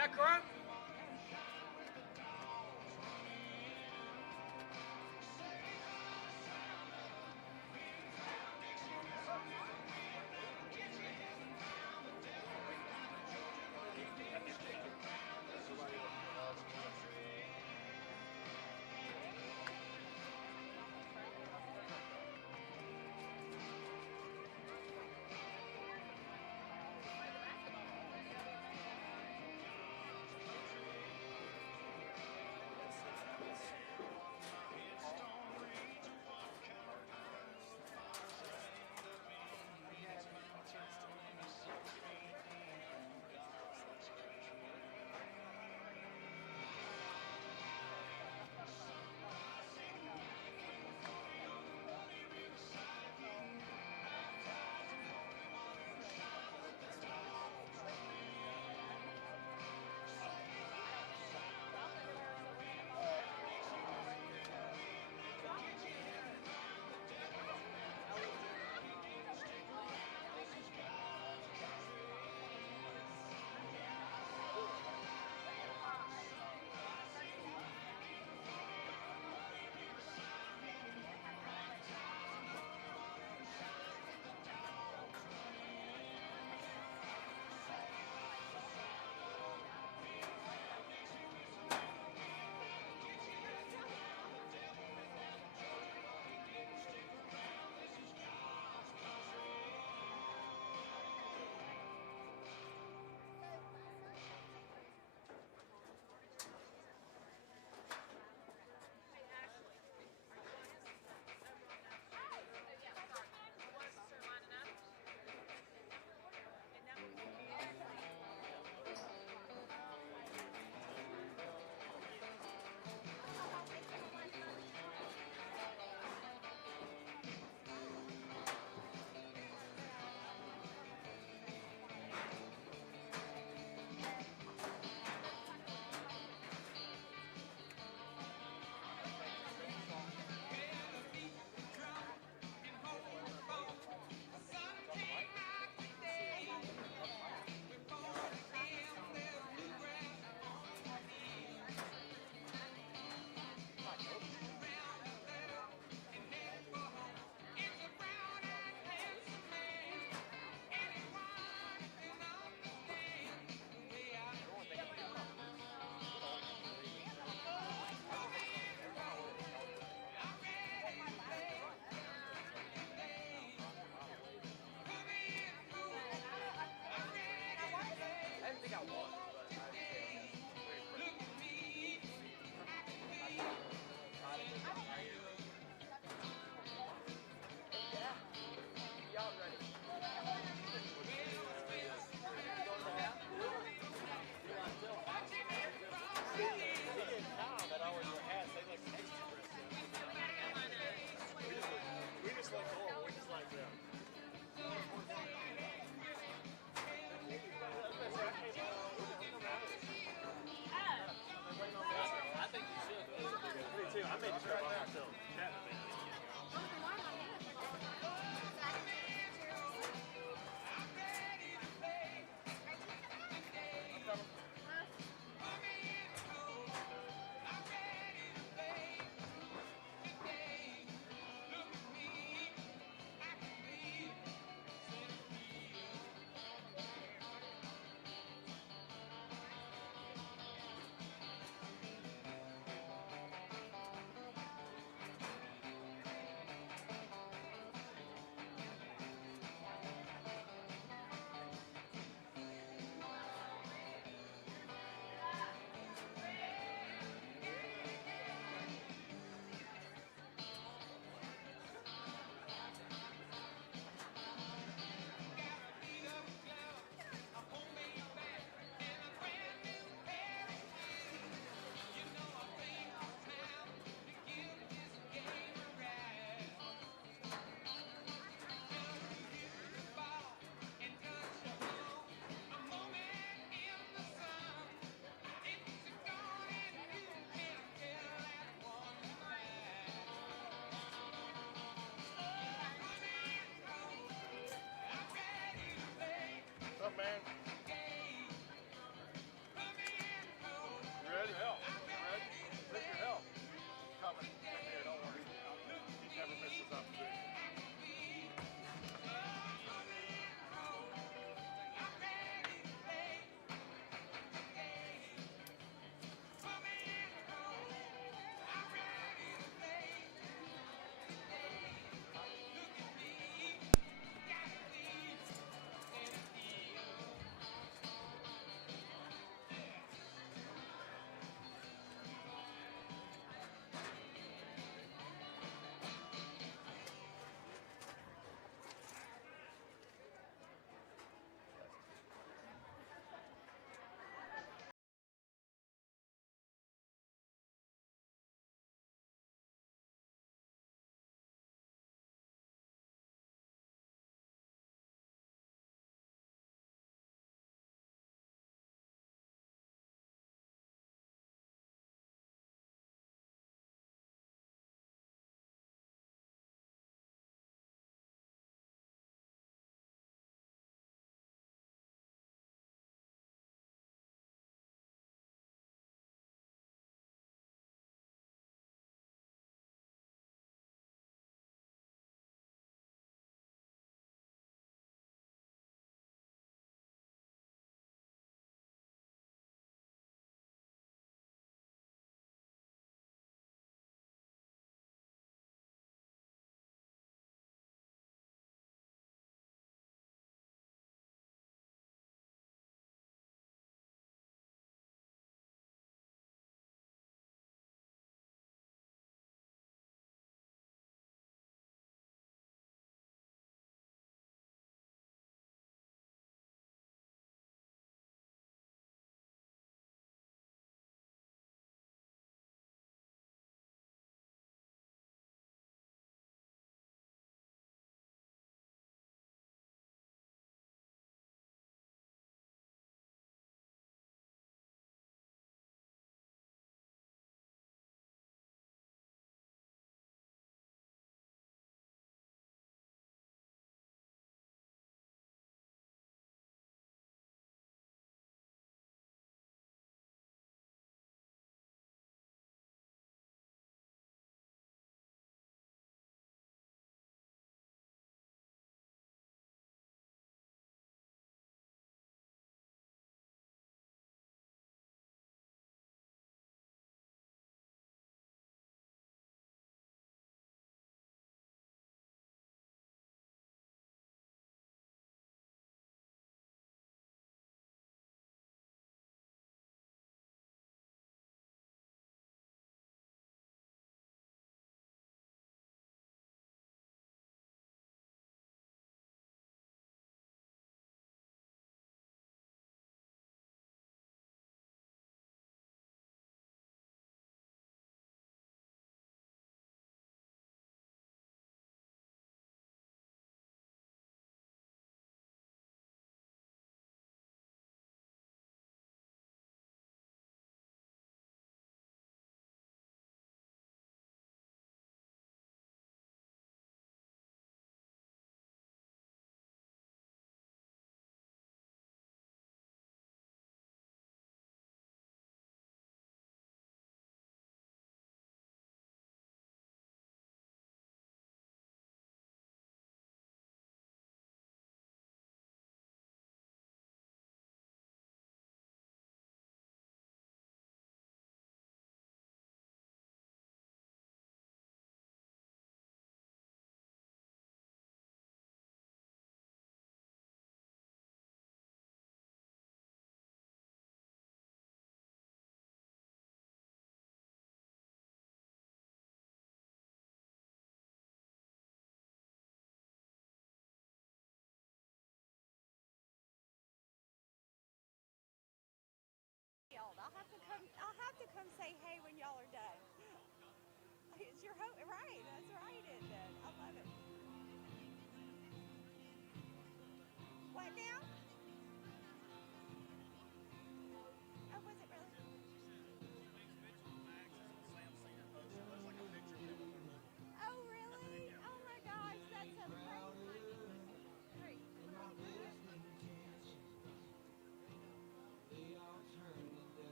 that correct?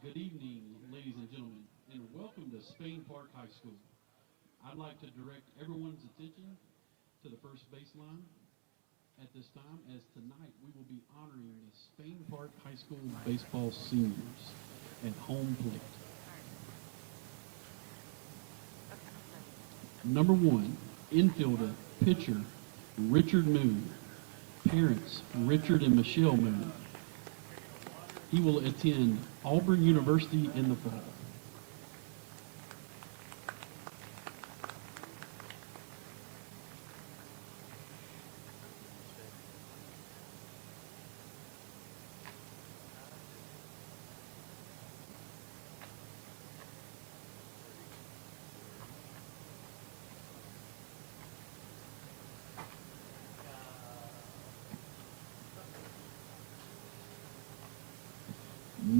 Good evening, ladies and gentlemen, and welcome to Spain Park High School. I'd like to direct everyone's attention to the first baseline at this time, as tonight we will be honoring the Spain Park High School baseball seniors at home plate. Number one, infielder, pitcher, Richard Moon. Parents, Richard and Michelle Moon. He will attend Auburn University in the fall.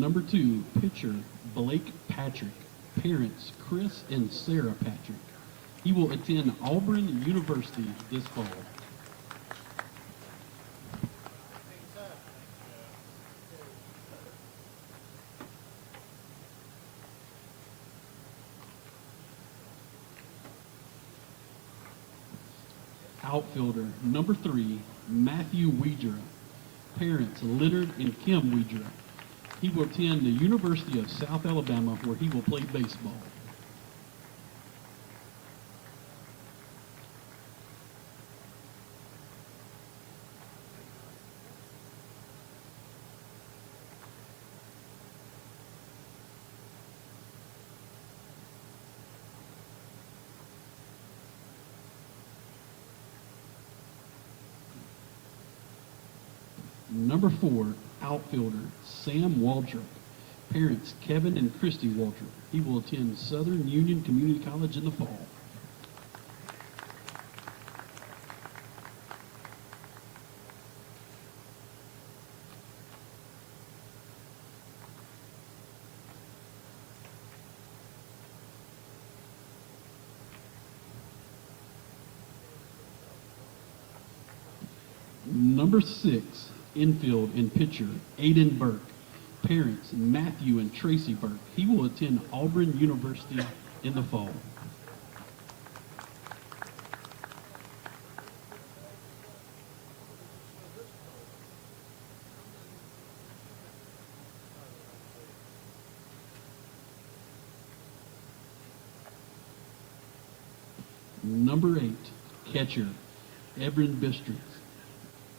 Number two, pitcher, Blake Patrick. Parents, Chris and Sarah Patrick. He will attend Auburn University this fall. Outfielder, number three, Matthew Weidra. Parents, Leonard and Kim Weidra. He will attend the University of South Alabama, where he will play baseball. Number four, outfielder, Sam Waldrop. Parents, Kevin and Christy Waldrop. He will attend Southern Union Community College in the fall. Number six, infield and pitcher, Aiden Burke. Parents, Matthew and Tracy Burke. He will attend Auburn University in the fall. Number eight, catcher, Ebron Bistritz.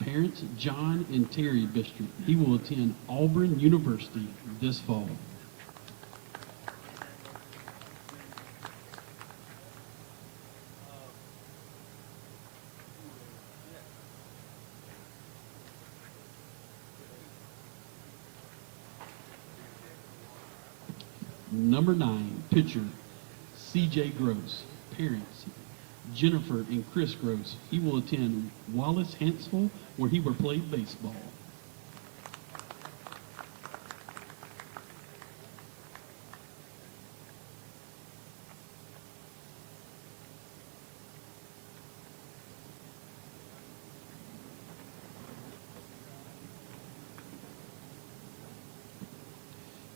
Parents, John and Terry Bistritz. He will attend Auburn University this fall. Number nine, pitcher, C.J. Gross. Parents, Jennifer and Chris Gross. He will attend Wallace Hansville, where he will play baseball.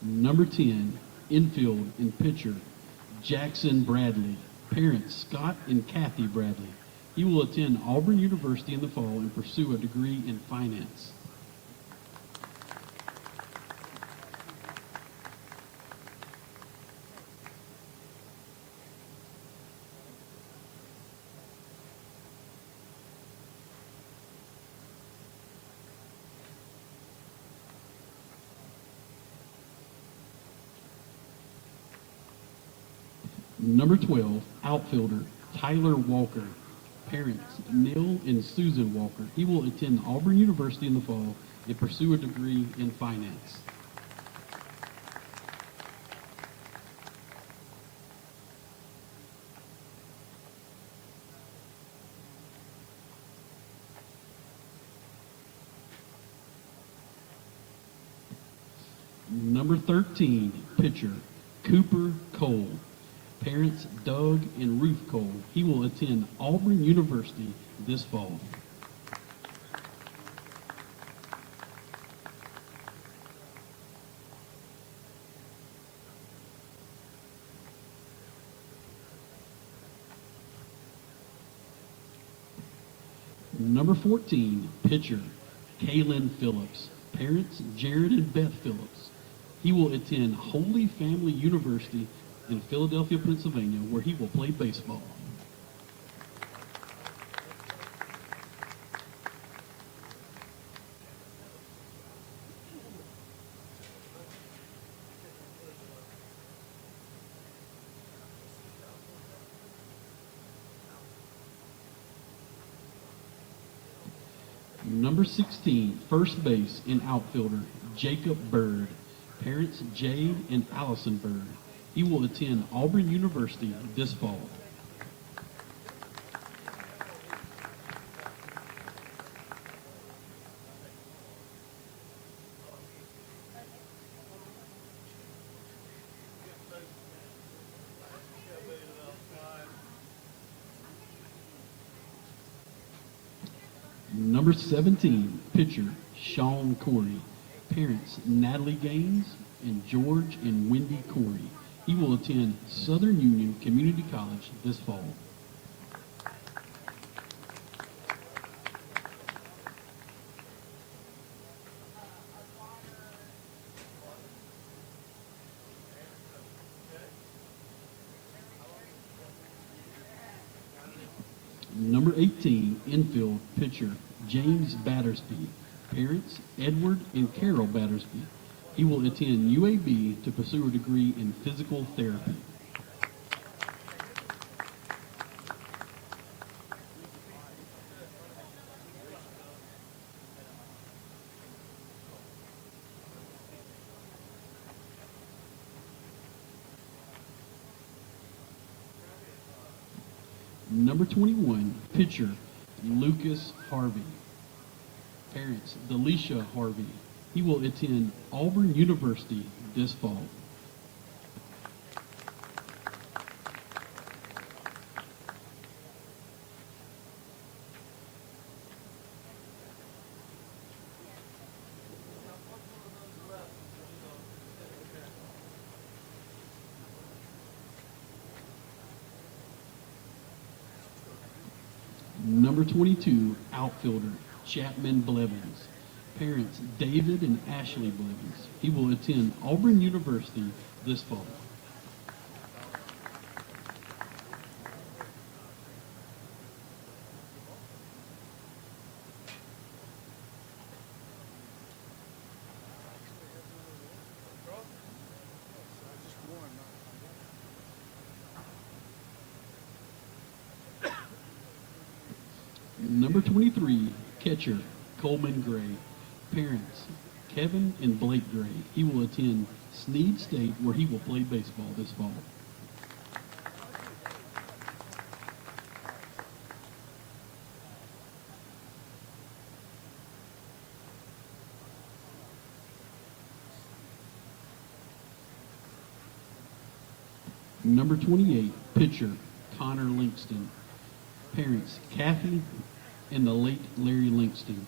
Number 10, infield and pitcher, Jackson Bradley. Parents, Scott and Kathy Bradley. He will attend Auburn University in the fall and pursue a degree in finance. Number 12, outfielder, Tyler Walker. Parents, Neil and Susan Walker. He will attend Auburn University in the fall and pursue a degree in finance. Number 13, pitcher, Cooper Cole. Parents, Doug and Ruth Cole. He will attend Auburn University this fall. Number 14, pitcher, Kaylin Phillips. Parents, Jared and Beth Phillips. He will attend Holy Family University in Philadelphia, Pennsylvania, where he will play baseball. Number 16, first base and outfielder, Jacob Bird. Parents, Jade and Allison Bird. He will attend Auburn University this fall. Number 17, pitcher, Sean Corey. Parents, Natalie Gaines and George and Wendy Corey. He will attend Southern Union Community College this fall. Number 18, infield pitcher, James Battersby. Parents, Edward and Carroll Battersby. He will attend UAB to pursue a degree in physical therapy. Number 21, pitcher, Lucas Harvey. Parents, Delisha Harvey. He will attend Auburn University this fall. Number 22, outfielder, Chapman Blevins. Parents, David and Ashley Blevins. He will attend Auburn University this fall. Number 23, catcher, Coleman Gray. Parents, Kevin and Blake Gray. He will attend Snead State, where he will play baseball this fall. Number 28, pitcher, Connor Langston. Parents, Kathy and the late Larry Langston,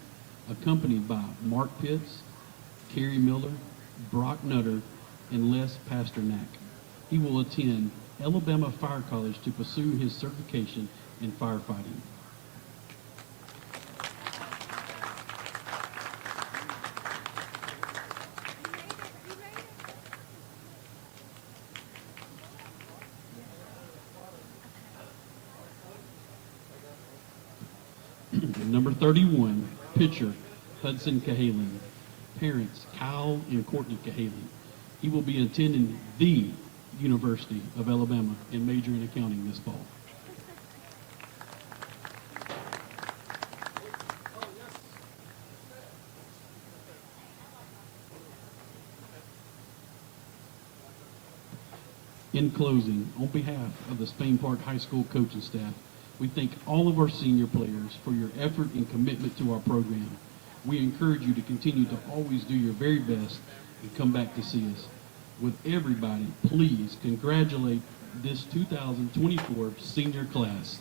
accompanied by Mark Pitts, Kerry Miller, Brock Nutter, and Les Pasternak. He will attend Alabama Fire College to pursue his certification in firefighting. Number 31, pitcher, Hudson Cahalan. Parents, Kyle and Courtney Cahalan. He will be attending the University of Alabama and major in accounting this fall. In closing, on behalf of the Spain Park High School coaching staff, we thank all of our senior players for your effort and commitment to our program. We encourage you to continue to always do your very best and come back to see us. With everybody, please congratulate this 2024 senior class.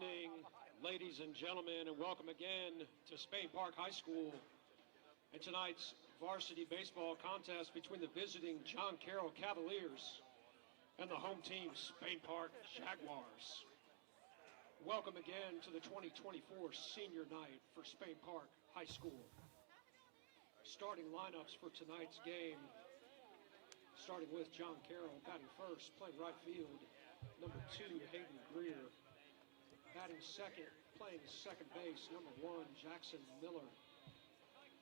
evening, ladies and gentlemen, and welcome again to Spain Park High School and tonight's varsity baseball contest between the visiting John Carroll Cavaliers and the home team Spain Park Jaguars. Welcome again to the 2024 senior night for Spain Park High School. Starting lineups for tonight's game, starting with John Carroll batting first, playing right field, number 2, Hayden Greer. Batting second, playing second base, number 1, Jackson Miller.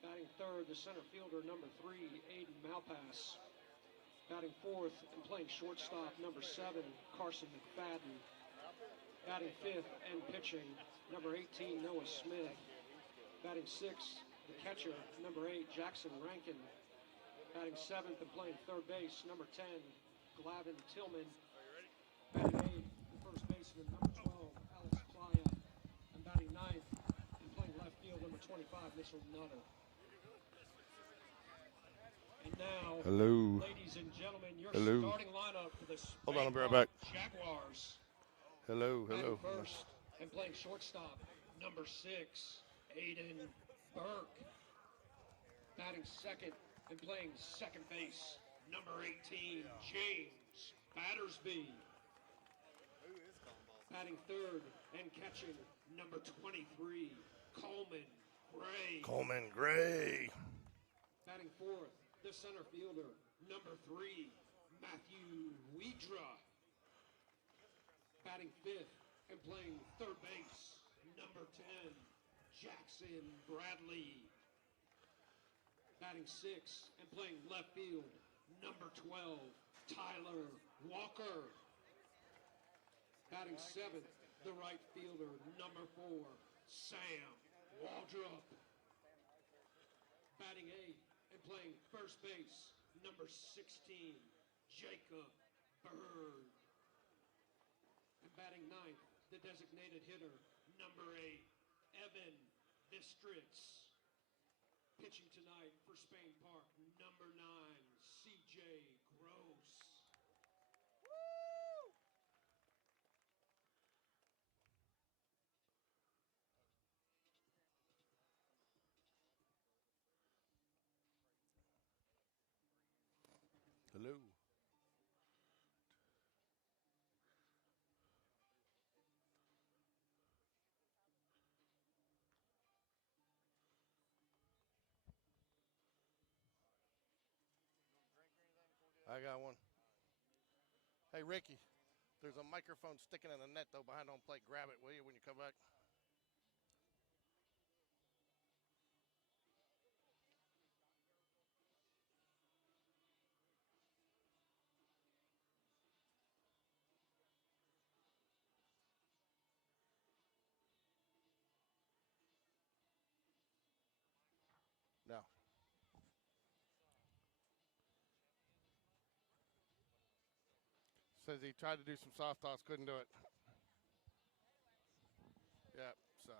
Batting third, the center fielder, number 3, Aiden Malpass. Batting fourth and playing shortstop, number 7, Carson McFadden. Batting fifth and pitching, number 18, Noah Smith. Batting sixth, the catcher, number 8, Jackson Rankin. Batting seventh and playing third base, number 10, Glavin Tillman. Batting eighth, the first baseman, number 12, Alex Playa. And batting ninth and playing left field, number 25, Mitchell Nutter. And now, hello, ladies and gentlemen, your hello. Starting lineup for the Hold on, I'll be right back. Jaguars. Hello. Batting first and playing shortstop, number 6, Aiden Burke. Batting second and playing second base, number 18, James Battersby. Batting third and catching, number 23, Coleman Gray. Coleman Gray. Batting fourth, the center fielder, number 3, Matthew Weidra. Batting fifth and playing third base, number 10, Jackson Bradley. Batting sixth and playing left field, number 12, Tyler Walker. Batting seventh, the right fielder, number 4, Sam Waldrop. Batting eighth and playing first base, number 16, Jacob Bird. And batting ninth, the designated hitter, number 8, Evan Bistritz. Pitching tonight for Spain Park, number 9, C.J. Gross. Woo! Hello. I got one. Hey, Ricky, there's a microphone sticking in the net, though, behind home plate. Grab it, will you, when you come back? No. Says he tried to do some soft toss, couldn't do it. Yeah, so.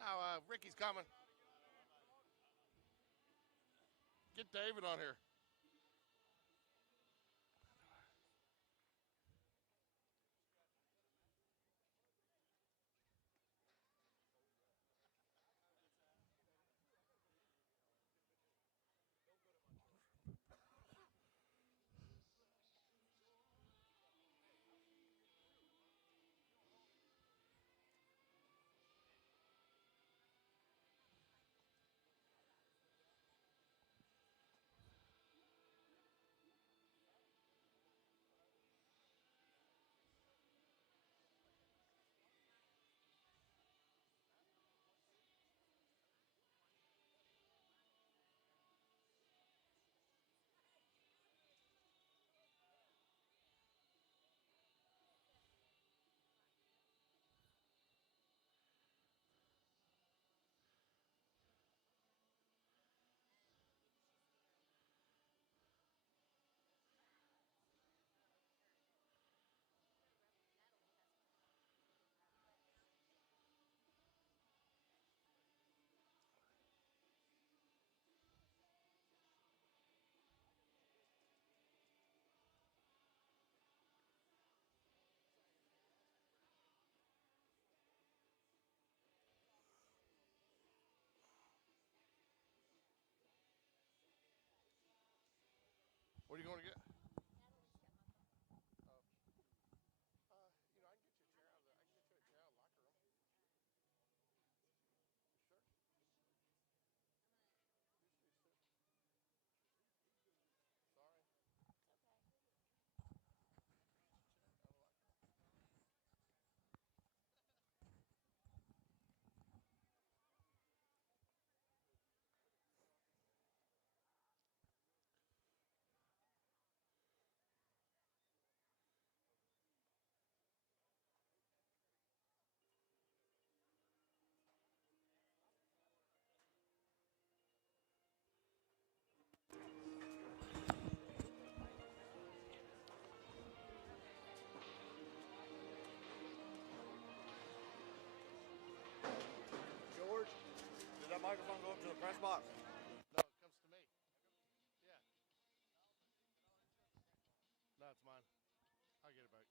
Now, Ricky's coming. Get David on here. microphone go up to the press box? No, it comes to me. Yeah. No, it's mine. I'll get it back.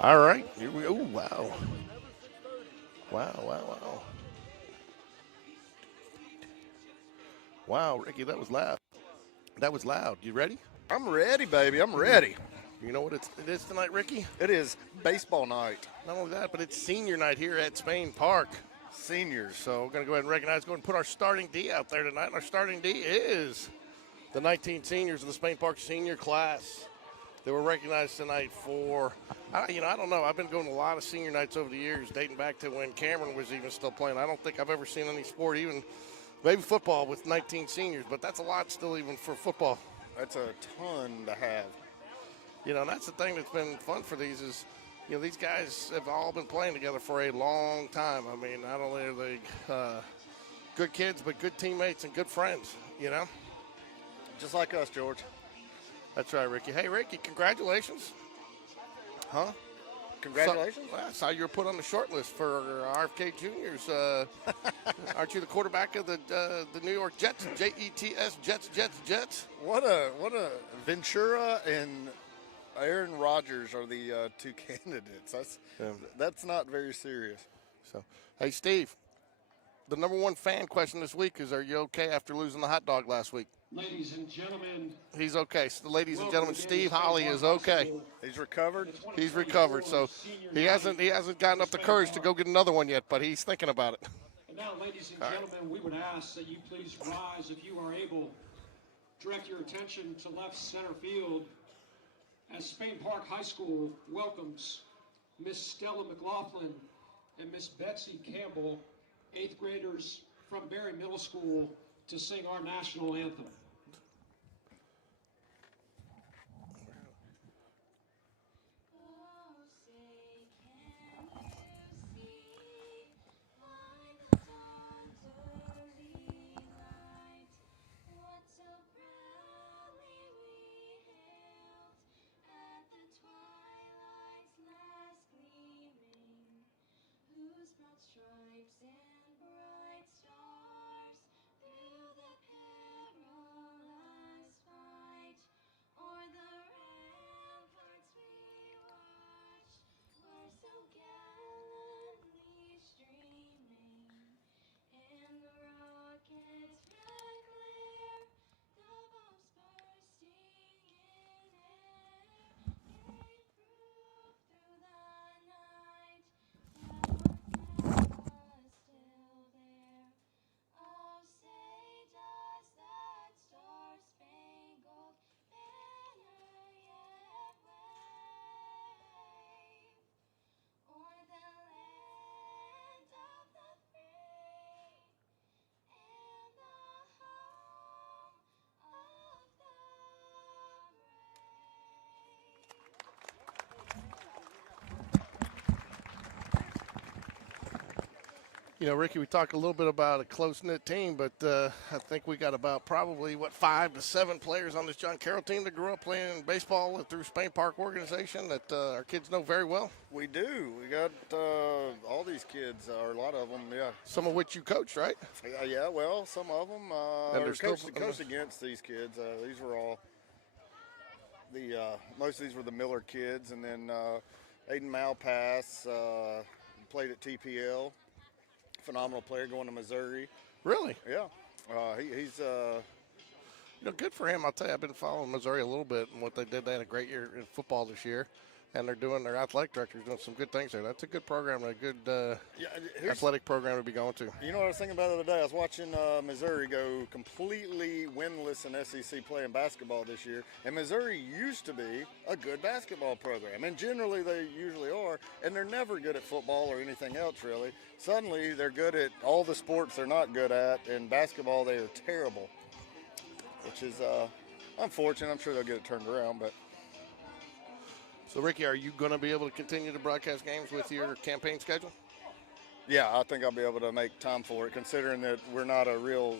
All right. Here we go. Wow. Wow. Wow, Ricky, that was loud. That was loud. You ready? I'm ready, baby. I'm ready. You know what it is tonight, Ricky? It is baseball night. Not only that, but it's senior night here at Spain Park. Seniors. So we're going to go ahead and recognize, go ahead and put our starting D out there tonight. And our starting D is the 19 seniors of the Spain Park senior class. They were recognized tonight for, I don't know. I've been going to a lot of senior nights over the years, dating back to when Cameron was even still playing. I don't think I've ever seen any sport, even maybe football, with 19 seniors, but that's a lot still even for football. That's a ton to have. And that's the thing that's been fun for these is, these guys have all been playing together for a long time. I mean, not only are they good kids, but good teammates and good friends, Just like us, George. That's right, Ricky. Hey, Ricky, congratulations. Huh? Congratulations. I saw you were put on the short list for RFK Juniors. Aren't you the quarterback of the New York Jets? Jets, Jets. What a Ventura and Aaron Rodgers are the two candidates. That's not very serious. So, hey, Steve, the number one fan question this week is, are you okay after losing the hot dog last week? Ladies and gentlemen, He's okay. So, ladies and gentlemen, Steve Holly is okay. He's recovered. He's recovered. So he hasn't gotten up the courage to go get another one yet, but he's thinking about it. and now, ladies and gentlemen, we would ask that you please rise if you are able. Direct your attention to left center field as Spain Park High School welcomes Miss Stella McLaughlin and Miss Betsy Campbell, 8th graders from Berry Middle School, to sing our national anthem. Stripes and bright stars through the perilous You know, Ricky, we talked a little bit about a close-knit team, but I think we got about probably, 5 to 7 players on this John Carroll team that grew up playing baseball through Spain Park organization that our kids know very well. We do. We got all these kids, or a lot of them, yeah. Some of which you coached, right? Yeah, well, some of them coached against these kids. These were all most of these were the Miller kids, and then Aiden Malpass played at TPL. Phenomenal player going to Missouri. Really? Yeah. He's good for him. I'll tell you, I've been following Missouri a little bit and what they did. They had a great year in football this year, and their athletic director's doing some good things there. That's a good program, a good athletic program to be going to. You know what I was thinking about the other day? I was watching Missouri go completely winless in SEC play in basketball this year, and Missouri used to be a good basketball program, and generally they usually are, and they're never good at football or anything else really. Suddenly they're good at all the sports they're not good at, and basketball they are terrible, which is unfortunate. I'm sure they'll get it turned around, but. So, Ricky, are you going to be able to continue to broadcast games with your campaign schedule? Yeah, I think I'll be able to make time for it, considering that we're not a real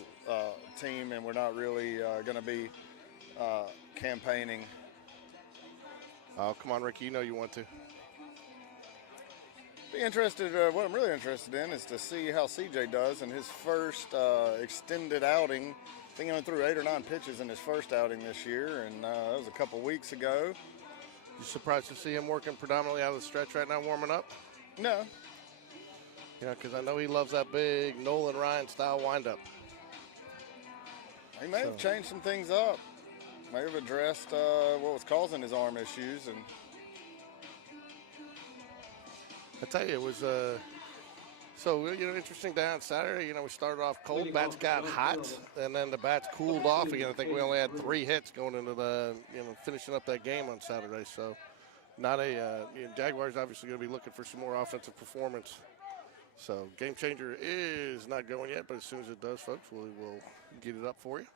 team and we're not really going to be campaigning. Oh, come on, Ricky. You know you want to. Be interested. What I'm really interested in is to see how CJ does in his first extended outing. I think he only threw 8 or 9 pitches in his first outing this year, and that was a couple weeks ago. You surprised to see him working predominantly out of the stretch right now, warming up? No. You know, because I know he loves that big Nolan Ryan style windup. He may have changed some things up. May have addressed what was causing his arm issues, and. I tell you, it was interesting day on Saturday. You know, we started off cold, bats got hot, and then the bats cooled off again. I think we only had 3 hits going into the, finishing up that game on Saturday. So, not Jaguars obviously going to be looking for some more offensive performance. So, game changer is not going yet, but as soon as it does, folks, we will get it up for you.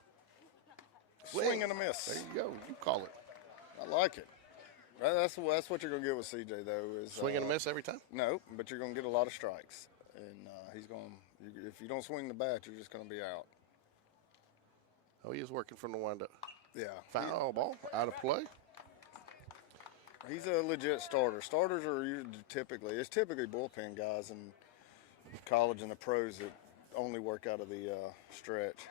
Swing and a miss. There you go. You call it. I like it. That's what you're going to get with CJ, though. Is swing and a miss every time? No, but you're going to get a lot of strikes. And if you don't swing the bat, you're just going to be out. Oh, he is working from the windup. Yeah. Foul ball, out of play. He's a legit starter. Starters are typically bullpen guys in college and the pros that only work out of the stretch.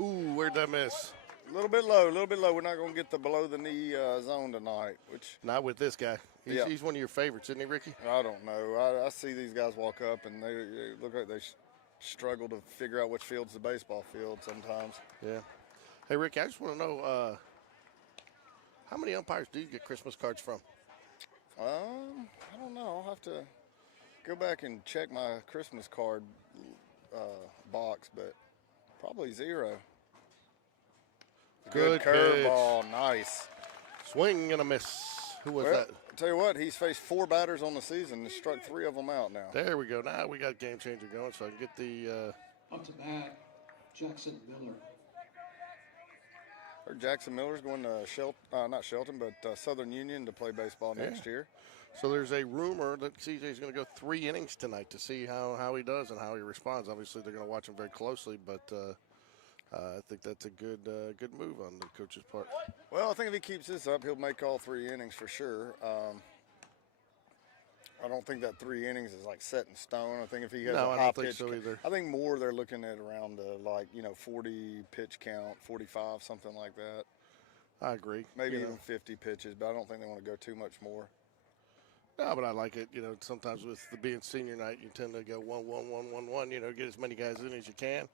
Ooh, where'd that miss? A little bit low. We're not going to get the below-the-knee zone tonight. Not with this guy. He's one of your favorites, isn't he, Ricky? I don't know. I see these guys walk up, and they look like they struggle to figure out which field's the baseball field sometimes. Yeah. Hey, Ricky, I just want to know, how many umpires do you get Christmas cards from? I don't know. I'll have to go back and check my Christmas card box, but probably 0. Good curveball, nice. Swing and a miss. Who was that? I'll tell you what, he's faced 4 batters on the season and struck 3 of them out now. There we go. Now we got game changer going, so I can get the. Up to bat, Jackson Miller. Or Jackson Miller's going to not Shelton, but Southern Union to play baseball next year. So there's a rumor that CJ's going to go 3 innings tonight to see how he does and how he responds. Obviously, they're going to watch him very closely, but I think that's a good move on the coach's part. Well, I think if he keeps this up, he'll make all 3 innings for sure. I don't think that 3 innings is like set in stone. I think if he has a high pitch, so either. I think more they're looking at around 40 pitch count, 45, something like that. I agree. Maybe even 50 pitches, but I don't think they want to go too much more. No, but I like it. Sometimes with the being senior night, you tend to go 1-1-1-1-1. Get as many guys in as you can.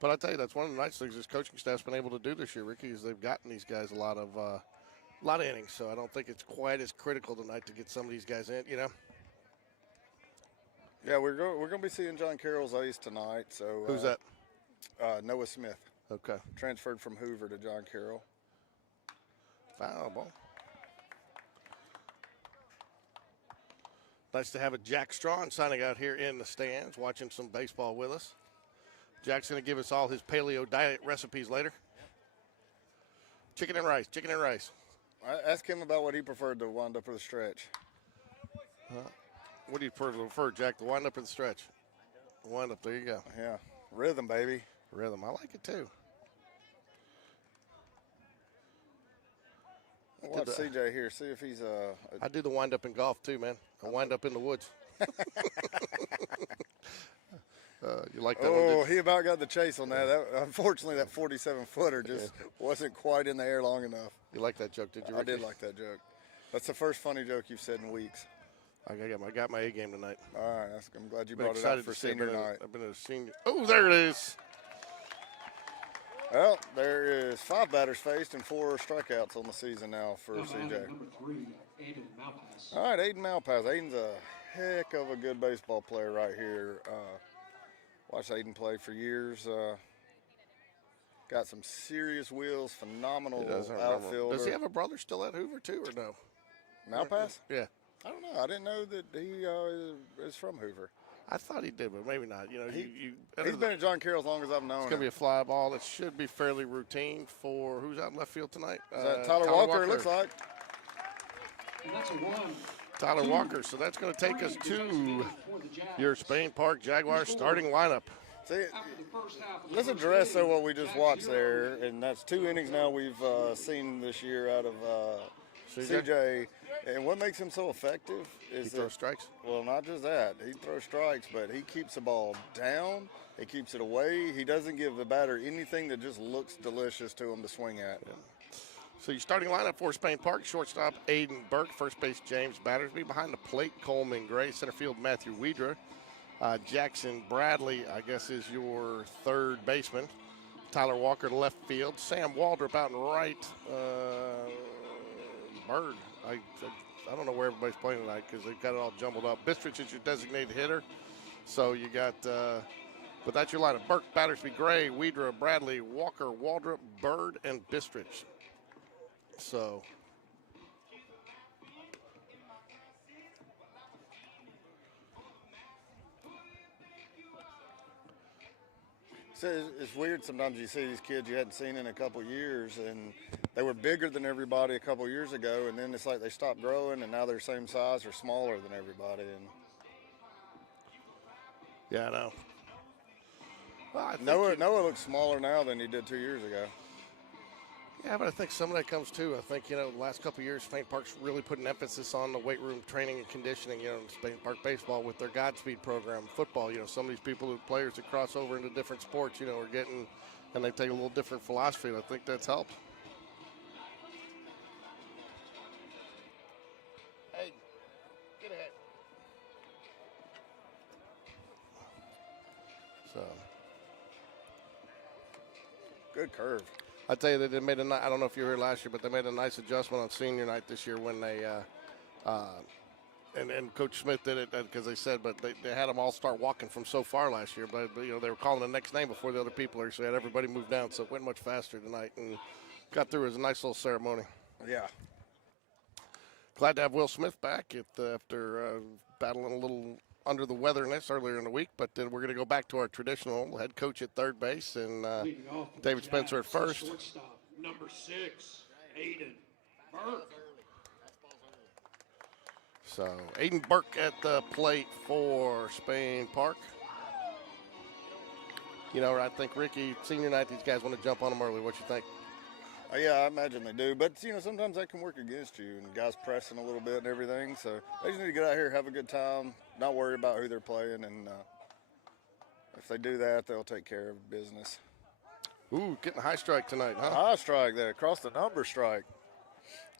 But I tell you, that's one of the nice things this coaching staff's been able to do this year, Ricky, is they've gotten these guys a lot of innings. So I don't think it's quite as critical tonight to get some of these guys in. Yeah, we're going to be seeing John Carroll's ace tonight. So who's that? Noah Smith. Okay. Transferred from Hoover to John Carroll. Foul ball. Nice to have a Jack Strawn signing out here in the stands, watching some baseball with us. Jack's going to give us all his paleo diet recipes later. Chicken and rice. Ask him about what he preferred, the wind up or the stretch. What do you prefer, Jack? The wind up or the stretch? The wind up. There you go. Yeah, rhythm, baby. Rhythm. I like it too. Watch CJ here. See if he's I do the wind up in golf too, man. I wind up in the woods. You like that one? Oh, he about got the chase on that. Unfortunately, that 47-footer just wasn't quite in the air long enough. You like that joke, did you, Ricky? I did like that joke. That's the first funny joke you've said in weeks. I got my A game tonight. All right, I'm glad you brought it up for senior night. I've been a senior. Oh, there it is. Well, there is 5 batters faced and 4 strikeouts on the season now for CJ. Number 3, Aiden Malpass. All right, Aiden Malpass. Aiden's a heck of a good baseball player right here. Watched Aiden play for years. Got some serious wheels, phenomenal outfielder. Does he have a brother still at Hoover too, or no? Malpass? Yeah. I don't know. I didn't know that he is from Hoover. I thought he did, but maybe not. You know, he's been at John Carroll as long as I've known him. It's going to be a fly ball. It should be fairly routine for who's out in left field tonight? Is that Tyler Walker, it looks like. And that's a 1. Tyler Walker. So that's going to take us to your Spain Park Jaguars starting lineup. See, let's address what we just watched there, and that's 2 innings now we've seen this year out of CJ. And what makes him so effective is he throws strikes. Well, not just that. He throws strikes, but he keeps the ball down. He keeps it away. He doesn't give the batter anything that just looks delicious to him to swing at. Yeah. So your starting lineup for Spain Park: shortstop Aiden Burke, first base James Battersby, behind the plate Coleman Gray, center field Matthew Wedra. Jackson Bradley, I guess, is your third baseman. Tyler Walker to left field. Sam Waldrop out in right. Bird. I don't know where everybody's playing tonight because they've got it all jumbled up. Bistrich is your designated hitter. So you got, but that's your lineup. Burke, Battersby, Gray, Wedra, Bradley, Walker, Waldrop, Bird, and Bistrich. So. So it's weird sometimes you see these kids you hadn't seen in a couple years, and they were bigger than everybody a couple years ago, and then it's like they stopped growing, and now they're same size or smaller than everybody. And yeah, I know. Well, Noah looks smaller now than he did 2 years ago. Yeah, but I think some of that comes too. I think, the last couple of years, Spain Park's really put an emphasis on the weight room training and conditioning, in Spain Park baseball with their Godspeed program. Football, some of these players that cross over into different sports, are getting, and they take a little different philosophy, and I think that's helped. Hey, get ahead. So. Good curve. I tell you, they made I don't know if you were here last year, but they made a nice adjustment on senior night this year when they, and Coach Smith did it because they said, but they had them all start walking from so far last year, but they were calling the next name before the other people are, so they had everybody move down, so it went much faster tonight and got through as a nice little ceremony. Yeah. Glad to have Will Smith back after battling a little under the weatherness earlier in the week, but then we're going to go back to our traditional head coach at third base and David Spencer at first. Shortstop, number 6, Aiden Burke. So Aiden Burke at the plate for Spain Park. I think Ricky, senior night, these guys want to jump on them early. What you think? Yeah, I imagine they do. But, sometimes that can work against you, and guys pressing a little bit and everything. So they just need to get out here, have a good time, not worry about who they're playing. And if they do that, they'll take care of business. Ooh, getting a high strike tonight, huh? High strike there, across the number strike.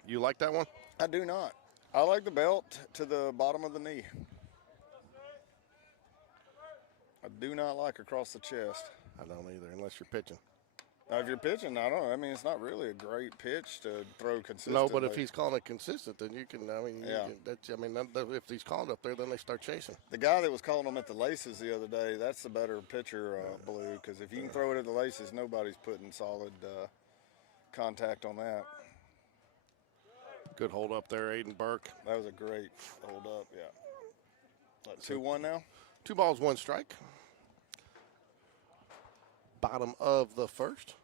You like that one? I do not. I like the belt to the bottom of the knee. I do not like across the chest. I don't either, unless you're pitching. Now, if you're pitching, I don't know. I mean, it's not really a great pitch to throw consistently. No, but if he's calling it consistent, then you can. Yeah. If he's calling up there, then they start chasing. The guy that was calling them at the laces the other day, that's the better pitcher, Blue, because if you can throw it at the laces, nobody's putting solid contact on that. Good hold up there, Aiden Burke. That was a great hold up, yeah. 2-1 now? 2 balls, 1 strike. Bottom of the first.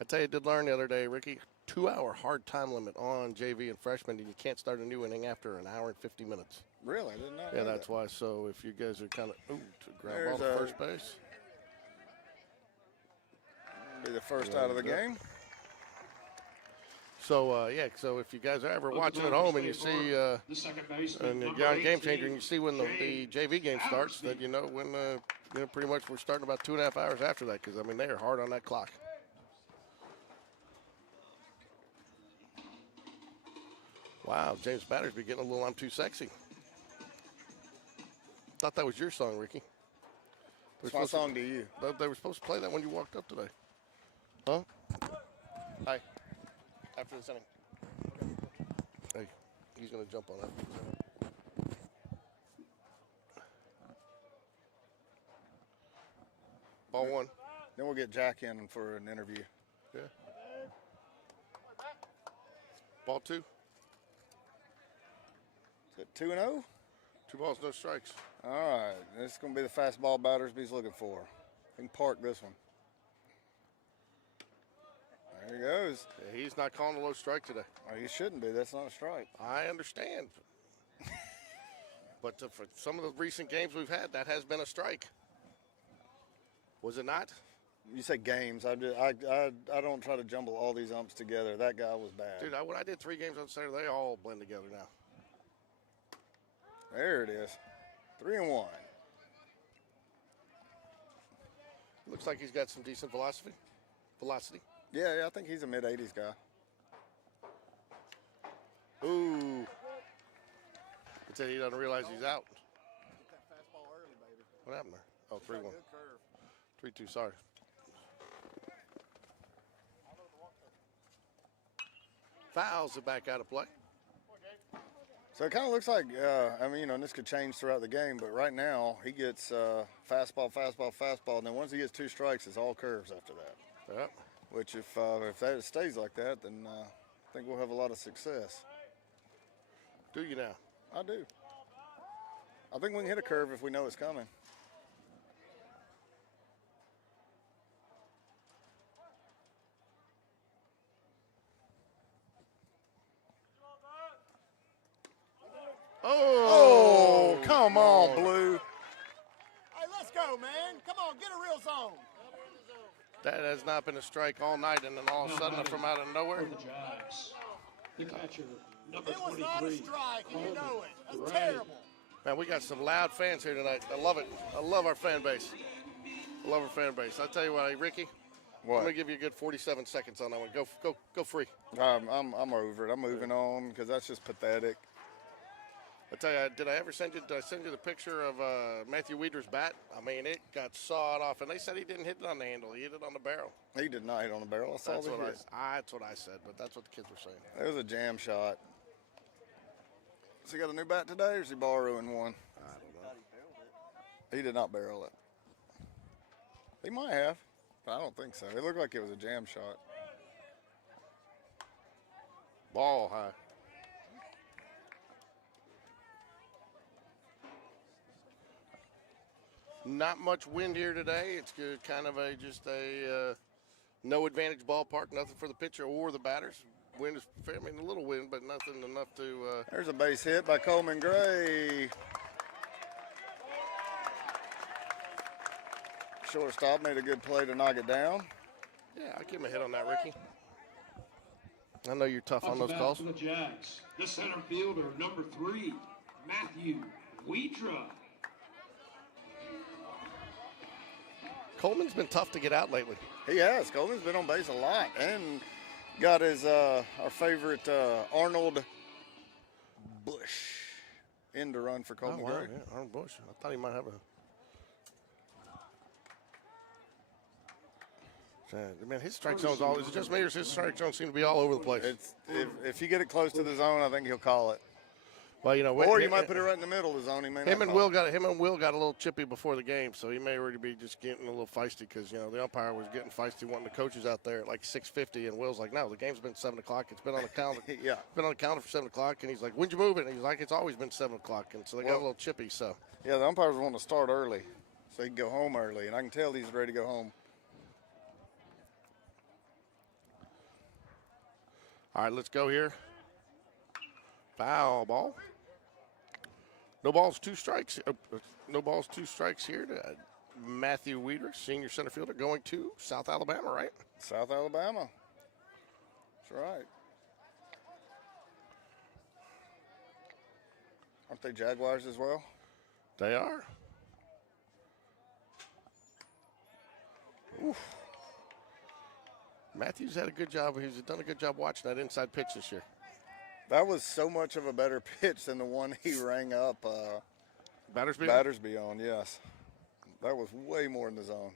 I tell you, I did learn the other day, Ricky, 2-hour hard time limit on JV and freshman, and you can't start a new inning after an hour and 50 minutes. Really? I did not Yeah, know that's that. why. So if you guys are kind of, to grab There's ball to a- first base. Be the first out of the game. So, so if you guys are ever watching at home and you see, the second baseman, and number you're on Game 18, Changer and you see when the JV game starts, that you know when, pretty much we're starting about 2.5 hours after that, because, I mean, they are hard on that clock. Wow, James Battersby getting a little I'm Too Sexy. Thought that was your song, Ricky. It's my song to you. They were supposed to play that when you walked up today. Huh? Hi. After this inning. Hey, he's going to jump on that. Ball one. Then we'll get Jack in for an interview. Yeah. Ball two. Is it 2-0? 2 balls, no strikes. All right. This is going to be the fastball Battersby's looking for. He can park this one. There he goes. Yeah, he's not calling a low strike today. Oh, you shouldn't be. That's not a strike. I understand. But for some of the recent games we've had, that has been a strike. Was it not? You say games. I don't try to jumble all these umps together. That guy was bad. Dude, when I did 3 games on Saturday, they all blend together now. There it is. 3-1. Looks like he's got some decent velocity. Yeah, I think he's a mid-80s guy. Ooh. It said he doesn't realize he's out. What happened there? Oh, 3-1. 3-2, sorry. Fouls it back out of play. So it kind of looks like, and this could change throughout the game, but right now he gets fastball, and then once he gets 2 strikes, it's all curves after that. Yep. Which if that stays like that, then I think we'll have a lot of success. Do you now? I do. I think we can hit a curve if we know it's coming. Oh, come on, Blue. Hey, let's go, man. Come on, get a real zone. That has not been a strike all night, and then all of a sudden from out of nowhere. For the Jags. The catcher, number It was 23. not a strike, and you know it. That's Right. terrible. Man, we got some loud fans here tonight. I love it. I love our fan base. I'll tell you what, hey, Ricky, I'm What? going to give you a good 47 seconds on that one. Go free. I'm over it. I'm moving on because that's just pathetic. I tell you, did I send you the picture of Matthew Weeder's bat? I mean, it got sawed off, and they said he didn't hit it on the handle. He hit it on the barrel. He did not hit on the barrel. I saw That's the what hit. that's what I said, but that's what the kids were saying. It was a jam shot. Has he got a new bat today, or is he borrowing one? I don't know. He did not barrel it. He might have, but I don't think so. It looked like it was a jam shot. Ball high. Not much wind here today. It's good, kind of just a no advantage ballpark. Nothing for the pitcher or the batters. Wind is fair. I mean, a little wind, but nothing enough to. There's a base hit by Coleman Gray. Shortstop made a good play to knock it down. Yeah, I'll give him a hit on that, Ricky. I know you're tough on Up those to bat calls. for the Jags. The center fielder, number 3, Matthew Weedra. Coleman's been tough to get out lately. He has. Coleman's been on base a lot and got his our favorite Arnold Bush in to run for Coleman Gray. Yeah, Arnold Bush. I thought he might have a. Man, his strike zone's all. Is it just me or does his strike zone seem to be all over the place? It's if you get it close to the zone, I think he'll call it. Well, you know, Or you might put it right in the middle of the zone. He may not him and call Will it. got a little chippy before the game, so he may already be just getting a little feisty because the umpire was getting feisty, wanting the coaches out there at like 6:50, and Will's like, no, the game's been 7 o'clock. It's been on the calendar. Yeah. Been on the calendar for 7 o'clock, and he's like, when'd you move it? And he's like, it's always been 7 o'clock, and so they got a little chippy. So Yeah, the umpires want to start early, so he can go home early, and I can tell he's ready to go home. All right, let's go here. Foul ball. No balls, 2 strikes. No balls, 2 strikes here to Matthew Weeder, senior center fielder, going to South Alabama, right? South Alabama. That's right. Aren't they Jaguars as well? They are. Oof. Matthews had a good job. He's done a good job watching that inside pitch this year. That was so much of a better pitch than the one he rang up Battersby on, yes. That was way more in the zone.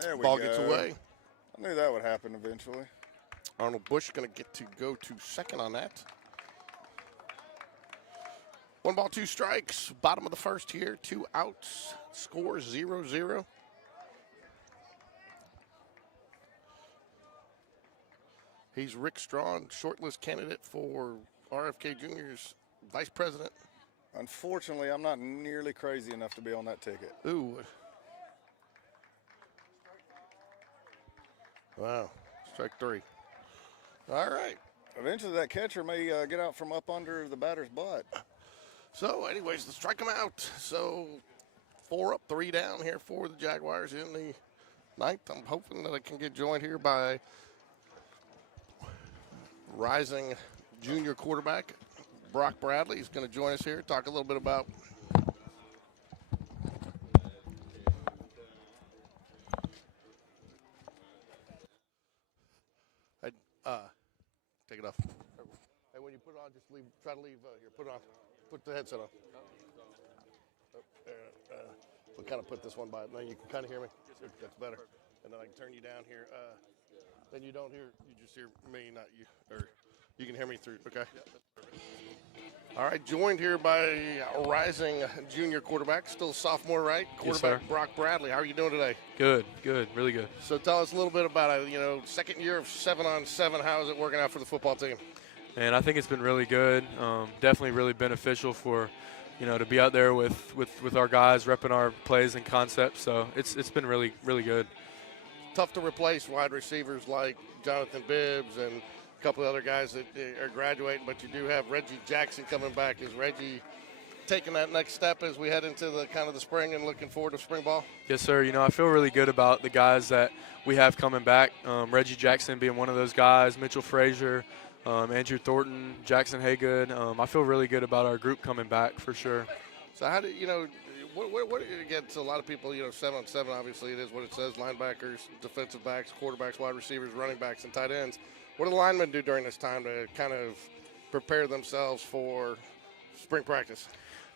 There we Ball go. gets away. I knew that would happen eventually. Arnold Bush going to get to go to second on that. 1 ball, 2 strikes. Bottom of the first here. 2 outs. Score 0-0. He's Rick Strawn, shortlist candidate for RFK Jr.'s vice president. Unfortunately, I'm not nearly crazy enough to be on that ticket. Ooh. Wow. Strike 3. All right. Eventually, that catcher may get out from up under the batter's butt. So, anyways, let's strike him out. So, 4 up, 3 down here for the Jaguars in the 9th. I'm hoping that I can get joined here by rising junior quarterback Brock Bradley. He's going to join us here, talk a little bit about take it off. Hey, when you put it on, just leave. Try to leave here. Put it on. Put the headset on. We'll kind of put this one by it. Now you can kind of hear me. That's better. And then I can turn you down here. Then you don't hear. You just hear me, not you. Or you can hear me through. Okay. All right. Joined here by a rising junior quarterback, still a sophomore, right? Quarterback Yes, Brock Bradley. How are you doing today? Good, really good. So tell us a little bit about it. Second year of 7-on-7. How is it working out for the football team? And I think it's been really good. Definitely really beneficial for, to be out there with our guys repping our plays and concepts. So it's been really good. Tough to replace wide receivers like Jonathan Bibbs and a couple of other guys that are graduating, but you do have Reggie Jackson coming back. Is Reggie taking that next step as we head into the kind of the spring and looking forward to spring ball? Yes, sir. I feel really good about the guys that we have coming back. Reggie Jackson being one of those guys, Mitchell Frazier, Andrew Thornton, Jackson Haygood. I feel really good about our group coming back for sure. So how do what against a lot of people, 7-on-7, obviously it is what it says, linebackers, defensive backs, quarterbacks, wide receivers, running backs, and tight ends. What do the linemen do during this time to kind of prepare themselves for spring practice?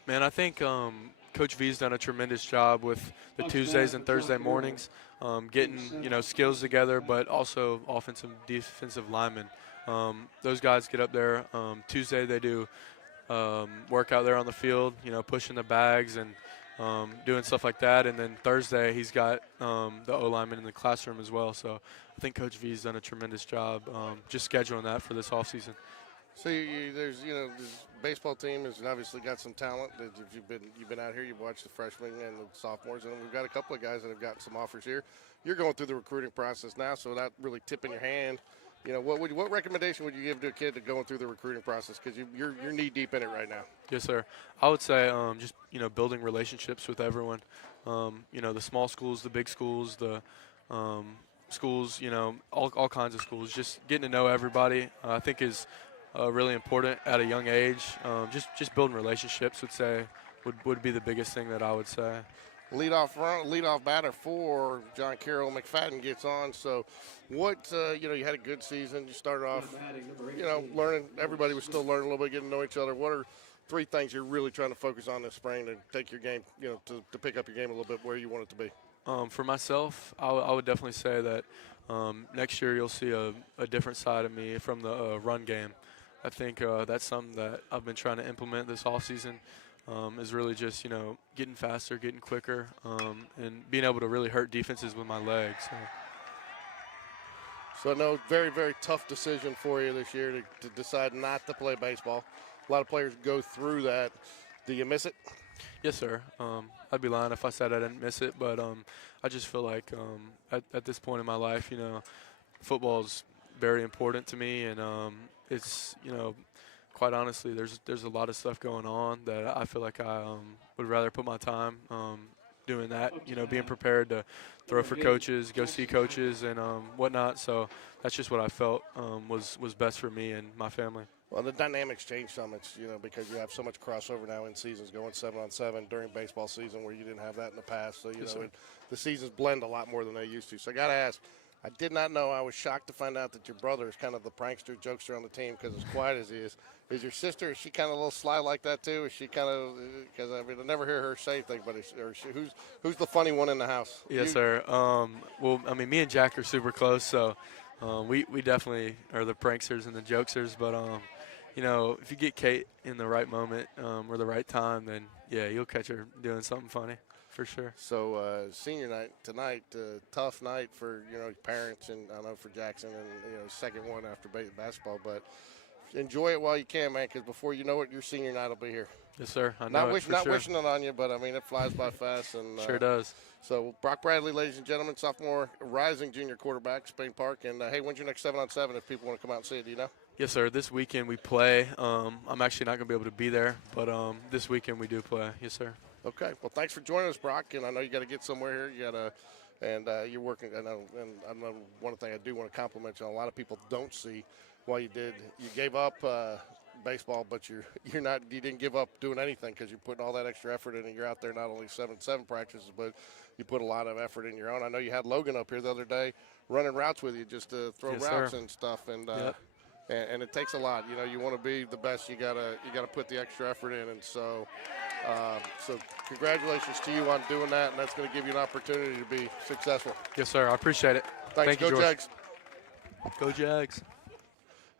Man, I think Coach V's done a tremendous job with the Tuesdays and Thursday mornings, getting, skills together, but also offensive, defensive linemen. Those guys get up there. Tuesday they do work out there on the field, pushing the bags and doing stuff like that. And then Thursday he's got the O-lineman in the classroom as well. So I think Coach V's done a tremendous job just scheduling that for this offseason. So there's this baseball team has obviously got some talent. That you've been out here, you've watched the freshmen and the sophomores, and we've got a couple of guys that have gotten some offers here. You're going through the recruiting process now, so without really tipping your hand, what recommendation would you give to a kid to going through the recruiting process? Because you're knee deep in it right now. Yes, sir. I would say just building relationships with everyone. The small schools, the big schools, the schools, all kinds of schools. Just getting to know everybody, I think is really important at a young age. Just building relationships would be the biggest thing that I would say. Leadoff batter for John Carroll. McFadden gets on. So, what you had a good season. You started off, learning. Everybody was still learning a little bit, getting to know each other. What are 3 things you're really trying to focus on this spring to take your game, to pick up your game a little bit where you want it to be? For myself, I would definitely say that next year you'll see a different side of me from the run game. I think that's something that I've been trying to implement this offseason. Is really just, getting faster, getting quicker, and being able to really hurt defenses with my legs. So I know very, very tough decision for you this year to decide not to play baseball. A lot of players go through that. Do you miss it? Yes, sir. I'd be lying if I said I didn't miss it, but I just feel like at this point in my life, football's very important to me, and it's quite honestly, there's a lot of stuff going on that I feel like I would rather put my time doing that. Being prepared to throw for coaches, go see coaches, and whatnot. So that's just what I felt was best for me and my family. Well, the dynamics change some. It's, because you have so much crossover now in seasons, going 7-on-7 during baseball season where you didn't have that in the past. So, the seasons blend a lot more than they used to. So I got to ask, I did not know. I was shocked to find out that your brother is kind of the prankster, jokester on the team because as quiet as he is your sister, is she kind of a little sly like that too? Is she kind of, because I never hear her say anything, but who's the funny one in the house? Yes, sir. Well, I mean, me and Jack are super close, so we definitely are the pranksters and the jokesters, but if you get Kate in the right moment or the right time, then, yeah, you'll catch her doing something funny for sure. So senior night tonight, tough night for, parents and I know for Jackson and, second one after basketball. But enjoy it while you can, man, because before you know it, your senior night will be here. Yes, sir. I know not sure. wishing it on you, but, I mean, it flies by fast. And sure does. So Brock Bradley, ladies and gentlemen, sophomore, rising junior quarterback, Spain Park. And, hey, when's your next 7-on-7 if people want to come out and see it? Do you know? Yes, sir. This weekend we play. I'm actually not going to be able to be there, but this weekend we do play. Yes, sir. Okay. Well, thanks for joining us, Brock. And I know you got to get somewhere here. You got to, and you're working. I know one thing I do want to compliment you on. A lot of people don't see why you gave up baseball, but you didn't give up doing anything because you're putting all that extra effort in, and you're out there not only 7-7 practices, but you put a lot of effort in your own. I know you had Logan up here the other day running routes with you just to throw routes and stuff, and. Yep. And it takes a lot. You want to be the best. You gotta put the extra effort in. And so congratulations to you on doing that. And that's going to give you an opportunity to be successful. Yes, sir. I appreciate it. Thanks. Thank you, Go George. Jags. Go Jags.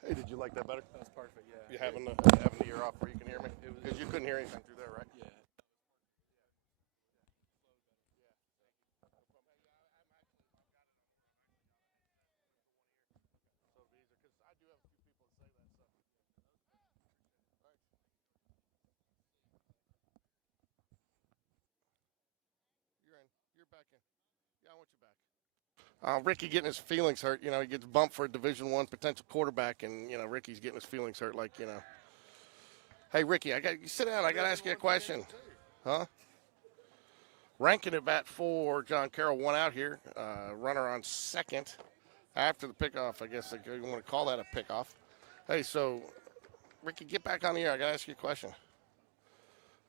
Hey, did you like that better? That's perfect. Yeah. You having the ear off where you can hear me? Because you couldn't hear anything through there, right? Yeah. You're back in. Yeah, I want you back. Ricky getting his feelings hurt. He gets bumped for a Division I potential quarterback, and Ricky's getting his feelings hurt. Hey Ricky, you sit down. I got to ask you a question, huh? Ranking at bat for John Carroll, one out here. Runner on second after the pickoff. I guess you want to call that a pickoff. Hey, so Ricky, get back on the air. I got to ask you a question.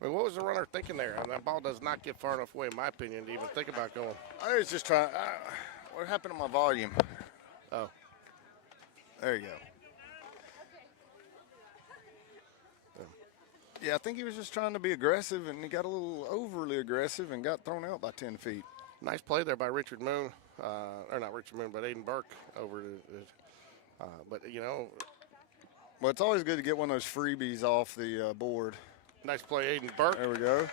I mean, what was the runner thinking there? I mean, that ball does not get far enough away, in my opinion, to even think about going. I was just trying. What happened to my volume? Oh. There you go. Yeah, I think he was just trying to be aggressive, and he got a little overly aggressive and got thrown out by 10 feet. Nice play there by Richard Moon. Or not Richard Moon, but Aiden Burke over but, Well, it's always good to get one of those freebies off the board. Nice play, Aiden Burke. There we go.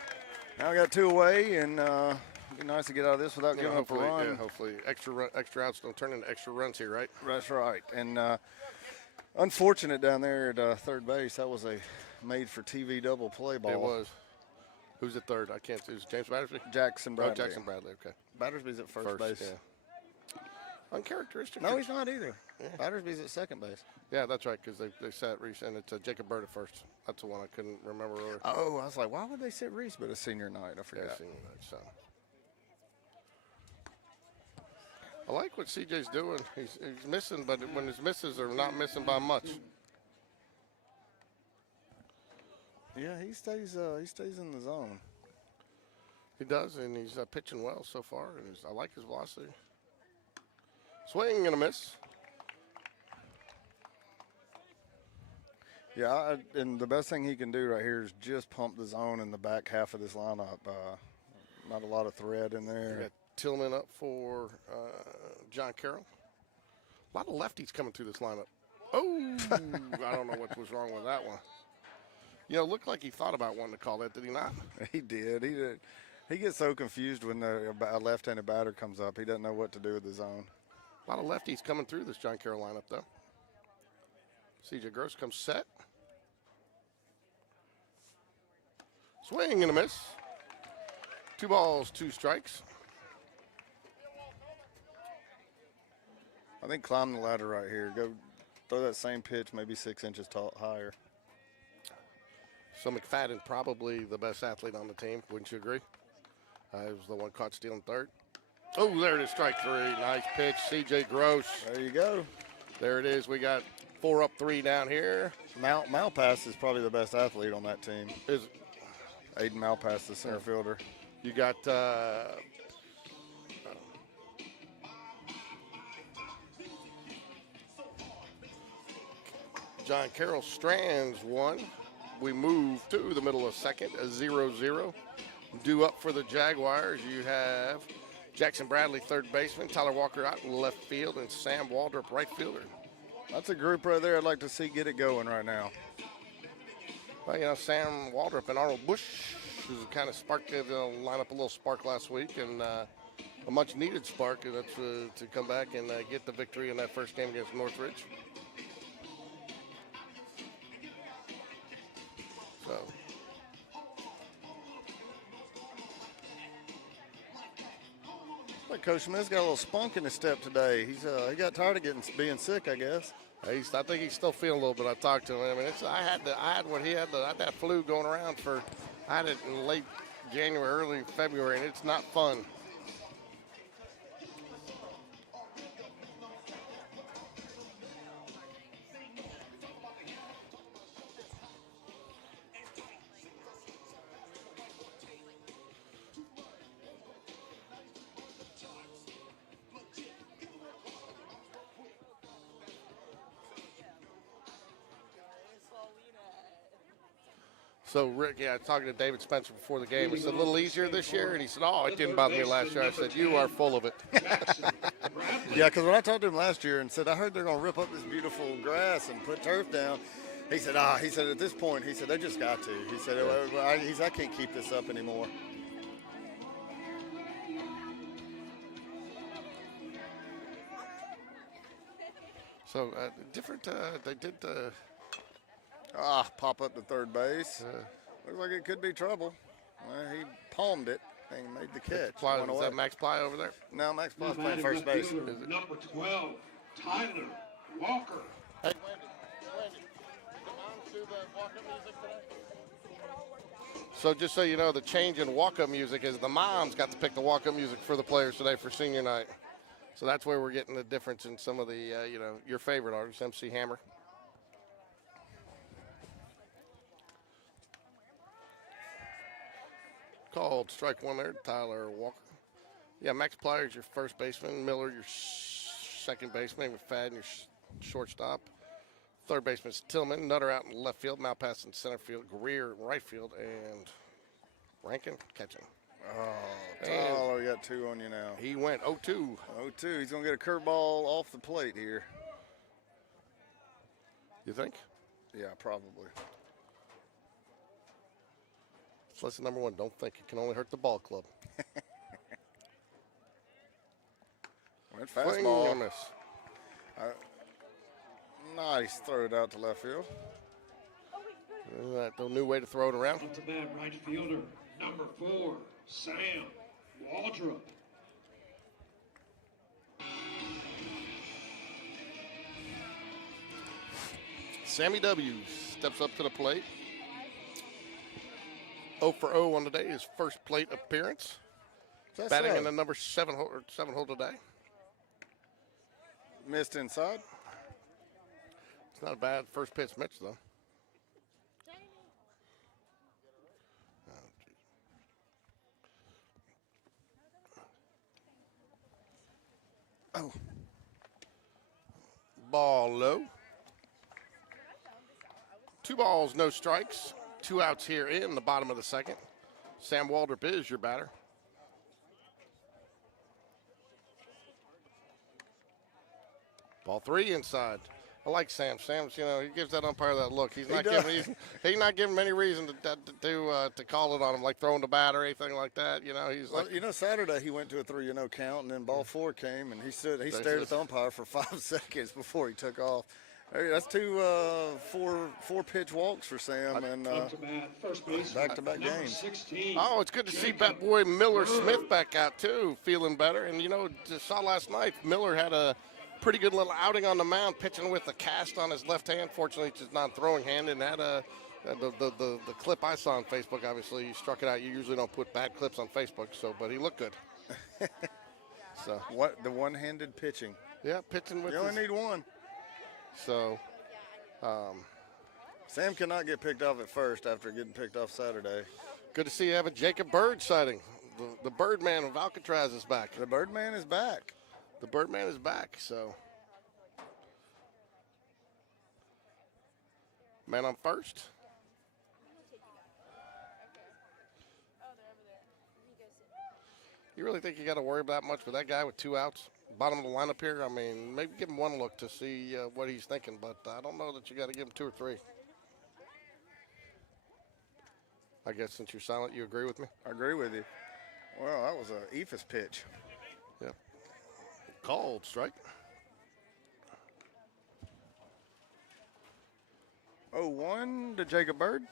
Now we got two away, and it'd be nice to get out of this without giving up a run. Yeah, hopefully extra outs don't turn into extra runs here, right? That's right. And unfortunate down there at third base. That was a made-for-TV double play ball. It was. Who's at third? I can't see. Is it James Battersby? Jackson Bradley. Oh, Jackson Bradley, okay. Battersby's at first base. Yeah. Uncharacteristic. No, he's not either. Yeah. Battersby's at second base. Yeah, that's right, because they sat Reese, and it's Jacob Bird at first. That's the one I couldn't remember earlier. Oh, I was like, why would they sit Reese? But it's senior night. I forgot. Yeah, senior night, so. I like what CJ's doing. He's missing, but when his misses are not missing by much. Yeah, he stays in the zone. He does, and he's pitching well so far. And I like his velocity. Swing and a miss. Yeah, and the best thing he can do right here is just pump the zone in the back half of this lineup. Not a lot of thread in there. We got Tillman up for John Carroll. A lot of lefties coming through this lineup. Oh, I don't know what was wrong with that one. Looked like he thought about wanting to call that, did he not? He did. He did. He gets so confused when a left-handed batter comes up. He doesn't know what to do with the zone. A lot of lefties coming through this John Carroll lineup, though. CJ Gross comes set. Swing and a miss. 2 balls, 2 strikes. I think climb the ladder right here. Go throw that same pitch, maybe 6 inches higher. So McFadden, probably the best athlete on the team. Wouldn't you agree? He was the one caught stealing third. Oh, there it is, strike 3. Nice pitch, C.J. Gross. There you go. There it is. We got 4 up, 3 down here. Malpass is probably the best athlete on that team. Is Aiden Malpass, the center fielder. you got John Carroll strands 1. We move to the middle of second, a 0-0. Due up for the Jaguars, you have Jackson Bradley, third baseman, Tyler Walker out in left field, and Sam Waldrop, right fielder. That's a group right there I'd like to see get it going right now. Well, you know, Sam Waldrop and Arnold Bush was kind of sparked the lineup, a little spark last week, and a much-needed spark to come back and get the victory in that first game against Northridge. So, like Coach Smith's got a little spunk in his step today. He got tired of being sick, I guess. I think he's still feeling a little bit. I talked to him. I mean, I had what he had. I had that flu going around I had it in late January, early February, and it's not fun. So, Rick, I was talking to David Spencer before the game. It's a little easier this year, and he said, oh, it didn't bother me last year. I said, you are full of it. Yeah, because when I talked to him last year and said, I heard they're going to rip up this beautiful grass and put turf down, he said, at this point, he said, they just got to. He said, I can't keep this up anymore. So, they did pop up to third base. Looks like it could be trouble. Well, he palmed it and made the catch. Is that Max Ply over there? No, Max Ply's playing first base. Number 12, Tyler Walker. Hey, Wendy, did Moms do the walk-up music today? So just so you know, the change in walk-up music is the moms got to pick the walk-up music for the players today for senior night. So that's where we're getting the difference in some of the, your favorite artists, MC Hammer. Called strike 1 there, Tyler Walker. Yeah, Max Plyer's your first baseman, Miller your second baseman, McFadden your shortstop. Third baseman's Tillman, Nutter out in left field, Malpass in center field, Greer in right field, and Rankin catching. Oh, Tyler, you got 2 on you now. He went 0-2. 0-2. He's going to get a curveball off the plate here. You think? Yeah, probably. It's lesson number 1. Don't think. It can only hurt the ball club. Went fastball. Miss. Nice throw it out to left field. The new way to throw it around. Up to bat, right fielder, number 4, Sam Waldrop. Sammy W. steps up to the plate. 0 for 0 on the day, his first plate appearance. Batting in the number 7 hole today. Missed inside. It's not a bad first pitch mitch, though. Oh. Ball low. 2 balls, no strikes. 2 outs here in the bottom of the second. Sam Waldrop is your batter. Ball 3 inside. I like Sam. Sam's, he gives that umpire that look. He's not giving him any reason to call it on him, like throwing the bat or anything like that. He's like. Saturday he went to a 3-0 count, and then ball 4 came, and he stared at the umpire for 5 seconds before he took off. Hey, that's four pitch walks for Sam, and Up to bat, first baseman, back-to-back number games. 16. Oh, it's good to see Bat Boy Miller Smith back out too, feeling better. And you know, just saw last night Miller had a pretty good little outing on the mound, pitching with a cast on his left hand. Fortunately, it's just non-throwing hand, and had the clip I saw on Facebook. Obviously, you struck it out. You usually don't put bad clips on Facebook, but he looked good. So What the one-handed pitching? yeah, pitching with. You only need one. So. Sam cannot get picked off at first after getting picked off Saturday. Good to see you have a Jacob Bird sighting. The Birdman of Alcatraz is back. The Birdman is back. The Birdman is back, so. Man on first. You really think you got to worry about much with that guy with 2 outs? Bottom of the lineup here, I mean, maybe give him one look to see what he's thinking, but I don't know that you got to give him 2 or 3. I guess since you're silent, you agree with me? I agree with you. Well, that was a Ephus pitch. Yeah. Called strike. 0-1 to Jacob Bird.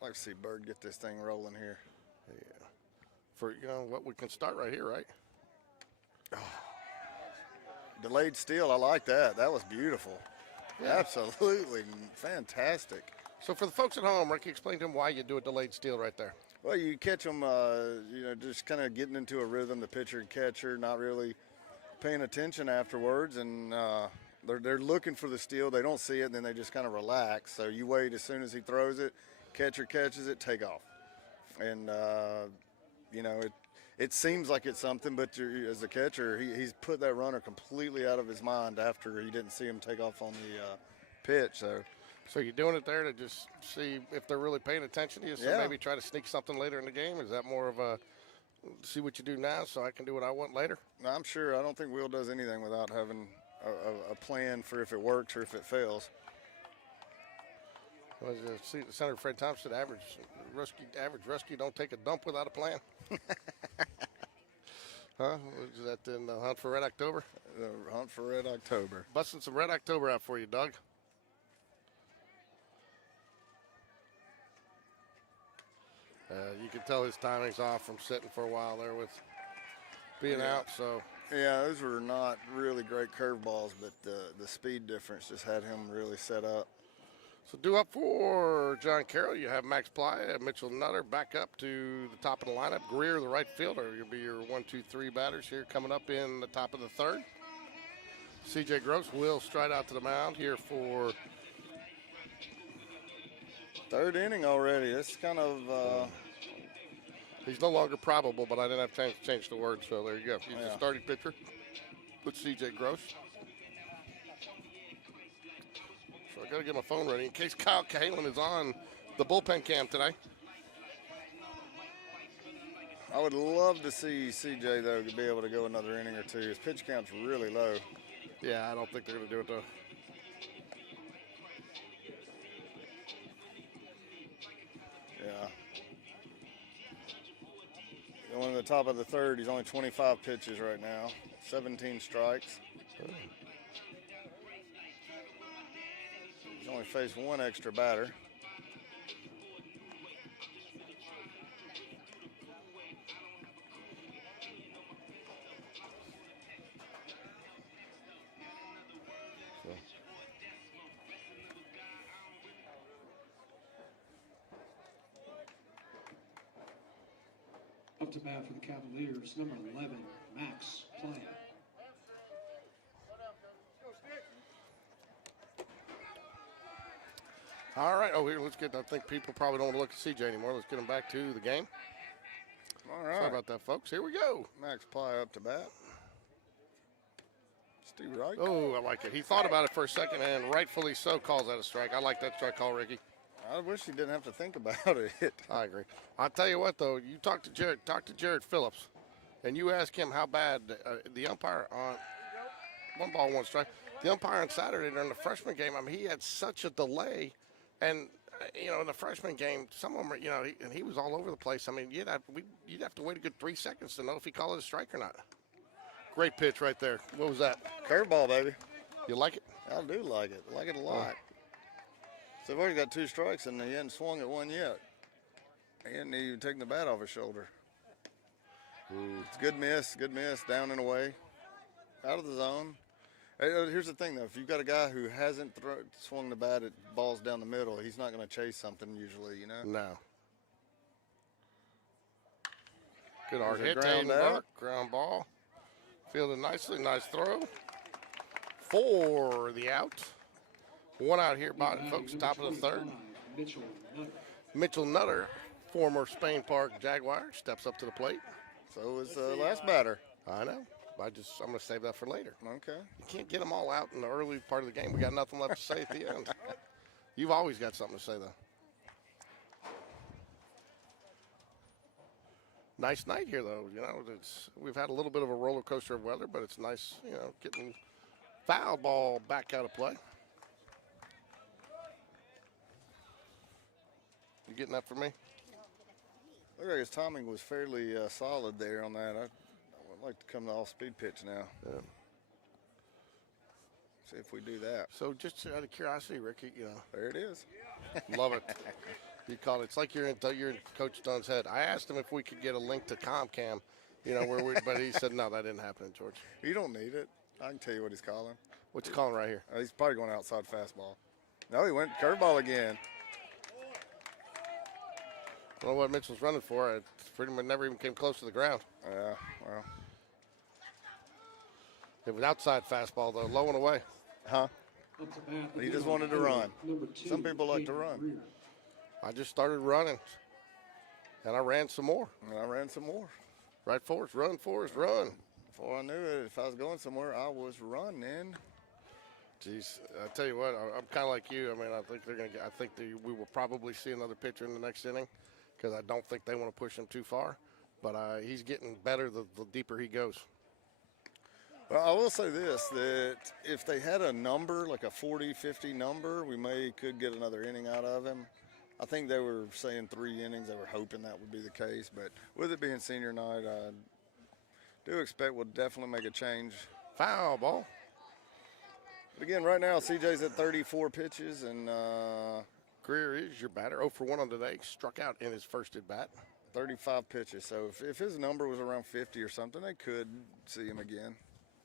I'd like to see Bird get this thing rolling here. Yeah. For, what we can start right here, right? Delayed steal, I like that. That was beautiful. Yeah. Absolutely fantastic. So for the folks at home, Ricky, explain to them why you do a delayed steal right there. Well, you catch them, just kind of getting into a rhythm, the pitcher and catcher, not really paying attention afterwards, and they're looking for the steal. They don't see it, and then they just kind of relax. So you wait as soon as he throws it, catcher catches it, take off. And, it seems like it's something, but as a catcher, he's put that runner completely out of his mind after he didn't see him take off on the pitch. So you're doing it there to just see if they're really paying attention to you, so Yeah. maybe try to sneak something later in the game? Is that more of a see what you do now so I can do what I want later? I'm sure. I don't think Will does anything without having a plan for if it works or if it fails. Well, Senator Fred Thompson, average rescue don't take a dump without a plan. Huh? Was that in the Hunt for Red October? The Hunt for Red October. Busting some Red October out for you, Doug. You can tell his timing's off from sitting for a while there with being out. So Yeah, those were not really great curveballs, but the speed difference just had him really set up. So due up for John Carroll, you have Max Ply, Mitchell Nutter back up to the top of the lineup. Greer, the right fielder, you'll be your 1, 2, 3 batters here coming up in the top of the third. C.J. Gross will stride out to the mound here for third inning already. It's kind of he's no longer probable, but I didn't have time to change the word, so there you go. He's the starting pitcher with C.J. Gross. So I got to get my phone ready in case Kyle Cahalan is on the bullpen cam today. I would love to see CJ, though, to be able to go another inning or two. His pitch count's really low. Yeah, I don't think they're going to do it, though. Yeah. Going to the top of the third, he's only 25 pitches right now, 17 strikes. He's only faced one extra batter. Up to bat for the Cavaliers, number 11, Max Plant. All right. Oh, here, let's get, I think people probably don't want to look at CJ anymore. Let's get them back to the game. All right. Sorry about that, folks. Here we go. Max Ply up to bat. Steve Wright. Oh, I like it. He thought about it for a second, and rightfully so calls that a strike. I like that strike call, Ricky. I wish he didn't have to think about it. I agree. I'll tell you what, though. You talk to Jared Phillips, and you ask him how bad the umpire on 1 ball, 1 strike. The umpire on Saturday during the freshman game, I mean, he had such a delay. And, in the freshman game, some of them, and he was all over the place. I mean, you'd have to wait a good 3 seconds to know if he called it a strike or not. Great pitch right there. What was that? Curveball, baby. You like it? I do like it. I like it a lot. So they've already got 2 strikes, and he hasn't swung at one yet. He hadn't even taken the bat off his shoulder. It's good miss, down and away, out of the zone. Hey, here's the thing, though. If you've got a guy who hasn't swung the bat at balls down the middle, he's not going to chase something usually, you know? No. Good hard hit, ground ball. Fielded nicely, nice throw. 4 the out. 1 out here, folks, top of the 3rd. Mitchell Nutter, former Spain Park Jaguar, steps up to the plate. So was the last batter. I know. I'm going to save that for later. Okay. You can't get them all out in the early part of the game. We got nothing left to say at the end. You've always got something to say, though. Nice night here, though. You know, we've had a little bit of a roller coaster of weather, but it's nice, you know, getting foul ball back out of play. You getting that for me? Looked like his timing was fairly solid there on that. I would like to come to off-speed pitch now. Yeah. See if we do that. So just out of curiosity, Ricky, you know. There it is. Love it. You called it. It's like you're in Coach Dunn's head. I asked him if we could get a link to Comcam, you know, but he said, no, that didn't happen, George. You don't need it. I can tell you what he's calling. What's he calling right here? He's probably going outside fastball. No, he went curveball again. I don't know what Mitchell's running for. It pretty much never even came close to the ground. Yeah, well. It was outside fastball, though, low and away. Huh? He just wanted to run. Some people like to run. I just started running, and I ran some more. And I ran some more. Right, Forrest, run, Forrest, run. Before I knew it, if I was going somewhere, I was running. Jeez, I tell you what, I'm kind of like you. I mean, I think they're going to get. I think we will probably see another pitcher in the next inning, because I don't think they want to push him too far. But he's getting better the deeper he goes. Well, I will say this, that if they had a number, like a 40-50 number, we could get another inning out of him. I think they were saying 3 innings. They were hoping that would be the case. But with it being senior night, I do expect we'll definitely make a change. Foul ball. But again, right now, CJ's at 34 pitches, and Greer is your batter. 0 for 1 on today. Struck out in his first at bat. 35 pitches. So if his number was around 50 or something, they could see him again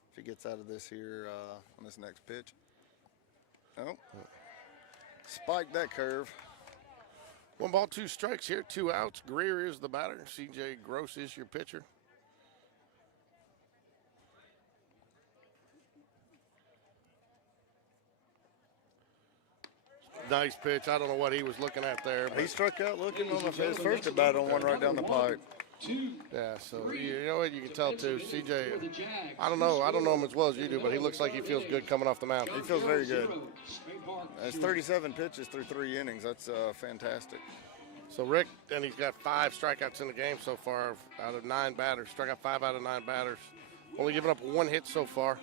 if he gets out of this here on this next pitch. Oh, spiked that curve. 1 ball, 2 strikes here, 2 outs. Greer is the batter. CJ Gross is your pitcher. Nice pitch. I don't know what he was looking at there. He struck out looking on his first at bat on one right down the pipe. Yeah, so you know what, you can tell too, CJ, I don't know him as well as you do, but he looks like he feels good coming off the mound. He feels very good. It's 37 pitches through 3 innings. That's fantastic. So Rick, and he's got 5 strikeouts in the game so far out of 9 batters. Struck out 5 out of 9 batters. Only giving up 1 hit so far.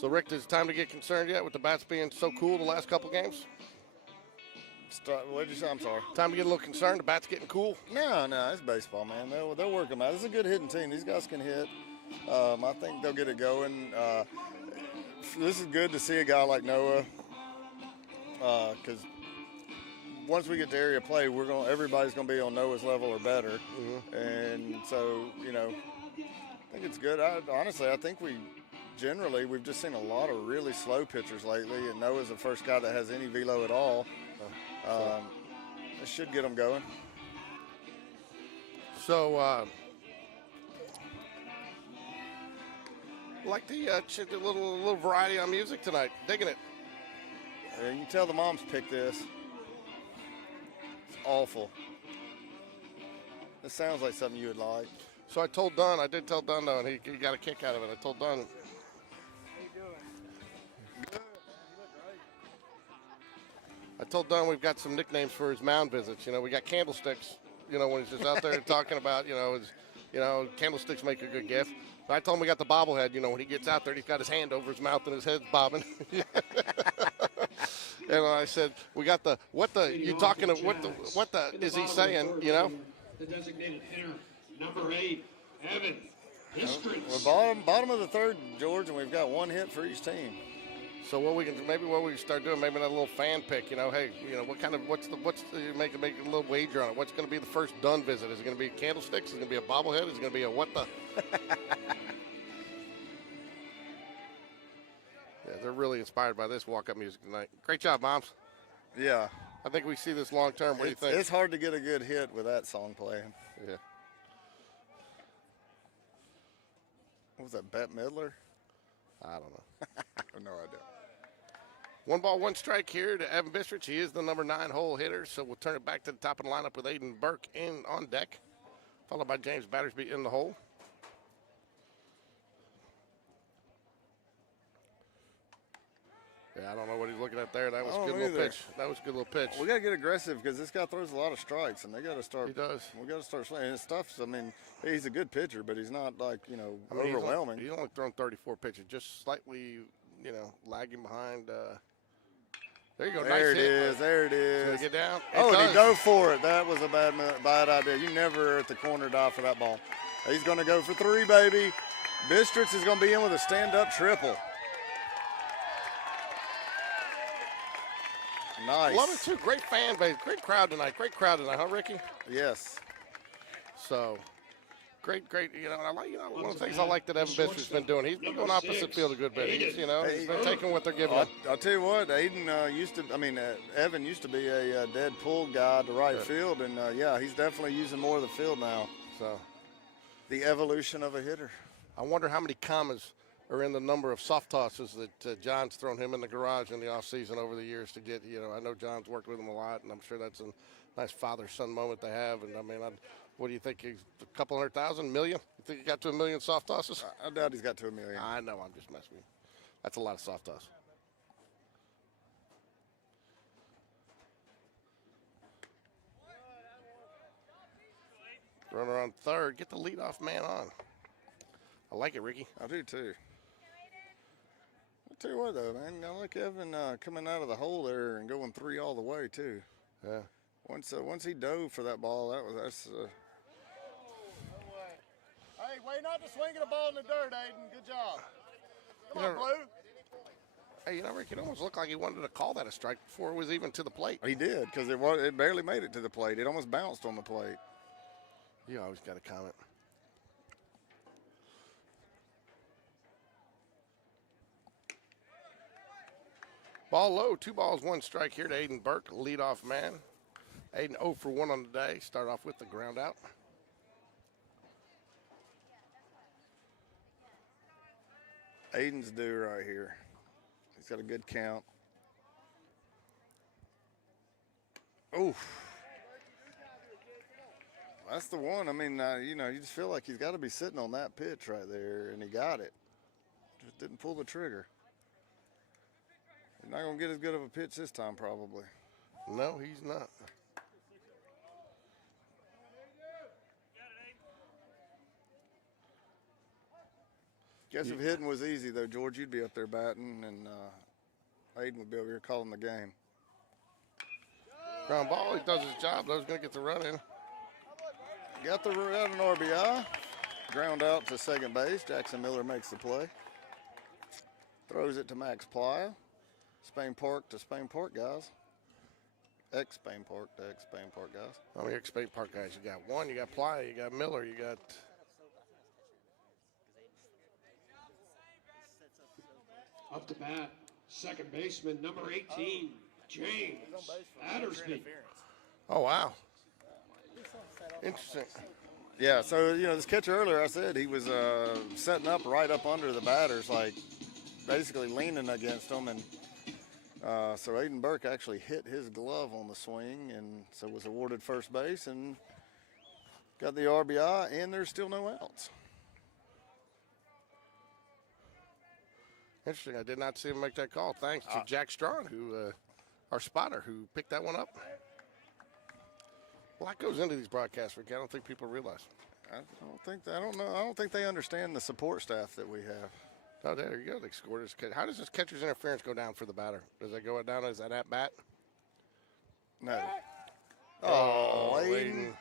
So Rick, is it time to get concerned yet with the bats being so cool the last couple games? What did you say? I'm sorry. Time to get a little concerned. The bat's getting cool. No, it's baseball, man. They'll work them out. This is a good hitting team. These guys can hit. I think they'll get it going. This is good to see a guy like Noah, because once we get to area play, everybody's gonna be on Noah's level or better. Mm-hmm. And so, I think it's good. Honestly, I think we've just seen a lot of really slow pitchers lately, and Noah's the first guy that has any velo at all. This should get them going. So, like the little variety on music tonight. Digging it. You can tell the moms picked this. It's awful. This sounds like something you would like. So I told Dunn, I did tell Dunn though, and he got a kick out of it. I told Dunn. I told Dunn we've got some nicknames for his mound visits. We got candlesticks. When he's just out there talking about, candlesticks make a good gift. But I told him we got the bobblehead. When he gets out there, he's got his hand over his mouth and his head's bobbing. And I said, we got what is he saying? The designated hitter, number 8, Evan. We're bottom of the 3rd, George, and we've got 1 hit for each team. So what we can start doing, maybe a little fan pick. Hey, what's the make a little wager on it. What's going to be the first Dunn visit? Is it going to be candlesticks? Is it going to be a bobblehead? Is it going to be a what the? Yeah, they're really inspired by this walk-up music tonight. Great job, Moms. Yeah. I think we see this long term. What do you think? It's hard to get a good hit with that song playing. Yeah. What was that, Bette Midler? I don't know. I have no idea. 1 ball, 1 strike here to Evan Bistrich. He is the number 9 hole hitter, so we'll turn it back to the top of the lineup with Aiden Burke on deck, followed by James Battersby in the hole. Yeah, I don't know what he's looking at there. That was a good little pitch. That was a good little pitch. We got to get aggressive because this guy throws a lot of strikes, and they got to start. He does. We got to start swinging. His stuff's, I mean, he's a good pitcher, but he's not like, overwhelming. He's only thrown 34 pitches, just slightly, lagging behind. There you go. There nice it hit. is. There it is. Gonna get down. Oh, did he go for it? That was a bad idea. You never at the corner die for that ball. He's going to go for 3, baby. Bistrich is going to be in with a stand-up triple. Nice. Love it, too. Great fan base. Great crowd tonight, huh, Ricky? Yes. So, great. I like, one of the things I like that Evan Bistrich's been doing. He's been going opposite field a good bit. He's been taking what they're giving him. I'll tell you what, Evan used to be a dead pull guy to right field, and he's definitely using more of the field now. So, the evolution of a hitter. I wonder how many commas are in the number of soft tosses that John's thrown him in the garage in the offseason over the years to get, I know John's worked with him a lot, and I'm sure that's a nice father-son moment they have. And, what do you think? He's a couple 100,000, million? You think he got to 1 million soft tosses? I doubt he's got to 1 million. I know, I'm just messing with you. That's a lot of soft toss. Runner on third. Get the leadoff man on. I like it, Ricky. I do, too. I'll tell you what, though, man. I like Evan coming out of the hole there and going 3 all the way, too. Yeah. Once he dove for that ball, that's. Hey, way not to swing at a ball in the dirt, Aiden. Good job. Come on, Blue. Hey, Ricky, it almost looked like he wanted to call that a strike before it was even to the plate. He did, because it barely made it to the plate. It almost bounced on the plate. You always got a comment. Ball low, 2 balls, 1 strike here to Aiden Burke, leadoff man. Aiden 0 for 1 on the day. Start off with the ground out. Aiden's due right here. He's got a good count. Oof. That's the one. You just feel like he's got to be sitting on that pitch right there, and he got it. Just didn't pull the trigger. He's not going to get as good of a pitch this time, probably. No, he's not. Guess if hitting was easy, though, George, you'd be up there batting, and Aiden would be over here calling the game. Ground ball, he does his job, though. He's going to get the run in. Got an RBI. Ground out to second base. Jackson Miller makes the play. Throws it to Max Playa. Spain Park to Spain Park, guys. Ex-Spain Park to ex-Spain Park, guys. How many ex-Spain Park guys? You got one, you got Playa, you got Miller, you got... Up to bat, second baseman, number 18, James Battersby. Oh, wow. Interesting. Yeah, so, this catcher earlier, I said he was setting up right up under the batters, like basically leaning against them. And so Aiden Burke actually hit his glove on the swing, and so was awarded first base and got the RBI, and there's still no outs. Interesting. I did not see him make that call. Thanks to Jack Strawn, our spotter, who picked that one up. A lot goes into these broadcasts, Rick. I don't think people realize. I don't think they understand the support staff that we have. Oh, there you go. They scored his catch. How does this catcher's interference go down for the batter? Does it go down as that at bat? No. Oh, Aiden.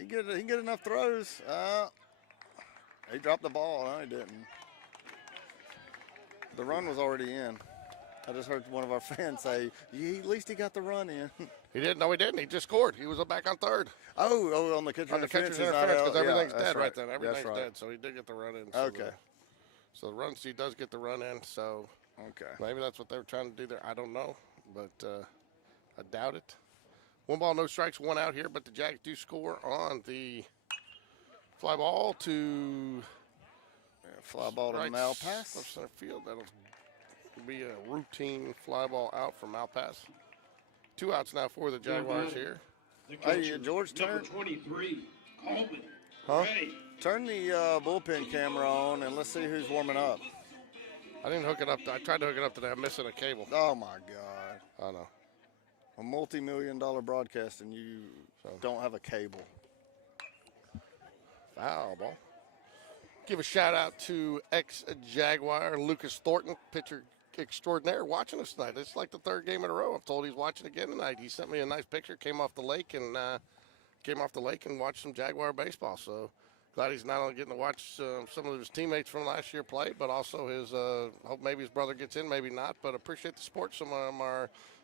He can get enough throws. He dropped the ball. No, he didn't. The run was already in. I just heard one of our fans say, at least he got the run in. He didn't. No, he didn't. He just scored. He was back on third. Oh, on the catcher interference he's not because out. everything's Yeah, dead right then. Everything's dead. So he did get the run in. So Okay. So the run, he does get the run in. So Okay. maybe that's what they were trying to do there. I don't know, but I doubt it. 1 ball, no strikes, 1 out here, but the Jags do score on the fly ball to Fly ball to right Malpass. left center field. That'll be a routine fly ball out from Malpass. 2 outs now for the Jaguars here. Hey, George, Number 23, Coleman. Huh? Ready. Turn the bullpen camera on and let's see who's warming up. I didn't hook it up. I tried to hook it up today. I'm missing a cable. Oh, my God. I know. A multi-million-dollar broadcast and you don't have a cable. Foul ball. Give a shout out to ex-Jaguar Lucas Thornton, pitcher extraordinaire, watching us tonight. It's like the 3rd game in a row. I'm told he's watching again tonight. He sent me a nice picture. Came off the lake and watched some Jaguar baseball. So glad he's not only getting to watch some of his teammates from last year play, but also his. Hope maybe his brother gets in, maybe not. But appreciate the support.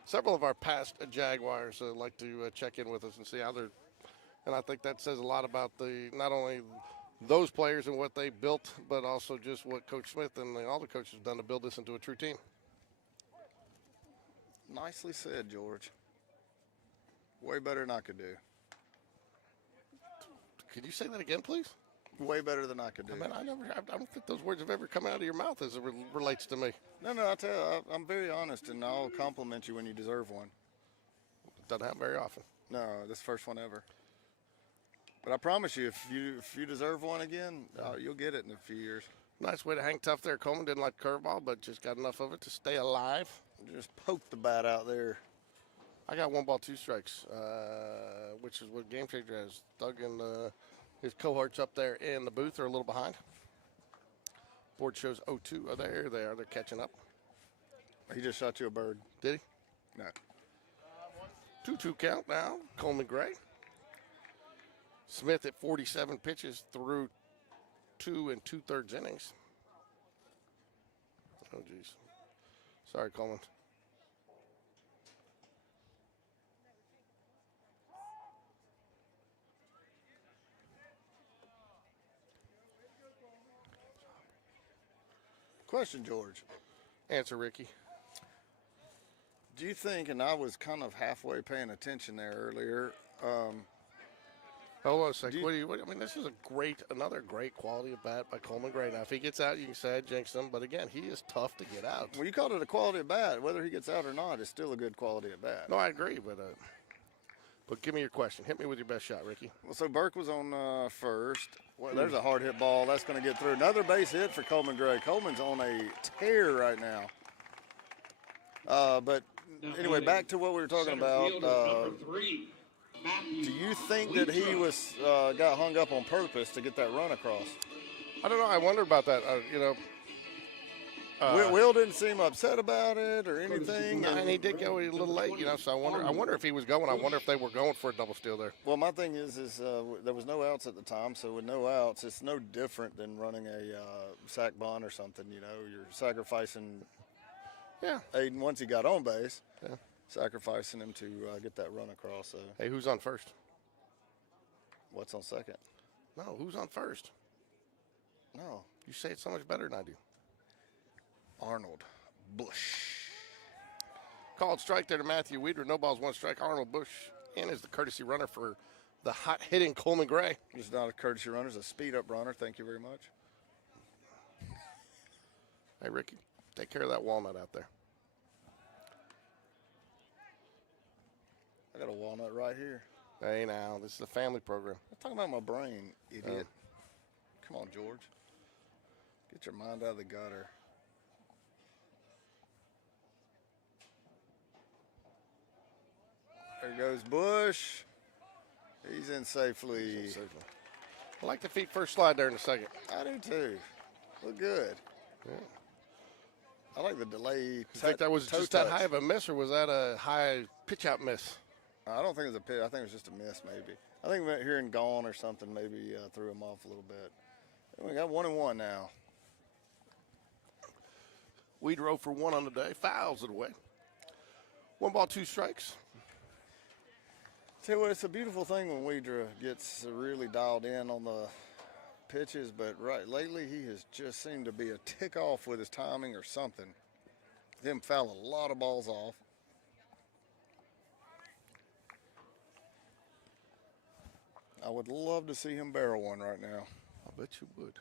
Several of our past Jaguars like to check in with us and see how they're. And I think that says a lot about not only those players and what they built, but also just what Coach Smith and all the coaches have done to build this into a true team. Nicely said, George. Way better than I could do. Could you say that again, please? Way better than I could do. I mean, I don't think those words have ever come out of your mouth as it relates to me. No, I tell you, I'm very honest, and I'll compliment you when you deserve one. Doesn't happen very often. No, this first one ever. But I promise you, if you deserve one again, you'll get it in a few years. Nice way to hang tough there. Coleman didn't like the curveball, but just got enough of it to stay alive. Just poke the bat out there. I got 1 ball, 2 strikes, which is what Game Changer has. Doug and his cohorts up there in the booth are a little behind. Board shows 0-2. Oh, there they are. They're catching up. He just shot you a bird. Did he? No. 2-2 count now. Coleman Gray. Smith at 47 pitches through 2 2/3 innings. Oh, geez. Sorry, Coleman. Question, George. Answer, Ricky. Do you think, and I was kind of halfway paying attention there earlier, Hold on a second. I mean, this is another great quality of bat by Coleman Gray. Now, if he gets out, you can say I jinxed him, but again, he is tough to get out. well, you called it a quality of bat. Whether he gets out or not, it's still a good quality of bat. No, I agree, but give me your question. Hit me with your best shot, Ricky. Well, so Burke was on first. Well, there's a hard hit ball. That's going to get through. Another base hit for Coleman Gray. Coleman's on a tear right now. But anyway, back to what we were talking about. Number 3, Do you think that he was got hung up on purpose to get that run across? I don't know. I wonder about that. Will didn't seem upset about it or anything. And he did go a little late, so I wonder if he was going. I wonder if they were going for a double steal there. Well, my thing is there was no outs at the time, so with no outs, it's no different than running a sack bunt or something. You're sacrificing Aiden once he got on base, sacrificing him to get that run across. So. Hey, who's on first? What's on second? No, who's on first? No. You say it so much better than I do. Arnold Bush. Called strike there to Matthew Weeder. No balls, 1 strike. Arnold Bush in as the courtesy runner for the hot-hitting Coleman Gray. It's not a courtesy runner. It's a speed-up runner. Thank you very much. Hey, Ricky, take care of that walnut out there. I got a walnut right here. Hey, now, this is a family program. I'm talking about my brain, idiot. Come on, George. Get your mind out of the gutter. There goes Bush. He's in safely. I like the feet first slide there in a second. I do too. Look good. Yeah. I like the delay. You think that was just that high of a miss, or was that a high pitch out miss? I don't think it was a pitch. I think it was just a miss, maybe. I think hearing gone or something maybe threw him off a little bit. We got 1-1 now. We drove for 1 on the day, fouls it away. 1 ball, 2 strikes. Tell you what, it's a beautiful thing when Weidra gets really dialed in on the pitches, but lately he has just seemed to be a tick off with his timing or something. Him foul a lot of balls off. I would love to see him barrel one right now. I bet you would.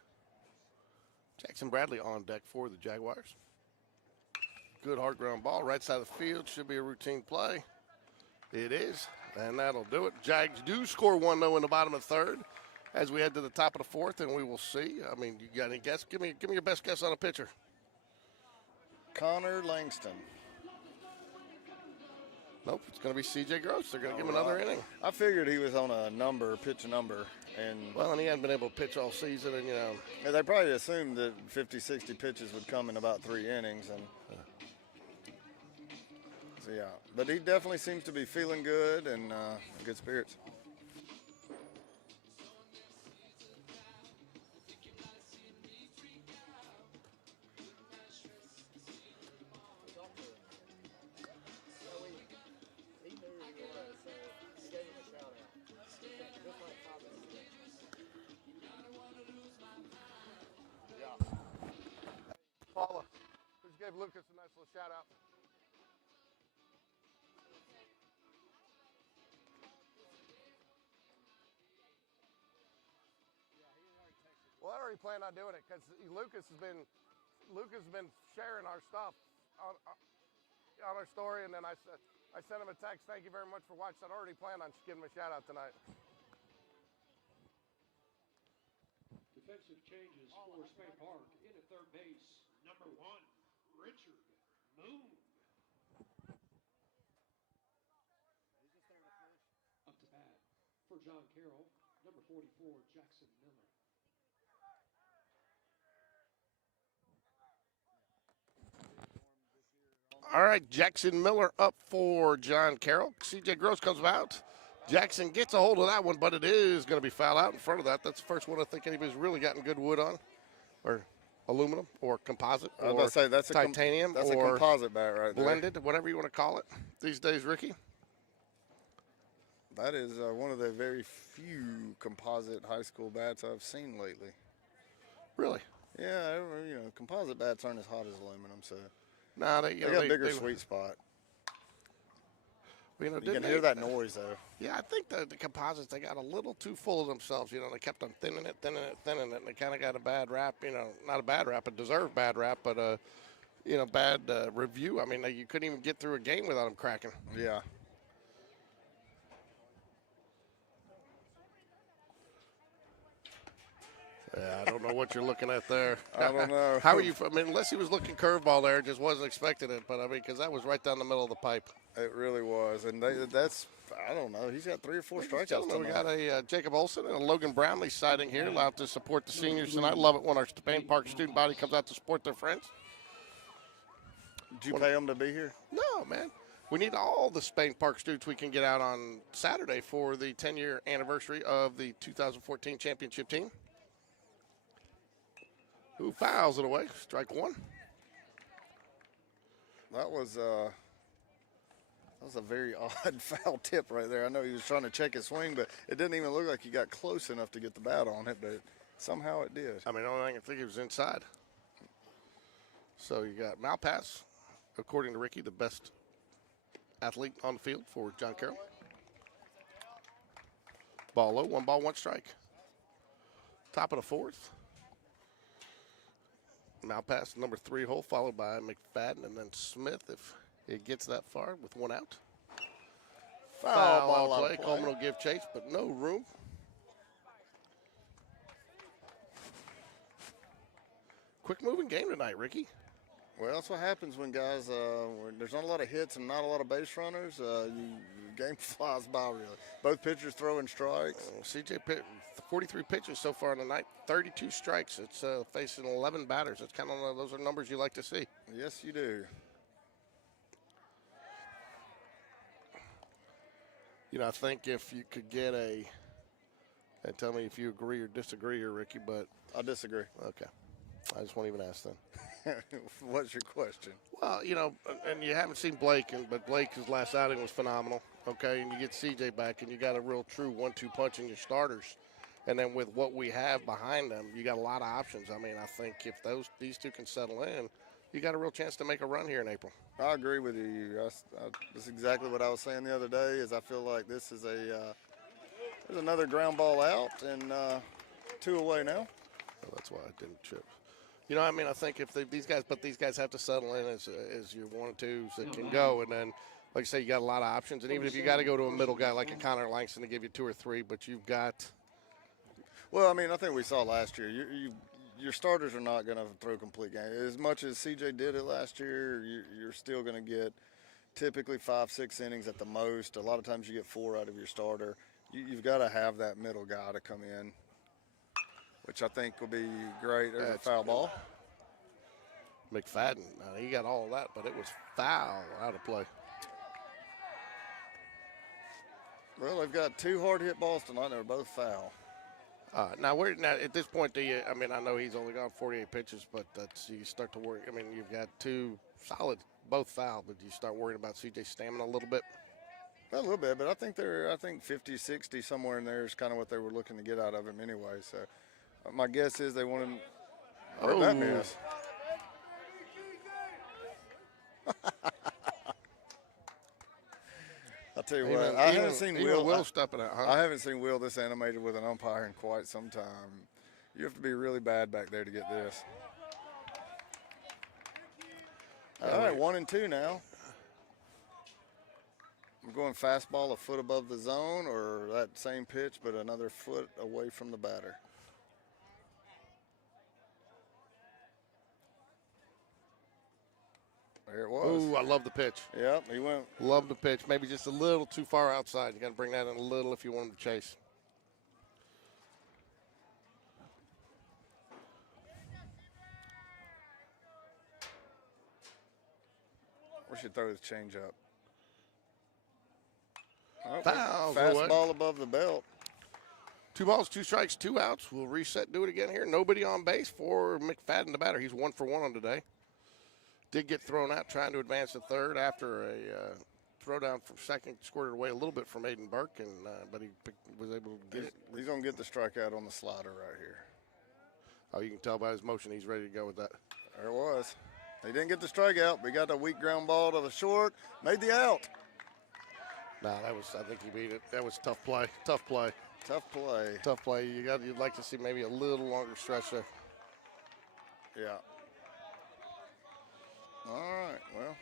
Jackson Bradley on deck for the Jaguars. Good hard ground ball, right side of the field. Should be a routine play. It is, and that'll do it. Jags do score 1-0 in the bottom of the 3rd as we head to the top of the 4th, and we will see. I mean, you got any guess? Give me your best guess on a pitcher. Connor Langston. Nope, it's going to be C.J. Gross. They're going to give him another inning. I figured he was on a pitch number. And he hadn't been able to pitch all season, and, Yeah, they probably assumed that 50, 60 pitches would come in about 3 innings. And so, yeah. But he definitely seems to be feeling good and in good spirits. Paula, just gave Lucas a nice little shout out. Well, I already planned on doing it because Lucas has been sharing our stuff on our story, and then I sent him a text. Thank you very much for watching. I'd already planned on giving him a shout out tonight. Defensive changes for Spain Park. In at third base, number 1, Richard Moon. Up to bat for John Carroll, number 44, Jackson Miller. All right, Jackson Miller up for John Carroll. C.J. Gross comes out. Jackson gets a hold of that one, but it is going to be foul out in front of that. That's the first one I think anybody's really gotten good wood on, or aluminum, or composite, I was about to say, that's titanium, that's or a composite bat right there. blended, whatever you want to call it these days, Ricky. That is one of the very few composite high school bats I've seen lately. Really? Yeah, composite bats aren't as hot as aluminum, so No, they got a bigger sweet spot. You can hear that noise, though. Yeah, I think the composites, they got a little too full of themselves. They kept on thinning it, and they kind of got a bad rap. Not a bad rap, a deserved bad rap, but bad review. I mean, you couldn't even get through a game without them cracking. Yeah. Yeah, I don't know what you're looking at there. I don't know. How are you? I mean, unless he was looking curveball there, just wasn't expecting it. But I mean, because that was right down the middle of the pipe. It really was, and that's I don't know. He's got 3 or 4 strikeouts. We got a Jacob Olson and a Logan Brownlee sighting here, allowed to support the seniors tonight. Love it when our Spain Park student body comes out to support their friends. Did you pay them to be here? No, man. We need all the Spain Park students we can get out on Saturday for the 10-year anniversary of the 2014 championship team. Who fouls it away? Strike 1. That was a very odd foul tip right there. I know he was trying to check his swing, but it didn't even look like he got close enough to get the bat on it, but somehow it did. I mean, the only thing I think it was inside. So you got Malpass, according to Ricky, the best athlete on the field for John Carroll. Ball low, 1 ball, 1 strike. Top of the 4th. Malpass, number 3 hole, followed by McFadden and then Smith if it gets that far with 1 out. Foul on play. Coleman will give chase, but no room. Quick moving game tonight, Ricky. Well, that's what happens when guys, when there's not a lot of hits and not a lot of base runners. The game flies by, really. Both pitchers throwing strikes. CJ Pitt, 43 pitches so far in the night, 32 strikes. It's facing 11 batters. It's kind of those are numbers you like to see. Yes, you do. I think if you could get a And tell me if you agree or disagree here, Ricky, but. I disagree. Okay. I just won't even ask then. What's your question? Well, you know, and you haven't seen Blake, but Blake's last outing was phenomenal, okay? And you get CJ back, and you got a real true 1-2 punch in your starters. And then with what we have behind them, you got a lot of options. I mean, I think if these two can settle in, you got a real chance to make a run here in April. I agree with you. That's exactly what I was saying the other day. Is I feel like this is there's another ground ball out and 2 away now. So that's why I didn't trip. You know, I mean, I think if these guys have to settle in as your 1 and 2s that can go, and then, like I say, you got a lot of options. And even if you got to go to a middle guy like a Connor Langston to give you 2 or 3, but you've got. Well, I mean, I think we saw last year. Your starters are not going to throw complete game. As much as CJ did it last year, you're still going to get typically 5-6 innings at the most. A lot of times you get 4 out of your starter. You've got to have that middle guy to come in, which I think will be great. There's a foul ball. McFadden, he got all of that, but it was foul out of play. Well, they've got 2 hard hit balls tonight. They're both foul. Now at this point, I mean, I know he's only gone 48 pitches, but you start to worry. I mean, you've got 2 solid, both foul, but you start worrying about CJ's stamina a little bit. A little bit, but I think 50, 60, somewhere in there is kind of what they were looking to get out of him anyway. So my guess is they want him. Where'd that miss? I'll tell you what, I haven't seen Will stepping out. Huh? I haven't seen Will this animated with an umpire in quite some time. You have to be really bad back there to get this. All right, 1 and 2 now. I'm going fastball a foot above the zone, or that same pitch, but another foot away from the batter. There it was. Ooh, I love the pitch. Yep, he went. Love the pitch. Maybe just a little too far outside. You got to bring that in a little if you want him to chase. We should throw his change up. Oh, Foul. Fastball above the belt. 2 balls, 2 strikes, 2 outs. We'll reset, do it again here. Nobody on base for McFadden, the batter. He's 1 for 1 on today. Did get thrown out trying to advance to third after a throw down from second. Squirted away a little bit from Aiden Burke, but he was able to get it. He's going to get the strikeout on the slider right here. Oh, you can tell by his motion he's ready to go with that. There it was. He didn't get the strikeout, but he got a weak ground ball to the short. Made the out. Nah, I think he beat it. That was tough play. Tough play. Tough play. Tough play. You'd like to see maybe a little longer stretch there. Yeah. All right, well.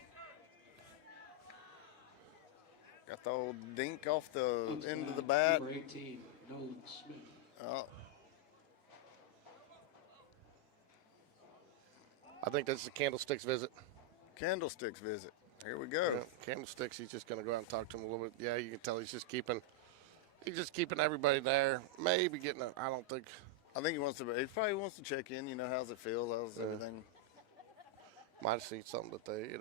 Got the old dink off the end of the bat. Number 18, Nolan Smith. Oh. I think that's the Candlesticks visit. Candlesticks visit. Here we go. Yeah, Candlesticks, he's just going to go out and talk to him a little bit. Yeah, you can tell he's just keeping everybody there. Maybe getting I think he wants to. He probably wants to check in. You know, how's it feel? How's everything? Might have seen something that they,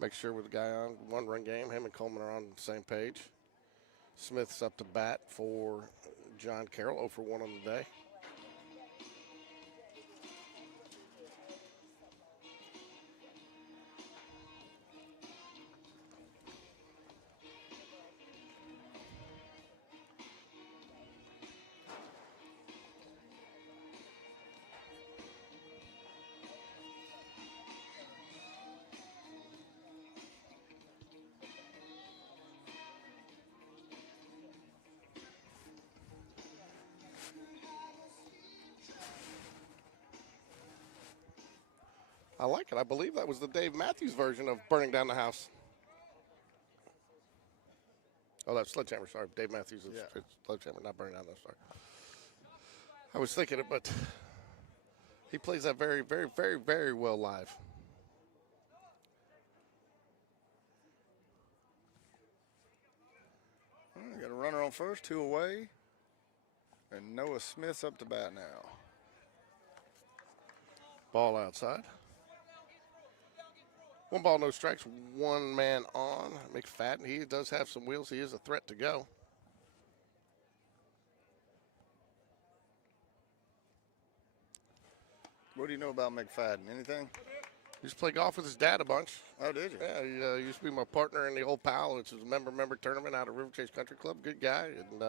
make sure with the guy on 1-run game, him and Coleman are on the same page. Smith's up to bat for John Carroll, 0 for 1 on the day. I like it. I believe that was the Dave Matthews version of Burning Down the House. Oh, that's Sledgehammer. Sorry, Dave Matthews is Sledgehammer, not Burning Down. Sorry. I was thinking it, but he plays that very, very, very, very well live. Got a runner on first, 2 away. And Noah Smith's up to bat now. Ball outside. 1 ball, no strikes, 1 man on. McFadden, he does have some wheels. He is a threat to go. do you know about McFadden? Anything? Used to play golf with his dad a bunch. Oh, did you? Yeah, he used to be my partner in the old PAL, which is a member tournament out of River Chase Country Club. Good guy. And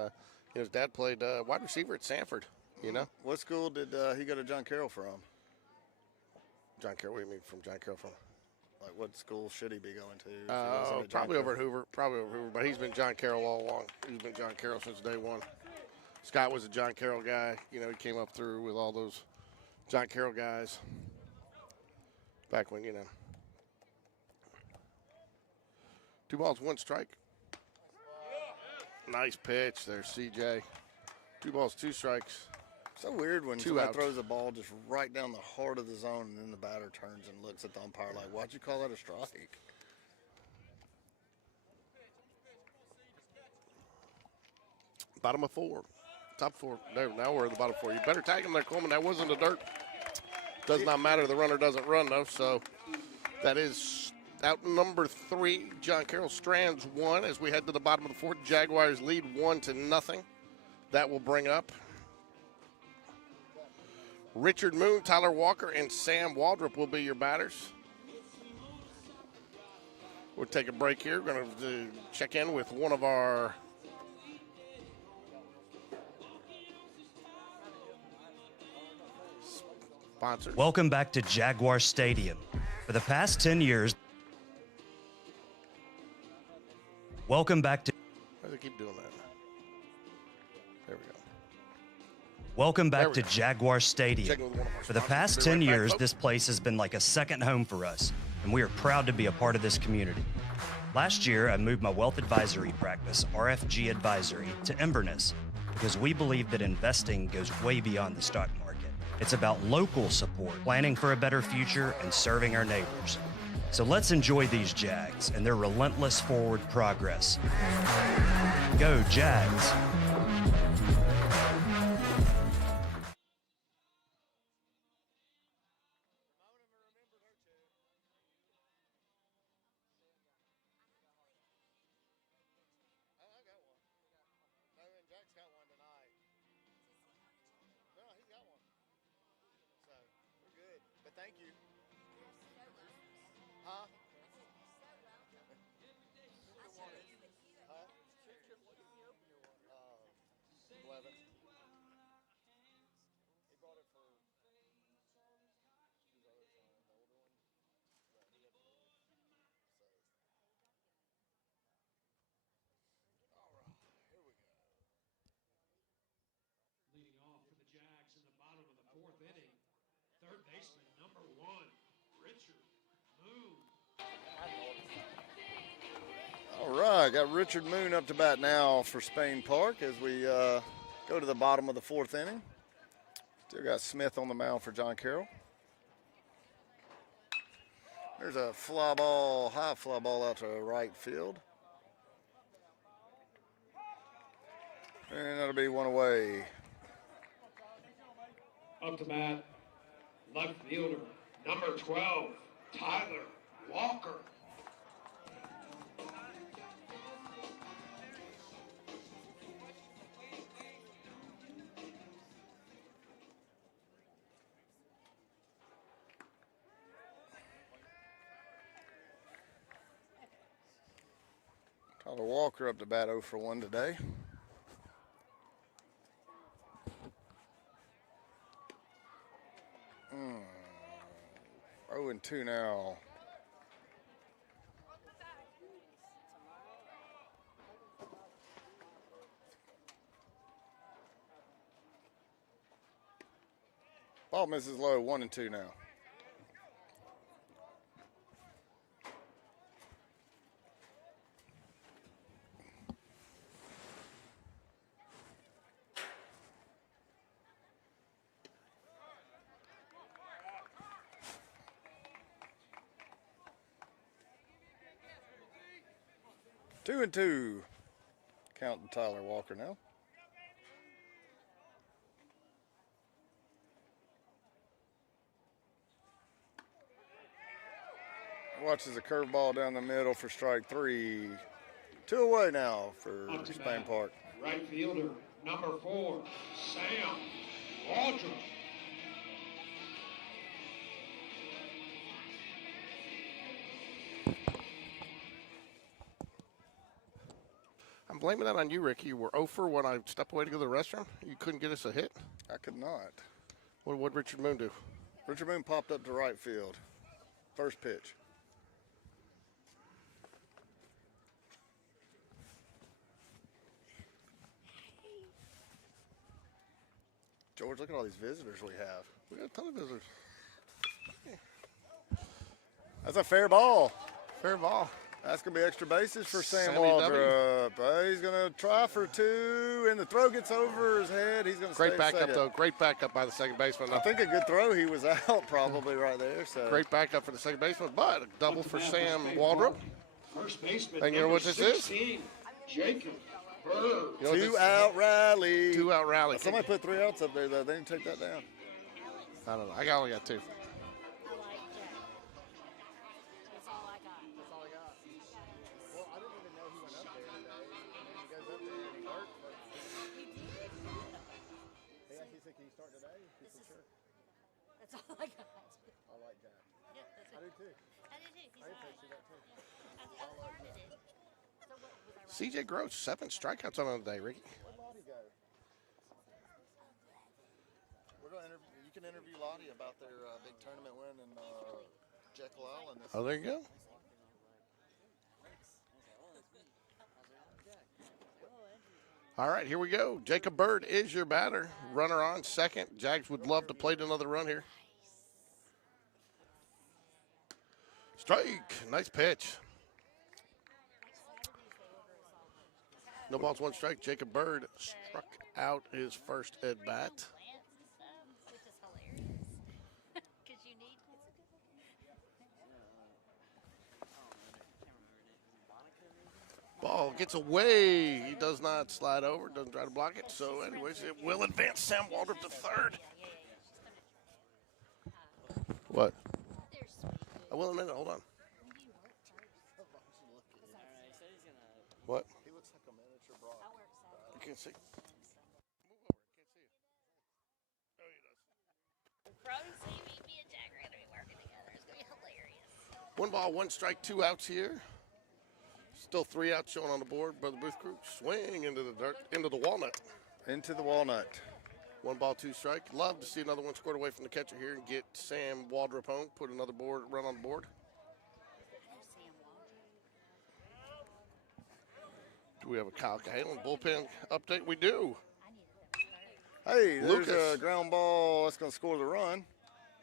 his dad played wide receiver at Sanford, you know. What school did he go to John Carroll from? John Carroll, what do you mean from John Carroll from? Like, what school should he be going to? if he wasn't at John Probably Carroll? over at Hoover. Probably over at Hoover, but he's been John Carroll all along. He's been John Carroll since day one. Scott was a John Carroll guy. You know, he came up through with all those John Carroll guys back when, you know. 2 balls, 1 strike. Nice pitch there, CJ. 2 balls, 2 strikes. So weird when 2 somebody outs. throws a ball just right down the heart of the zone, and then the batter turns and looks at the umpire like, "Why'd you call that a strike?" Bottom of 4. Top 4. There, now we're at the bottom 4. You better tag him there, Coleman. That wasn't the dirt. Does not matter. The runner doesn't run, though. So that is out number 3. John Carroll strands 1 as we head to the bottom of the 4th. Jaguars lead 1-0. That will bring up Richard Moon, Tyler Walker, and Sam Waldrop will be your batters. We'll take a break here. We're going to check in with one of our sponsors. Welcome back to Jaguar Stadium. For the past 10 years, welcome back to Why do they keep doing that? There we go. Welcome There back we to go. Jaguar Stadium. Checking with one of our For the sponsors. past Be 10 right back, years, folks. this place has been like a second home for us, and we are proud to be a part of this community. Last year, I moved my wealth advisory practice, RFG Advisory, to Inverness because we believe that investing goes way beyond the stock market. It's about local support, planning for a better future, and serving our neighbors. So let's enjoy these Jags and their relentless forward progress. Go Jags! Thank you. Huh? 11. He bought it for his other son, the older one. But he had to move. So. All right, here we go. Leading off for the Jags in the bottom of the 4th inning, third baseman number 1, Richard Moon. All right, got Richard Moon up to bat now for Spain Park as we go to the bottom of the 4th inning. Still got Smith on the mound for John Carroll. There's a fly ball, high fly ball out to right field. And that'll be one away. Up to bat, left fielder number 12, Tyler Walker. Tyler Walker up to bat 0 for 1 today. Hmm. 0-2 now. Ball misses low, 1-2 now. Two and two. Counting Tyler Walker now. Watches a curveball down the middle for strike 3. 2 away now for Up to Spain bat, Park. right fielder number 4, Sam Waldrop. blaming that on you, Ricky. You were 0 for when I stepped away to go to the restroom. You couldn't get us a hit. I could not. What did Richard Moon do? Richard Moon popped up to right field. First pitch. George, look at all these visitors we have. We got a ton of visitors. That's a fair ball. Fair ball. That's going to be extra bases for Sam Sammy Waldrop. He's going to try for 2, and the throw gets over his head. He's going to Great stay backup, second. though. Great backup by the second baseman. I think a good throw. He was out probably right there. So Great backup for the second baseman, but a double for Sam Waldrop. First baseman. And you know what this is? 16, Jacob Bird. You know what this- Two-out rally. Two-out rally. Somebody put 3 outs up there, though. They didn't take that down. I don't know. I only got 2. CJ Gross, 7 strikeouts on the day, Ricky. We're going to interview. You can interview Lottie about their big tournament win in Jekyll Island. Oh, there you go. All right, here we go. Jacob Bird is your batter. Runner on second. Jags would love to plate another run here. Strike. Nice pitch. No balls, 1 strike. Jacob Bird struck out his first at bat. Which is hilarious. Because you need. Ball gets away. He does not slide over. Doesn't try to block it. So, anyways, it will advance Sam Waldrop to third. What? Oh, well, a minute. Hold on. What? He looks like a miniature Brock. You can't see. Move over. I can't see it. Oh, he does. Probably see me and Jack are going to be working together. It's going to be hilarious. 1 ball, 1 strike, 2 outs here. Still 3 outs showing on the board. Brother Booth Crew swing into the dirt, into the walnut. Into the walnut. 1 ball, 2 strike. Love to see another one scored away from the catcher here and get Sam Waldrop home. Put another run on the board. Do we have a Kyle Cahalan bullpen update? We do. Hey, there's Lucas. a ground ball that's going to score the run.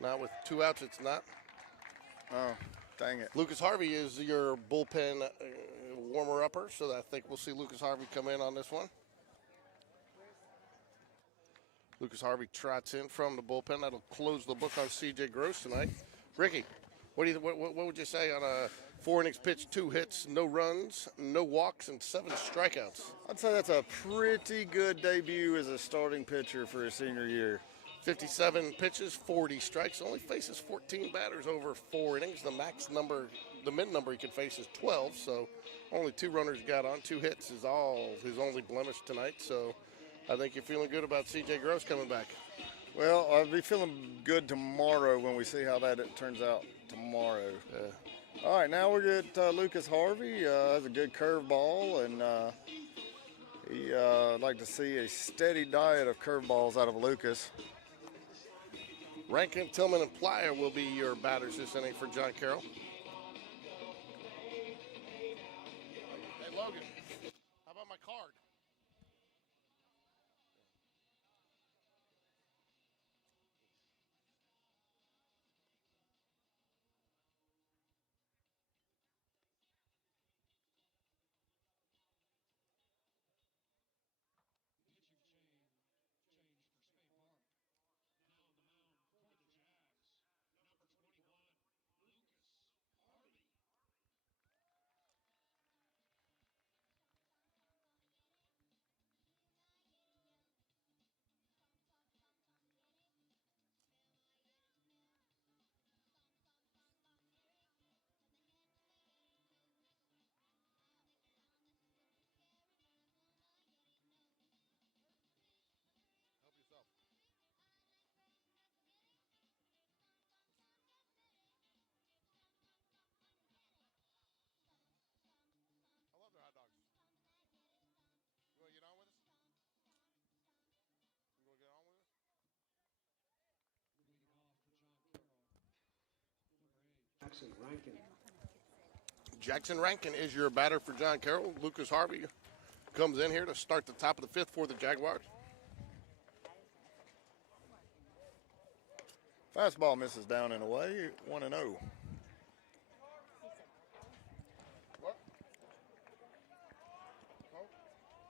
Now with 2 outs, it's not. Oh, dang it. Lucas Harvey is your bullpen warmer-upper, so I think we'll see Lucas Harvey come in on this one. Lucas Harvey trots in from the bullpen. That'll close the book on CJ Gross tonight. Ricky, what would you say on a 4 innings pitched, 2 hits, no runs, no walks, and 7 strikeouts? I'd say that's a pretty good debut as a starting pitcher for his senior year. 57 pitches, 40 strikes. Only faces 14 batters over 4 innings. The max number, the min number he could face is 12. So only 2 runners got on. 2 hits is all his only blemish tonight. So I think you're feeling good about CJ Gross coming back. Well, I'll be feeling good tomorrow when we see how that turns out tomorrow. Yeah. All right, now we're at Lucas Harvey. Has a good curveball, and I'd like to see a steady diet of curveballs out of Lucas. Rankin, Tillman, and Plyer will be your batters this inning for John Carroll. Hey, Logan, how about my card? Jackson Rankin. Jackson Rankin is your batter for John Carroll. Lucas Harvey comes in here to start the top of the fifth for the Jaguars. Fastball misses down and away, 1-0. What?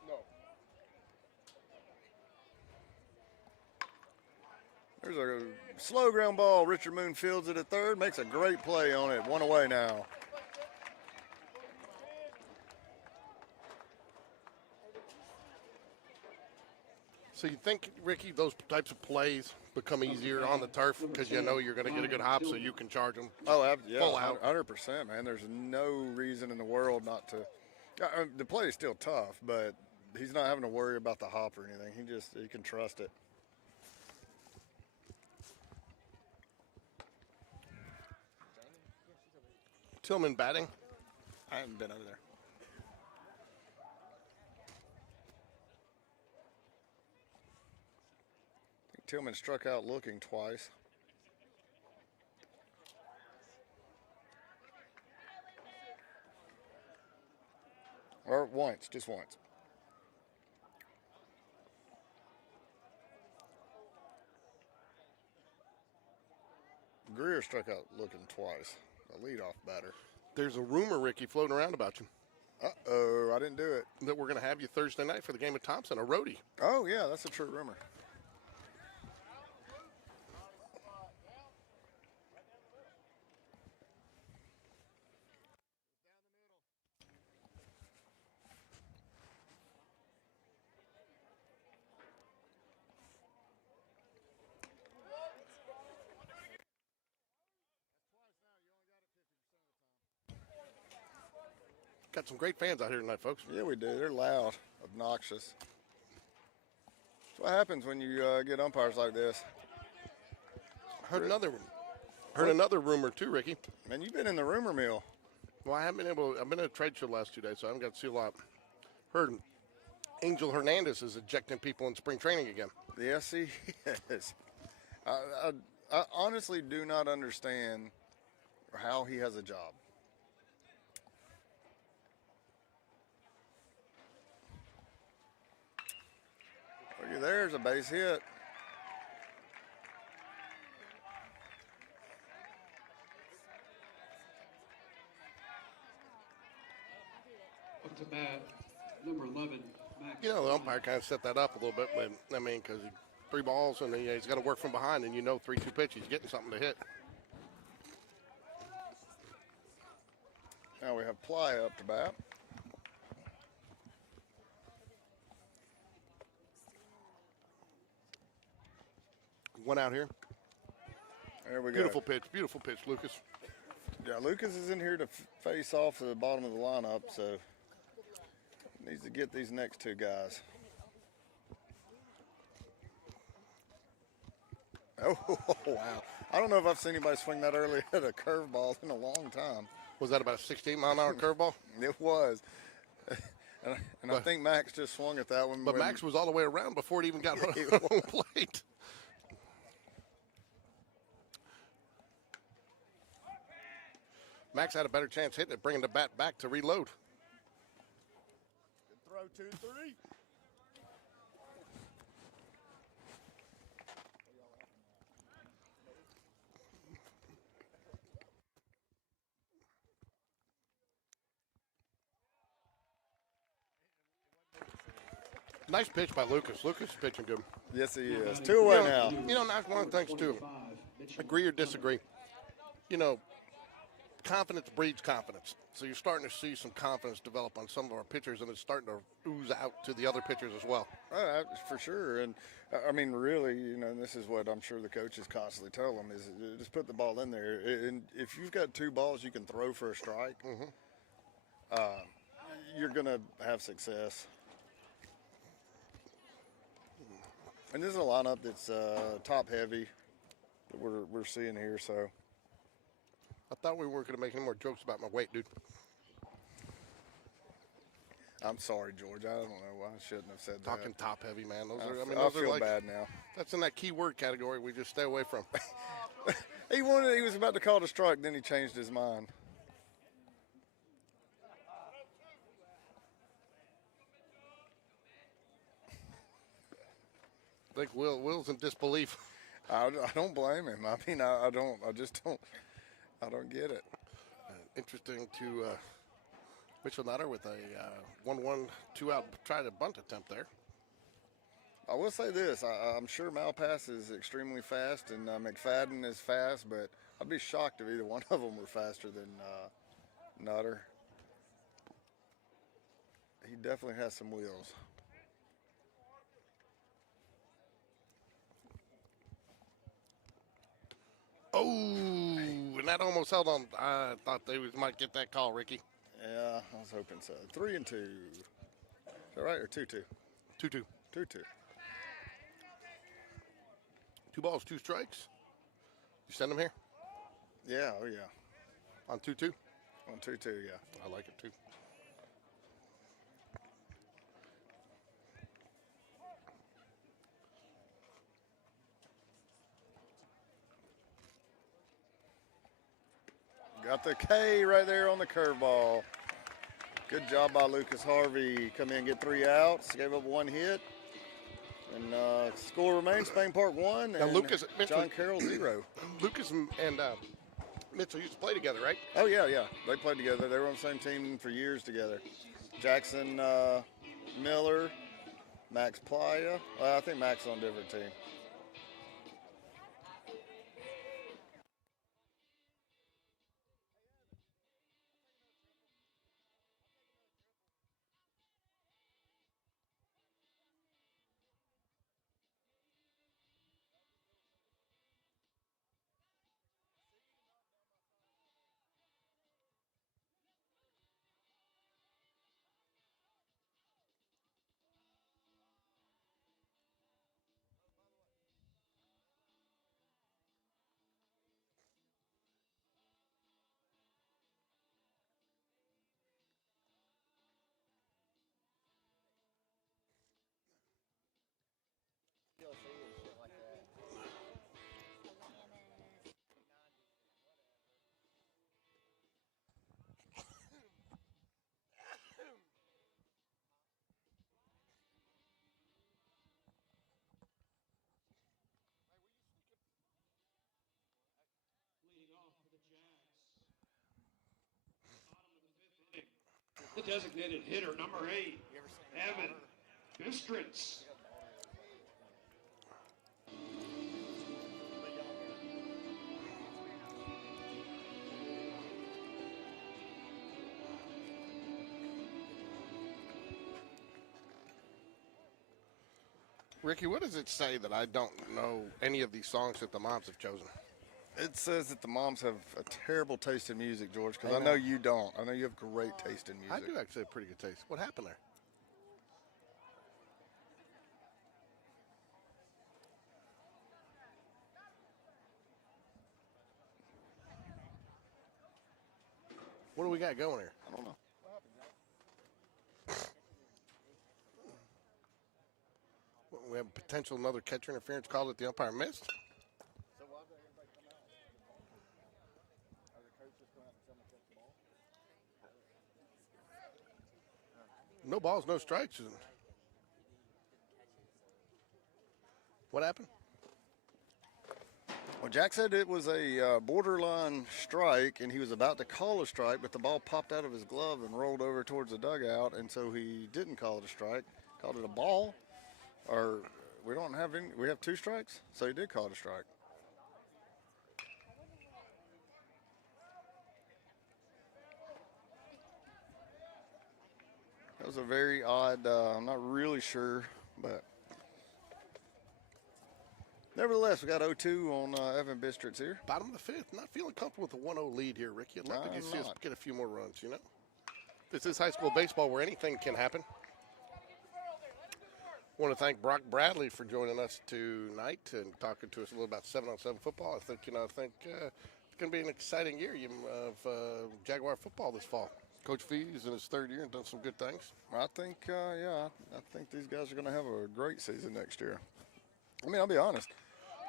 No. There's a slow ground ball. Richard Moon fields it at third, makes a great play on it. 1 away now. So you think, Ricky, those types of plays become easier on the turf because you know you're going to get a good hop, so you can charge them. Oh, yeah, full out. 100%, man. There's no reason in the world not to. The play is still tough, but he's not having to worry about the hop or anything. He can trust it. Tillman batting. I haven't been over there. I think Tillman struck out looking twice. Or once, just once. Greer struck out looking twice. The leadoff batter. There's a rumor, Ricky, floating around about you Uh-oh, I didn't do it. that we're going to have you Thursday night for the game at Thompson, a roadie. Oh, yeah, that's a true rumor. Got some great fans out here tonight, folks. Yeah, we do. They're loud, obnoxious. That's what happens when you get umpires like this. Heard another rumor too, Ricky. Man, you've been in the rumor mill. Well, I haven't been able. I've been at a trade show the last 2 days, so I haven't got to see a lot. Heard Angel Hernandez is ejecting people in spring training again. Yes, he is. I honestly do not understand how he has a job. Look, there's a base hit. Up to bat, number 11, Max. You know, the umpire kind of set that up a little bit. But, I mean, because 3 balls and he's got to work from behind, and 3-2 pitch, he's getting something to hit. Now we have Ply up to bat. One out here. There we go. Beautiful pitch, Lucas. Yeah, Lucas is in here to face off to the bottom of the lineup, so needs to get these next 2 guys. Oh, wow. I don't know if I've seen anybody swing that early at a curveball in a long time. Was that about a 16-mile-an-hour curveball? It was. And I think Max just swung at that one. But Max was all the way around before it even got on home plate. Max had a better chance hitting it, bringing the bat back to reload. Good throw, 2-3. Nice pitch by Lucas. Lucas is pitching good. Yes, he is. 2 away now. That's one of the things, too. Agree or disagree. Confidence breeds confidence. So you're starting to see some confidence develop on some of our pitchers, and it's starting to ooze out to the other pitchers as well. For sure. And, I mean, really, and this is what I'm sure the coaches constantly tell them, is just put the ball in there. And if you've got 2 balls you can throw for a strike, you're going to have success. And this is a lineup that's top-heavy that we're seeing here, so. I thought we weren't going to make any more jokes about my weight, dude. I'm sorry, George. I don't know why I shouldn't have said that. Talking top-heavy, man. I feel bad now. That's in that key word category we just stay away from. He was about to call the strike, then he changed his mind. I think Will's in disbelief. I don't blame him. I mean, I don't get it. Interesting to Mitchell Nutter with a 1-1, 2-out try to bunt attempt there. I will say this. I'm sure Malpass is extremely fast, and McFadden is fast, but I'd be shocked if either one of them were faster than Nutter. He definitely has some wheels. Oh, and that almost held on. I thought they might get that call, Ricky. Yeah, I was hoping so. 3-2. Is that right, or 2-2? 2-2. 2-2. 2 balls, 2 strikes. You send them here? Yeah, oh yeah. On 2-2? On 2-2, yeah. I like it too. Got the K right there on the curveball. Good job by Lucas Harvey. Come in, get 3 outs. Gave up 1 hit. And score remains Spain Park 1 and Lucas, John Carroll 0. Lucas and Mitchell used to play together, right? Oh, yeah. They played together. They were on the same team for years together. Jackson Miller, Max Playa. Well, I think Max is on a different team. Leading off for the Jags. Bottom of the 5th inning. The designated hitter, number 8, Evan Bistrits. Ricky, what does it say that I don't know any of these songs that the moms have chosen? It says that the moms have a terrible taste in music, George, because I I know. know you don't. I know you have great taste in music. I do actually have pretty good taste. What happened there? What do we got going here? I don't know. We have potential another catcher interference call that the umpire missed. No balls, no strikes. What happened? Well, Jack said it was a borderline strike, and he was about to call a strike, but the ball popped out of his glove and rolled over towards the dugout, and so he didn't call it a strike, called it a ball. Or we don't have any. We have 2 strikes, so he did call it a strike. That was a very odd. I'm not really sure, but nevertheless, we got 0-2 on Evan Bistrits here. Bottom of the 5th. Not feeling comfortable with a 1-0 lead here, Ricky. I'd love to see us get a few more runs, you know? This is high school baseball where anything can happen. I want to thank Brock Bradley for joining us tonight and talking to us a little about 7-on-7 football. I think it's going to be an exciting year of Jaguar football this fall. Coach Fee's in his 3rd year and done some good things. I think, I think these guys are going to have a great season next year. I mean, I'll be honest.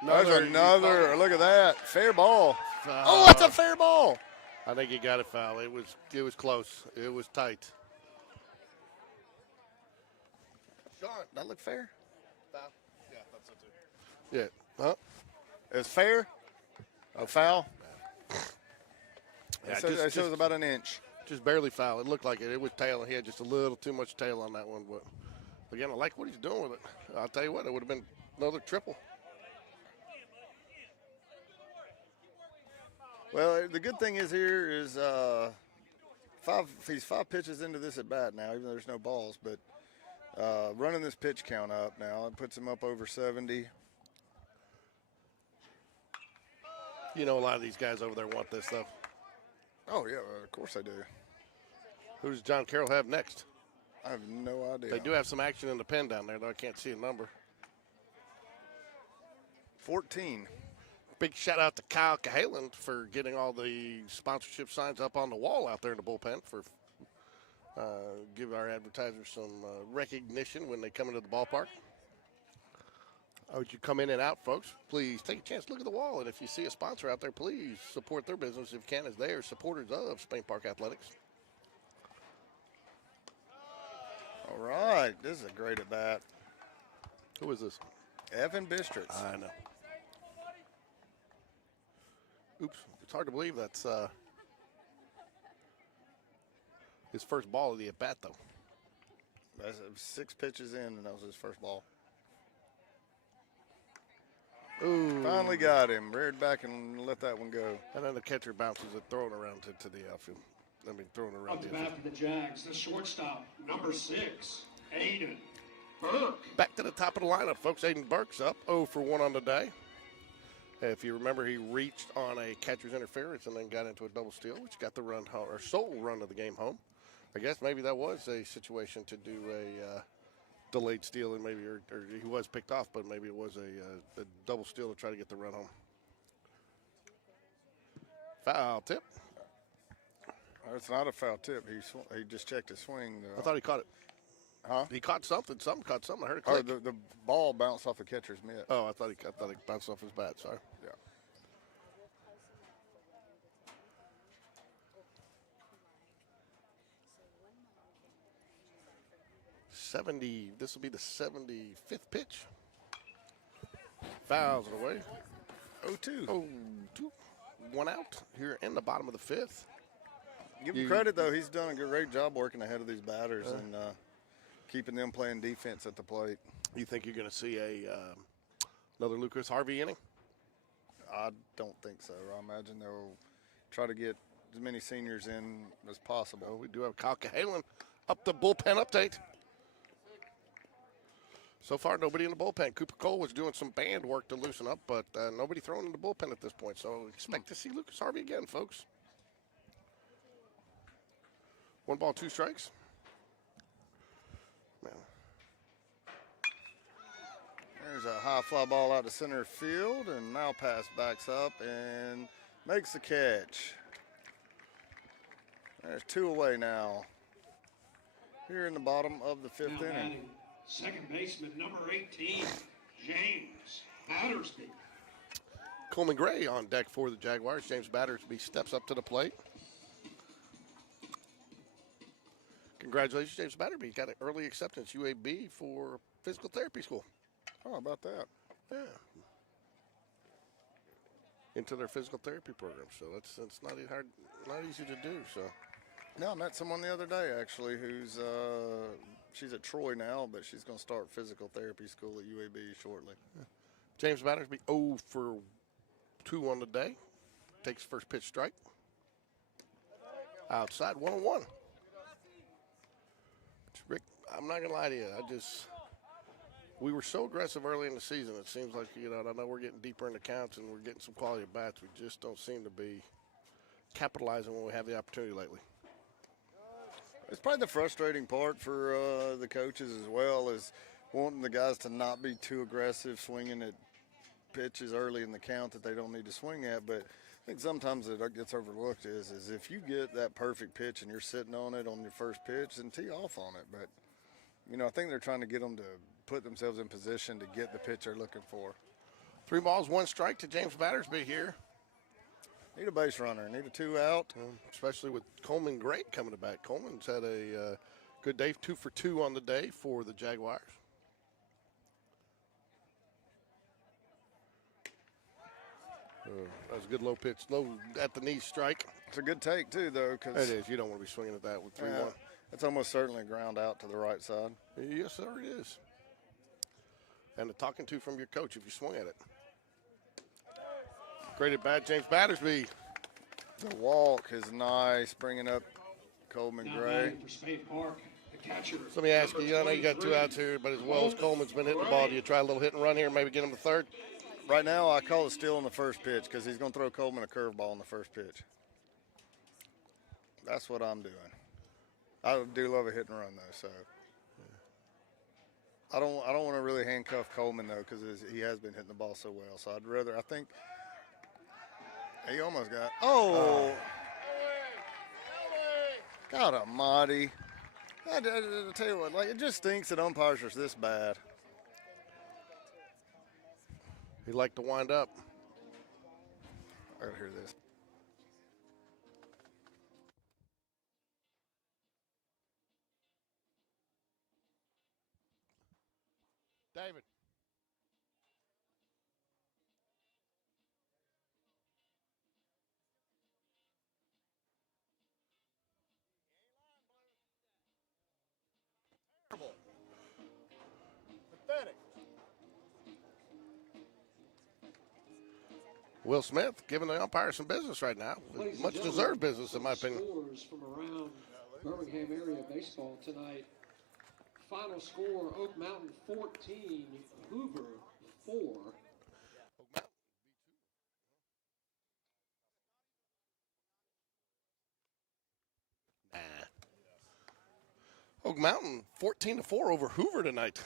There's another. Look at that. Fair ball. Foul. Oh, that's a fair ball. I think he got a foul. It was close. It was tight. Sean, that look fair? Foul? Yeah, I thought so too. Yeah. Huh? It's fair? A foul? Yeah, It says it was about an inch. Just barely foul. It looked like it. It was tail. He had just a little too much tail on that one. But, again, I like what he's doing with it. I'll tell you what, it would have been another triple. Well, the good thing is here is he's 5 pitches into this at bat now, even though there's no balls. But running this pitch count up now, it puts him up over 70. You know, a lot of these guys over there want this stuff. Oh, yeah, of course they do. Who does John Carroll have next? I have no idea. They do have some action in the pen down there, though I can't see a number. 14. Big shout out to Kyle Cahalan for getting all the sponsorship signs up on the wall out there in the bullpen for give our advertisers some recognition when they come into the ballpark. Would you come in and out, folks? Please take a chance, look at the wall, and if you see a sponsor out there, please support their business if you can, as they are supporters of Spain Park Athletics. All right, this is a great at bat. Who is this? Evan Bistritz. I know. Oops, it's hard to believe that's his first ball of the at bat, though. That's 6 pitches in, and that was his first ball. Ooh. Finally got him. Reared back and let that one go. And then the catcher bounces it, throwing around to the outfield. I mean, throwing around Up the to outfield. bat for the Jags, the shortstop, number 6, Aiden Burke. Back to the top of the lineup, folks. Aiden Burke's up 0 for 1 on the day. If you remember, he reached on a catcher's interference and then got into a double steal, which got the run home, or sole run of the game home. I guess maybe that was a situation to do a delayed steal, and maybe or he was picked off, but maybe it was a double steal to try to get the run home. Foul tip. It's not a foul tip. He just checked his swing. I thought he caught it. Huh? He caught something. Something caught something. I heard it Oh, click. the ball bounced off the catcher's mitt. Oh, I thought he bounced off his bat. Sorry. Yeah. This will be the 75th pitch. Fouls it away. 0-2. 0-2. 1 out here in the bottom of the 5th. Give him credit, though. He's done a great job working ahead of these batters and keeping them playing defense at the plate. You think you're going to see another Lucas Harvey inning? I don't think so. I imagine they'll try to get as many seniors in as possible. Oh, we do have Kyle Cahalan up the bullpen update. So far, nobody in the bullpen. Cooper Cole was doing some band work to loosen up, but nobody throwing in the bullpen at this point. So expect to see Lucas Harvey again, folks. 1 ball, 2 strikes. Man. There's a high fly ball out to center field, and Malpass backs up and makes the catch. There's 2 away now. Here in the bottom of the 5th Now inning. batting, second baseman, number 18, James Battersby. Coleman Gray on deck for the Jaguars. James Battersby steps up to the plate. Congratulations, James Battersby. Got an early acceptance UAB for physical therapy school. How about that? Yeah. Into their physical therapy program. So that's not easy to do. So. No, I met someone the other day, actually, who's she's at Troy now, but she's going to start physical therapy school at UAB shortly. Yeah. James Battersby 0 for 2 on the day. Takes first pitch strike. Outside, 1-1. Rick, I'm not going to lie to you. We were so aggressive early in the season. It seems like, I know we're getting deeper in the counts and we're getting some quality at bats. We just don't seem to be capitalizing when we have the opportunity lately. It's probably the frustrating part for the coaches as well, is wanting the guys to not be too aggressive, swinging at pitches early in the count that they don't need to swing at. But I think sometimes it gets overlooked is if you get that perfect pitch and you're sitting on it on your first pitch, then tee off on it. But, I think they're trying to get them to put themselves in position to get the pitch they're looking for. 3 balls, 1 strike to James Battersby here. Need a base runner. Need a 2 out. Especially with Coleman Gray coming to bat. Coleman's had a good day, 2 for 2 on the day for the Jaguars. That was a good low pitch, low at the knee strike. It's a good take, too, though. It is. You don't want to be swinging at that with 3-1. It's almost certainly ground out to the right side. Yes, sir, it is. And a talking to from your coach if you swing at it. Great at bat, James Battersby. The walk is nice, bringing up Coleman Gray. For Spade Park, the catcher. So let me ask you, I know you got 2 outs here, but as well as Coleman's been hitting the ball, do you try a little hit and run here and maybe get him to third? Right now, I call it steal on the first pitch because he's going to throw Coleman a curveball on the first pitch. That's what I'm doing. I do love a hit and run, though, so. I don't want to really handcuff Coleman, though, because he has been hitting the ball so well. So I'd rather, I think, he almost got, God almighty. I tell you what, like, it just stinks that umpires are this bad. He'd like to wind up. I gotta hear this. David. Terrible. Pathetic. Will Smith giving the umpire some business right now. Ladies and Much gentlemen, deserved business, in my opinion. Scores from around Birmingham area baseball tonight. Final score: Oak Mountain 14, Hoover 4. Oak Mountain 14-4 over Hoover tonight.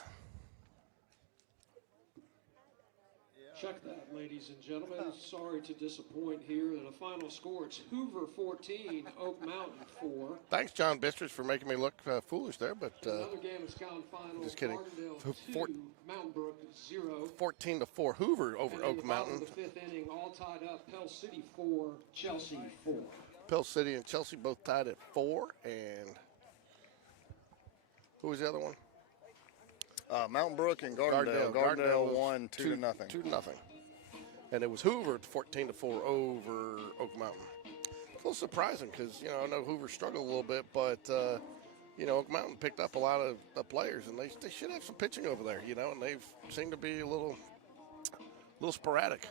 Check that, ladies and gentlemen. Sorry to disappoint here at a final score. It's Hoover 14, Oak Mountain 4. Thanks, John Bistrich, for making me look foolish there, but Another game is count final. just kidding. Gardendale 2, Mountain Brook 0. 14-4 Hoover over And Oak in Mountain. The 5th inning, all tied up. Pell City 4, Chelsea 4. Pell City and Chelsea both tied at 4, and who was the other one? Mountain Brook and Gardendale. Gardendale won 2-0. 2-0. And it was Hoover 14-4 over Oak Mountain. It's a little surprising because, you know, I know Hoover struggled a little bit, but, you know, Oak Mountain picked up a lot of players, and they should have some pitching over there, you know, and they've seemed to be a little sporadic.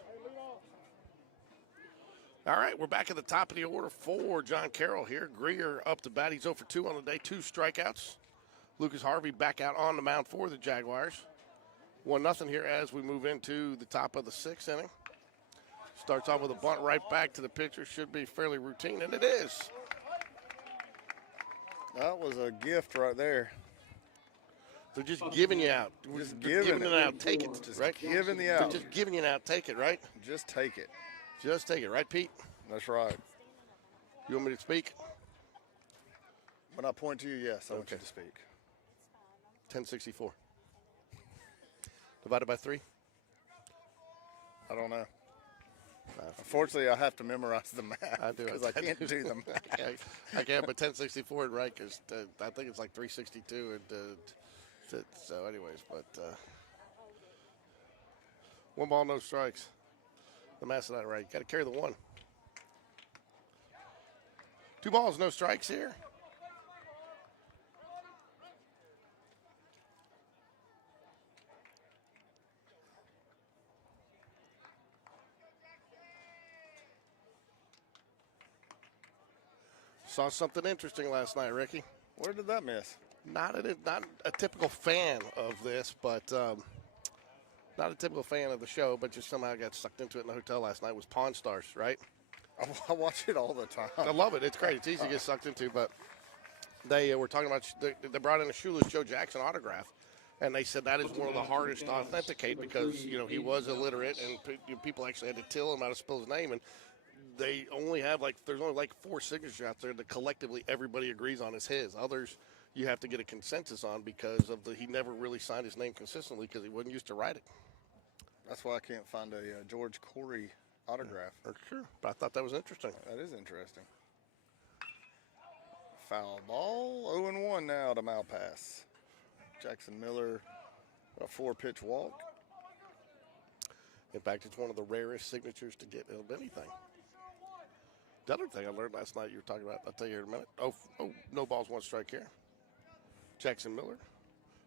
All right, we're back at the top of the order for John Carroll here. Greer up to bat. He's 0 for 2 on the day, 2 strikeouts. Lucas Harvey back out on the mound for the Jaguars. 1-0 here as we move into the top of the 6th inning. Starts off with a bunt right back to the pitcher. Should be fairly routine, and it is. That was a gift right there. They're just giving you out. Just They're giving it it. out. Take it, Just right? giving the They're out. just giving you an out. Take it, right? Just take it. Just take it, right, Pete? That's right. You want me to speak? When I point to you, yes, I want you to speak. 1064. Divided by 3? I don't know. Unfortunately, I have to memorize the math. I do. Because I can't do the math. I can't, but 1064 in right because I think it's like 362. So, anyways, but 1 ball, no strikes. The math's not right. Got to carry the 1. 2 balls, no strikes here. Saw something interesting last night, Ricky. Where did that miss? Not a typical fan of this, but not a typical fan of the show, but just somehow got sucked into it in the hotel last night. Was Pawn Stars, right? I watch it all the time. I love it. It's great. It's easy to get sucked into, but they were talking about they brought in a shoeless Joe Jackson autograph, and they said that is one of the hardest to authenticate because, you know, he was illiterate, and people actually had to tell him how to spell his name, and they only have there's only 4 signatures out there that collectively everybody agrees on is his. Others you have to get a consensus on because of he never really signed his name consistently because he wasn't used to writing. That's why I can't find a George Corey autograph. Sure, but I thought that was interesting. That is interesting. Foul ball. 0-1 now to Malpass. Jackson Miller, a 4-pitch walk. In fact, it's one of the rarest signatures to get of anything. The other thing I learned last night you were talking about, I'll tell you here in a minute. Oh, no balls, 1 strike here. Jackson Miller.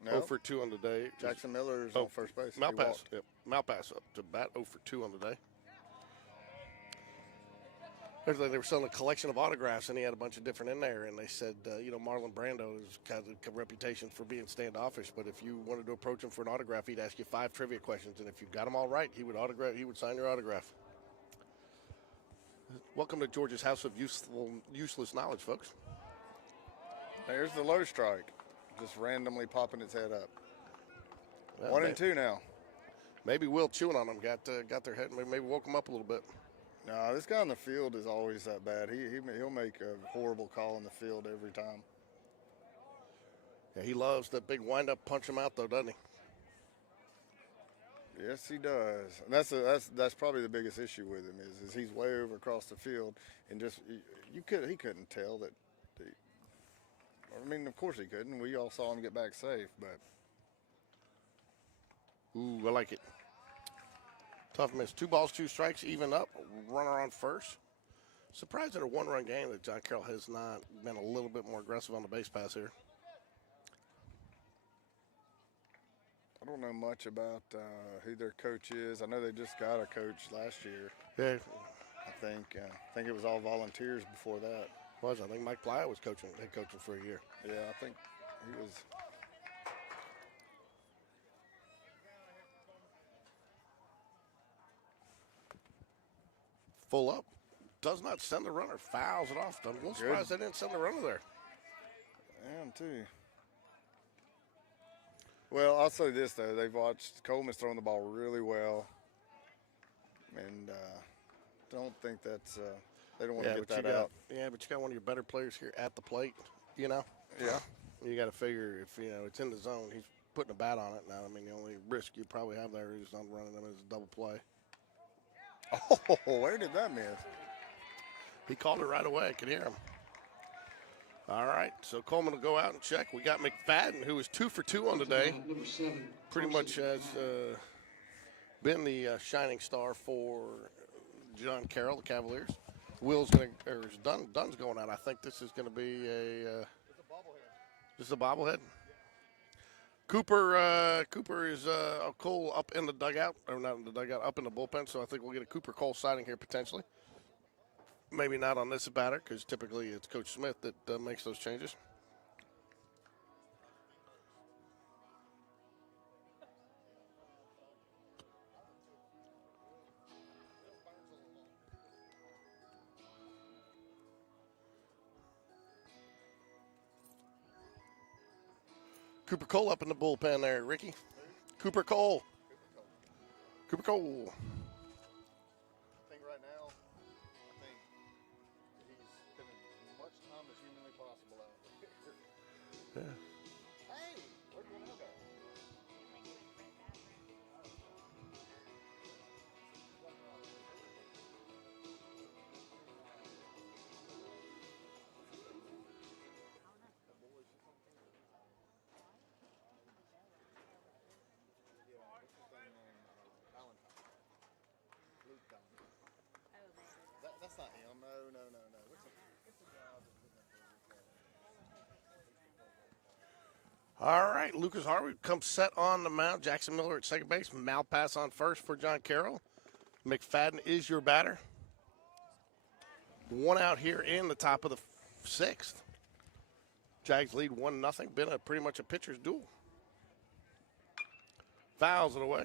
No. 0 for 2 on the day. Jackson Miller's on first base. He Malpass. walked. Yep. Malpass up to bat. 0 for 2 on the day. They were selling a collection of autographs, and he had a bunch of different in there. And they said, Marlon Brando has got a reputation for being standoffish, but if you wanted to approach him for an autograph, he'd ask you 5 trivia questions, and if you got them all right, he would sign your autograph. Welcome to George's House of Useless Knowledge, folks. There's the low strike, just randomly popping its head up. Well, 1-2 now. Maybe Will chewing on them got their head, maybe woke them up a little bit. No, this guy on the field is always that bad. He'll make a horrible call in the field every time. Yeah, he loves that big wind-up punch him out, though, doesn't he? Yes, he does. And that's probably the biggest issue with him is he's way over across the field, and just he couldn't tell that. I mean, of course he couldn't. We all saw him get back safe, but. Ooh, I like it. Tough miss. 2 balls, 2 strikes, even up. Runner on first. Surprised in a 1-run game that John Carroll has not been a little bit more aggressive on the base pass here. I don't know much about who their coach is. I know they just got a coach last year. Yeah. I think it was all volunteers before that. I think Mike Playa was head coaching for a year. Yeah, I think he was. Full up. Does not send the runner. Fouls it off. I'm a little surprised they didn't send the runner there. I am too. Well, I'll say this, though. They've watched Coleman's throwing the ball really well. And don't think that's they don't want to get that out. Yeah, but you got one of your better players here at the plate, Yeah. You got to figure if, it's in the zone, he's putting a bat on it now. I mean, the only risk you probably have there is on running them as a double play. Oh, where did that miss? He called it right away. I could hear him. All right, so Coleman will go out and check. We got McFadden, who is 2 for 2 on the day. Pretty much has been the shining star for John Carroll, the Cavaliers. Dunn's going out. I think this is going to be this is a bobblehead. Cooper is Cole up in the dugout, or not in the dugout, up in the bullpen. So I think we'll get a Cooper Cole sighting here potentially. Maybe not on this batter because typically it's Coach Smith that makes those changes. Cooper Cole up in the bullpen there, Ricky. Cooper Cole. Cooper Cole. I think right now, he's spending as much time as humanly possible out there. Yeah. Hey, where do you now go? That's not him. No. All right, Lucas Harvey comes set on the mound. Jackson Miller at second base. Malpass on first for John Carroll. McFadden is your batter. 1 out here in the top of the 6th. Jags lead 1-0. Been pretty much a pitcher's duel. Fouls it away.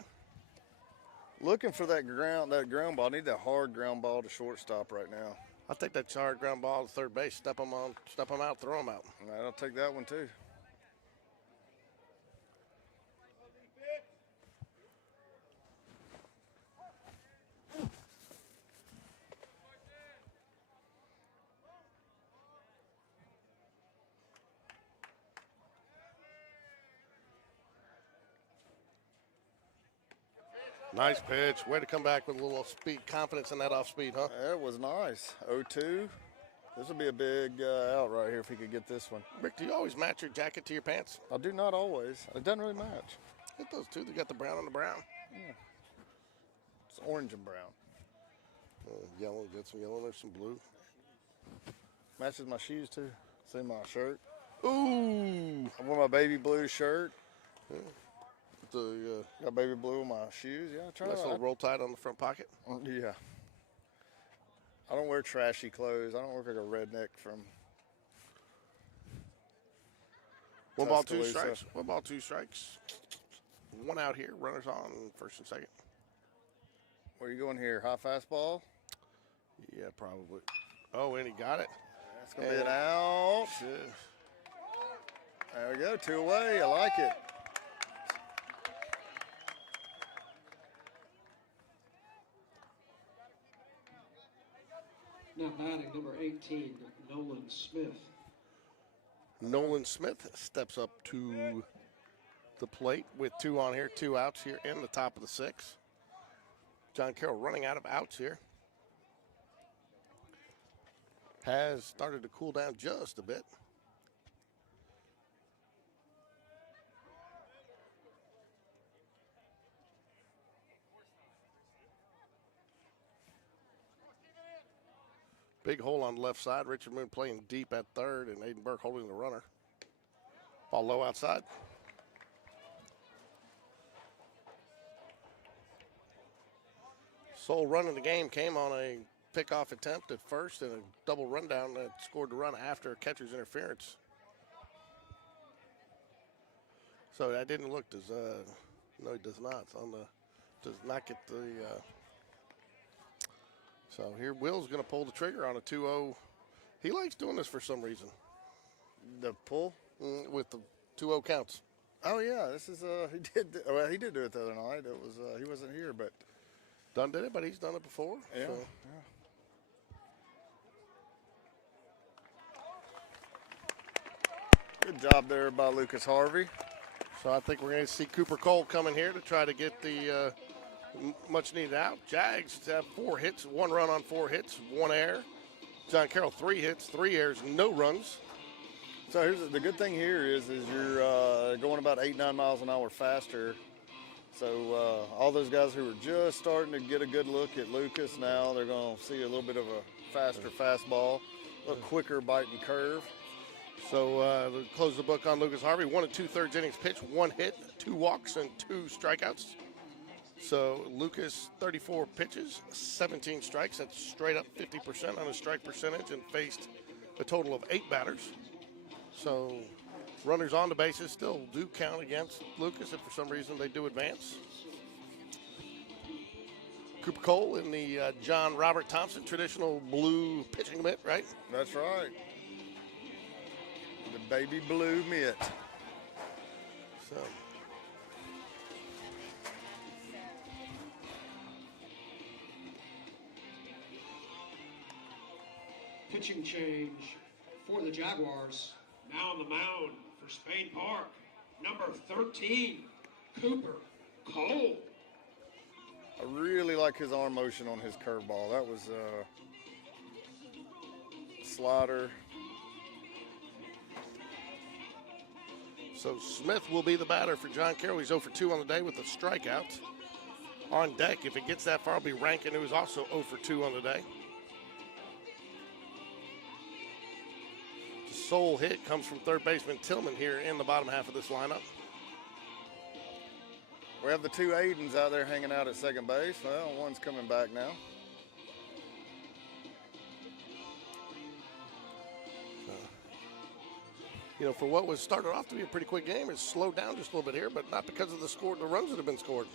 Looking for that ground ball. I need that hard ground ball to shortstop right now. I'll take that hard ground ball to third base. Step them out, throw them out. All right, I'll take that one too. Nice pitch. Way to come back with a little speed, confidence in that off speed, huh? That was nice. 0-2. This would be a big out right here if he could get this one. Rick, do you always match your jacket to your pants? I do not always. It doesn't really match. It does too. They got the brown on the brown. Yeah. It's orange and brown. Yellow, get some yellow. There's some blue. Matches my shoes too. See my shirt. Ooh. I wore my baby blue shirt. Yeah. Got baby blue on my shoes. Yeah, try nice that. little roll tide on the front pocket. Yeah. I don't wear trashy clothes. I don't look like a redneck from. One ball, two Tuscaloosa. strikes. 1 ball, 2 strikes. 1 out here. Runners on first and second. Where are you going here? High fastball? Yeah, probably. Oh, and he got it. That's going to be an out. There we go. 2 away. I like it. Now batting number 18, Nolan Smith. Nolan Smith steps up to the plate with 2 on here, 2 outs here in the top of the 6th. John Carroll running out of outs here. Has started to cool down just a bit. Big hole on the left side. Richard Moon playing deep at third, and Aiden Burke holding the runner. Ball low outside. Sole run in the game came on a pickoff attempt at first and a double rundown that scored the run after a catcher's interference. So that didn't look as, no, he does not. Does not get the, so here Will's going to pull the trigger on a 2-0. He likes doing this for some reason. The pull? With the 2-0 counts. Oh, yeah. This is, he did do it the other night. It was, he wasn't here, but. Dunn did it, but he's done it before. Yeah. So. Good job there by Lucas Harvey. So I think we're going to see Cooper Cole coming here to try to get the much needed out. Jags have 4 hits, 1 run on 4 hits, 1 error. John Carroll 3 hits, 3 errors, no runs. So here's the good thing here is you're going about 8-9 miles an hour faster. So all those guys who were just starting to get a good look at Lucas now, they're going to see a little bit of a faster fastball, a little quicker biting curve. So to close the book on Lucas Harvey, 1 2/3 innings pitch, 1 hit, 2 walks, and 2 strikeouts. So Lucas, 34 pitches, 17 strikes. That's straight up 50% on his strike percentage and faced a total of 8 batters. So runners on the bases still do count against Lucas if for some reason they do advance. Cooper Cole in the John Robert Thompson traditional blue pitching mitt, right? That's right. The baby blue mitt. So Pitching change for the Jaguars. Now on the mound for Spain Park, number 13, Cooper Cole. I really like his arm motion on his curveball. That was slider. So Smith will be the batter for John Carroll. He's 0 for 2 on the day with a strikeout. On deck, if it gets that far, will be Rankin, who is also 0 for 2 on the day. The sole hit comes from third baseman Tillman here in the bottom half of this lineup. We have the 2 Aidens out there hanging out at second base. Well, one's coming back now. You know, for what was started off to be a pretty quick game, it's slowed down just a little bit here, but not because of the runs that have been scored.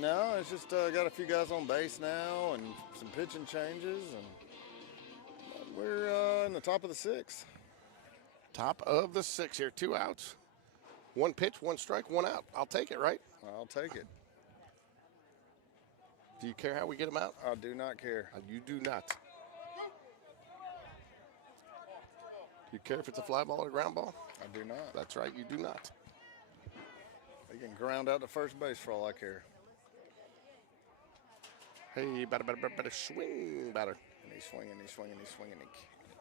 No, it's just got a few guys on base now and some pitching changes, and we're in the top of the 6th. Top of the 6 here, 2 outs. 1 pitch, 1 strike, 1 out. I'll take it, right? I'll take it. Do you care how we get them out? I do not care. You do not. Do you care if it's a fly ball or a ground ball? I do not. That's right, you do not. They can ground out to first base for all I care. Hey, better swing, better. And he's swinging, and he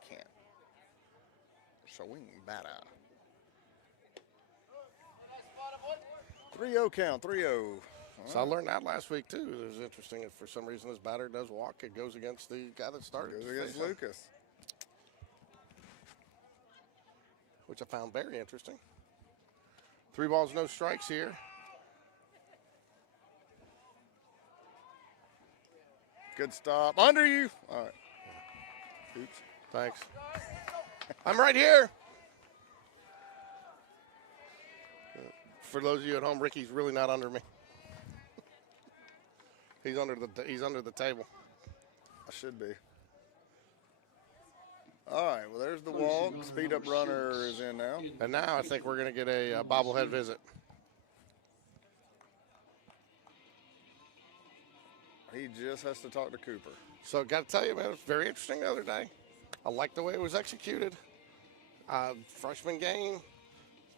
can't. Swing batter. 3-0 count, 3-0. So I learned that last week, too. It was interesting. If for some reason this batter does walk, it goes against the guy that started. Goes against Lucas. Which I found very interesting. 3 balls, no strikes here. Good stop. Under you. All right. Oops. Thanks. I'm right here. For those of you at home, Ricky's really not under me. He's under the table. I should be. All right. Well, there's the walk. Speed up runner is in now. And now I think we're going to get a bobblehead visit. He just has to talk to Cooper. So got to tell you, man, it was very interesting the other day. I like the way it was executed. Freshman game,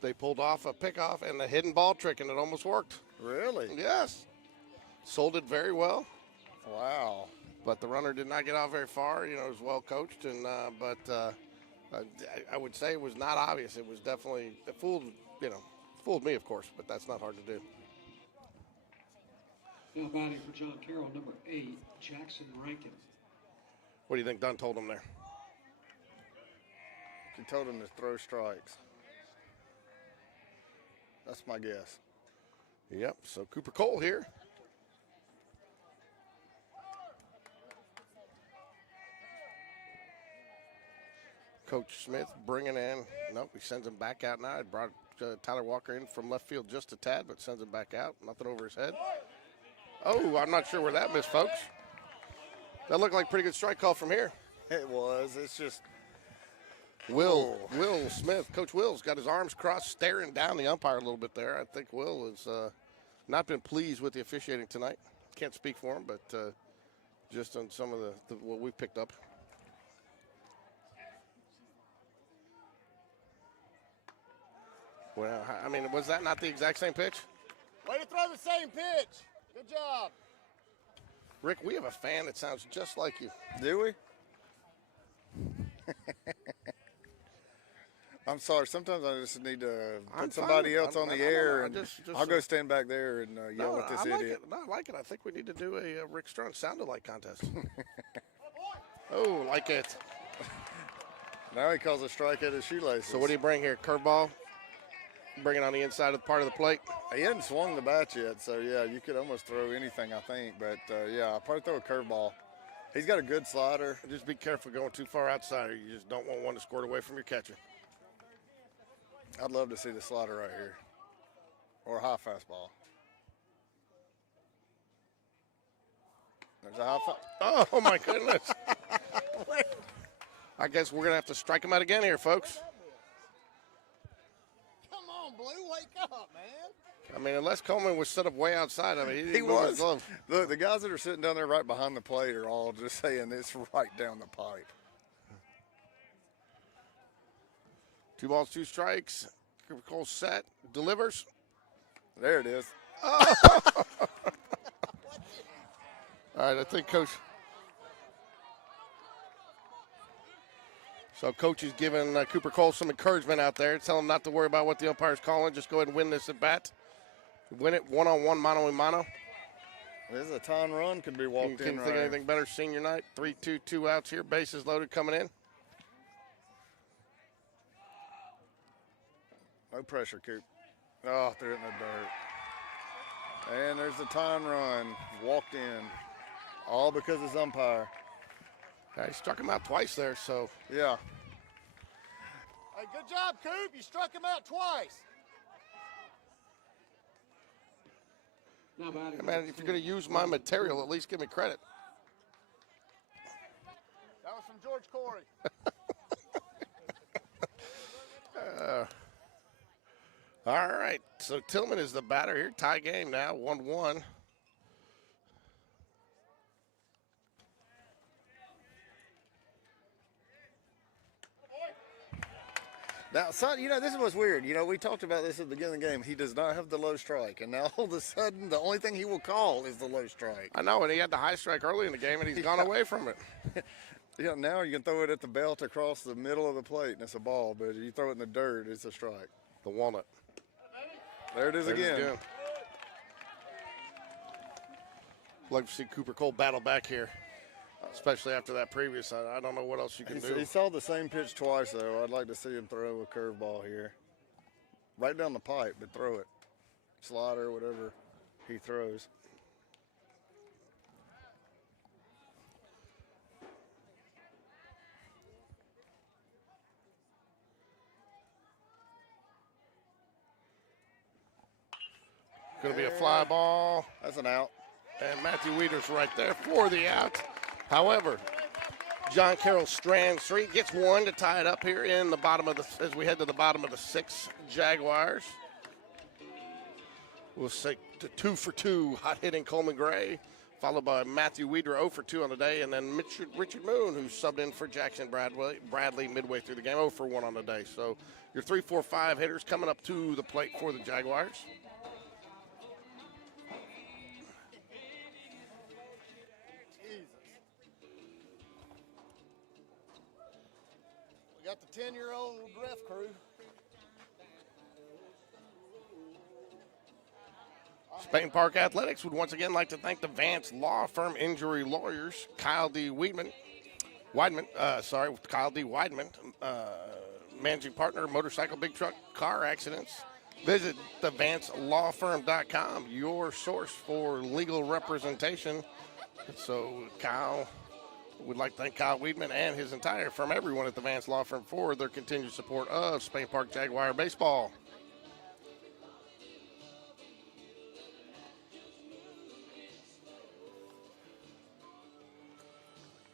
they pulled off a pickoff and a hidden ball trick, and it almost worked. Really? Yes. Sold it very well. Wow. But the runner did not get out very far. You know, it was well coached, and I would say it was not obvious. It was definitely it fooled me, of course, but that's not hard to do. Now batting for John Carroll, number 8, Jackson Rankin. What do you think Dunn told him there? He told him to throw strikes. That's my guess. Yep, so Cooper Cole here. Coach Smith bringing in. Nope, he sends him back out now. He brought Tyler Walker in from left field just a tad, but sends him back out. Nothing over his head. Oh, I'm not sure where that missed, folks. That looked like a pretty good strike call from here. It was. It's just. Will Smith, Coach Will's got his arms crossed, staring down the umpire a little bit there. I think Will has not been pleased with the officiating tonight. Can't speak for him, but just on some of the what we've picked up. Well, I mean, was that not the exact same pitch? Way to throw the same pitch. Good job. Rick, we have a fan that sounds just like you. Do we? I'm sorry. Sometimes I just need to put somebody else on the air, and I'll go stand back there and yell at this idiot. I like it. I think we need to do a Rick Strong sound-alike contest. Oh, like it. Now he calls a strike at his shoelaces. So what do you bring here? Curveball? Bring it on the inside of the part of the plate. He hadn't swung the bat yet, so yeah, you could almost throw anything, I think. But yeah, I'll probably throw a curveball. He's got a good slider. Just be careful going too far outside, or you just don't want one to squirt away from your catcher. I'd love to see the slider right here, or a high fastball. There's a high fastball. Oh my goodness! I guess we're gonna have to strike him out again here, folks. Blue, wake up, man. I mean, unless Coleman was set up way outside, I mean, he was. Look, the guys that are sitting down there right behind the plate are all just saying this right down the pipe. 2 balls, 2 strikes. Cooper Cole set, delivers. There it is. Oh. All right, I think Coach. So Coach is giving Cooper Cole some encouragement out there. Tell him not to worry about what the umpire's calling. Just go ahead and win this at bat. Win it one-on-one, mano-a-mano. This is a ton run. Could be walked in. Couldn't think of anything better senior night. 3-2, 2 outs here. Bases loaded coming in. No pressure, Coop. Oh, threw it in the dirt. And there's the time run. Walked in. All because of his umpire. Yeah, he struck him out twice there, so. Yeah. Hey, good job, Coop. You struck him out twice. Now batting. Hey, man, if you're going to use my material, at least give me credit. That was from George Corey. All right, so Tillman is the batter here. Tie game now, 1-1. Now, son, this is what's weird. We talked about this at the beginning of the game. He does not have the low strike, and now all of a sudden, the only thing he will call is the low strike. I know, and he had the high strike early in the game, and he's gone away from it. Now you can throw it at the belt across the middle of the plate, and it's a ball. But if you throw it in the dirt, it's a strike. The walnut. There it is again. Like to see Cooper Cole battle back here, especially after that previous. I don't know what else you can do. He saw the same pitch twice, though. I'd like to see him throw a curveball here. Right down the pipe, but throw it. Slider, whatever he throws. Going to be a fly ball. That's an out. And Matthew Weeder's right there for the out. However, John Carroll strands three, gets one to tie it up here in the bottom of as we head to the bottom of the 6 Jaguars. We'll say 2 for 2, hot hitting Coleman Gray, followed by Matthew Weeder 0 for 2 on the day, and then Richard Moon, who subbed in for Jackson Bradley midway through the game, 0 for 1 on the day. So your 3, 4, 5 hitters coming up to the plate for the Jaguars. We got the 10-year-old ref crew. Spain Park Athletics would once again like to thank the Vance Law Firm Injury Lawyers, Kyle D. Weidman, managing partner, motorcycle, big truck, car accidents. Visit thevancelawfirm.com, your source for legal representation. So Kyle would like to thank Kyle Weidman and his entire firm, everyone at the Vance Law Firm, for their continued support of Spain Park Jaguar baseball.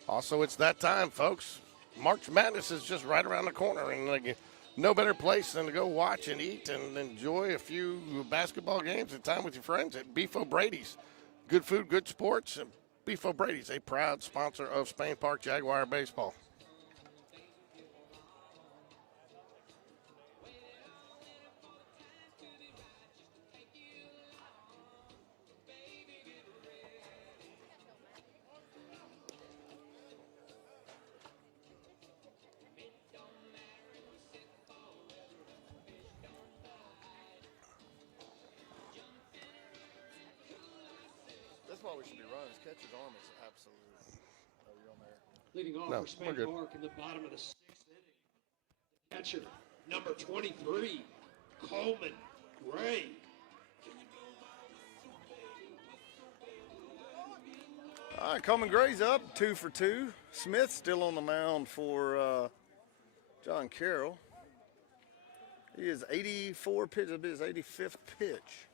Also, it's that time, folks. March Madness is just right around the corner, and no better place than to go watch and eat and enjoy a few basketball games and time with your friends at Beef O'Brady's. Good food, good sports. Beef O'Brady's, a proud sponsor of Spain Park Jaguar baseball. That's why we should be running. His catcher's arm is absolute. Oh, you're on there. Leading off No, for Spain we're good. Park in the bottom of the 6th inning. Catcher, number 23, Coleman Gray. All right, Coleman Gray's up 2 for 2. Smith still on the mound for John Carroll. He is 84 pitches. It'll be his 85th pitch.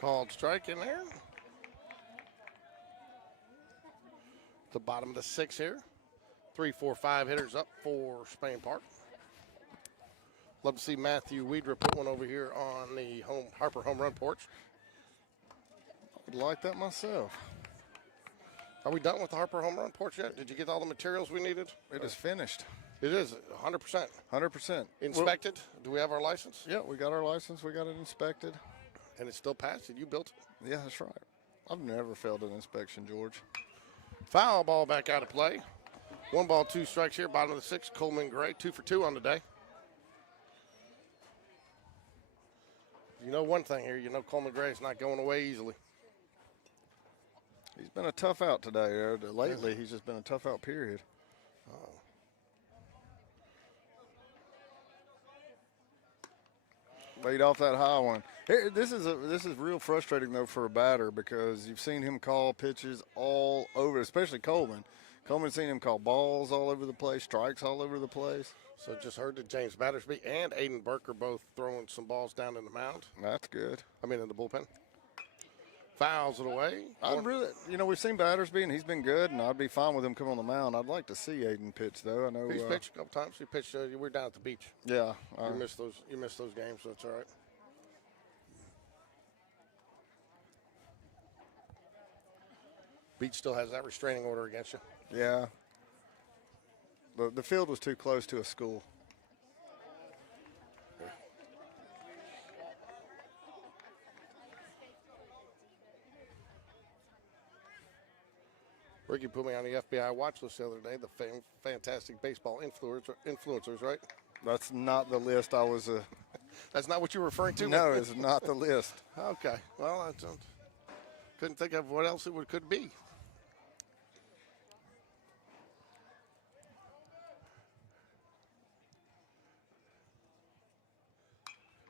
Called strike in there. The bottom of the 6 here. 3, 4, 5 hitters up for Spain Park. Love to see Matthew Weeder put one over here on the Harper home run porch. I'd like that myself. Are we done with the Harper home run porch yet? Did you get all the materials we needed? It is finished. It is 100%. 100%. Inspected? Do we have our license? Yeah, we got our license. We got it inspected. And it's still passed, and you built it? Yeah, that's right. I've never failed an inspection, George. Foul ball back out of play. 1 ball, 2 strikes here, bottom of the 6. Coleman Gray, 2 for 2 on the day. You know one thing here, Coleman Gray's not going away easily. He's been a tough out today. Lately, he's just been a tough out period. Laid off that high one. This is real frustrating though for a batter because you've seen him call pitches all over, especially Coleman. Coleman's seen him call balls all over the place, strikes all over the place. So just heard that James Battersby and Aiden Burke are both throwing some balls down in the mound. That's good. In the bullpen. Fouls it away. We've seen Battersby and he's been good, and I'd be fine with him coming on the mound. I'd like to see Aiden pitch though. I know He's pitched a couple times. He pitched. We're down at the beach. Yeah. You missed those. You missed those games. So that's all right. Beach still has that restraining order against you. Yeah. The field was too close to a school. Ricky put me on the FBI watch list the other day, the fantastic baseball influencers, right? That's not the list I was. That's not what you were referring to? No, it's not the list. Okay. Well, I couldn't think of what else could be.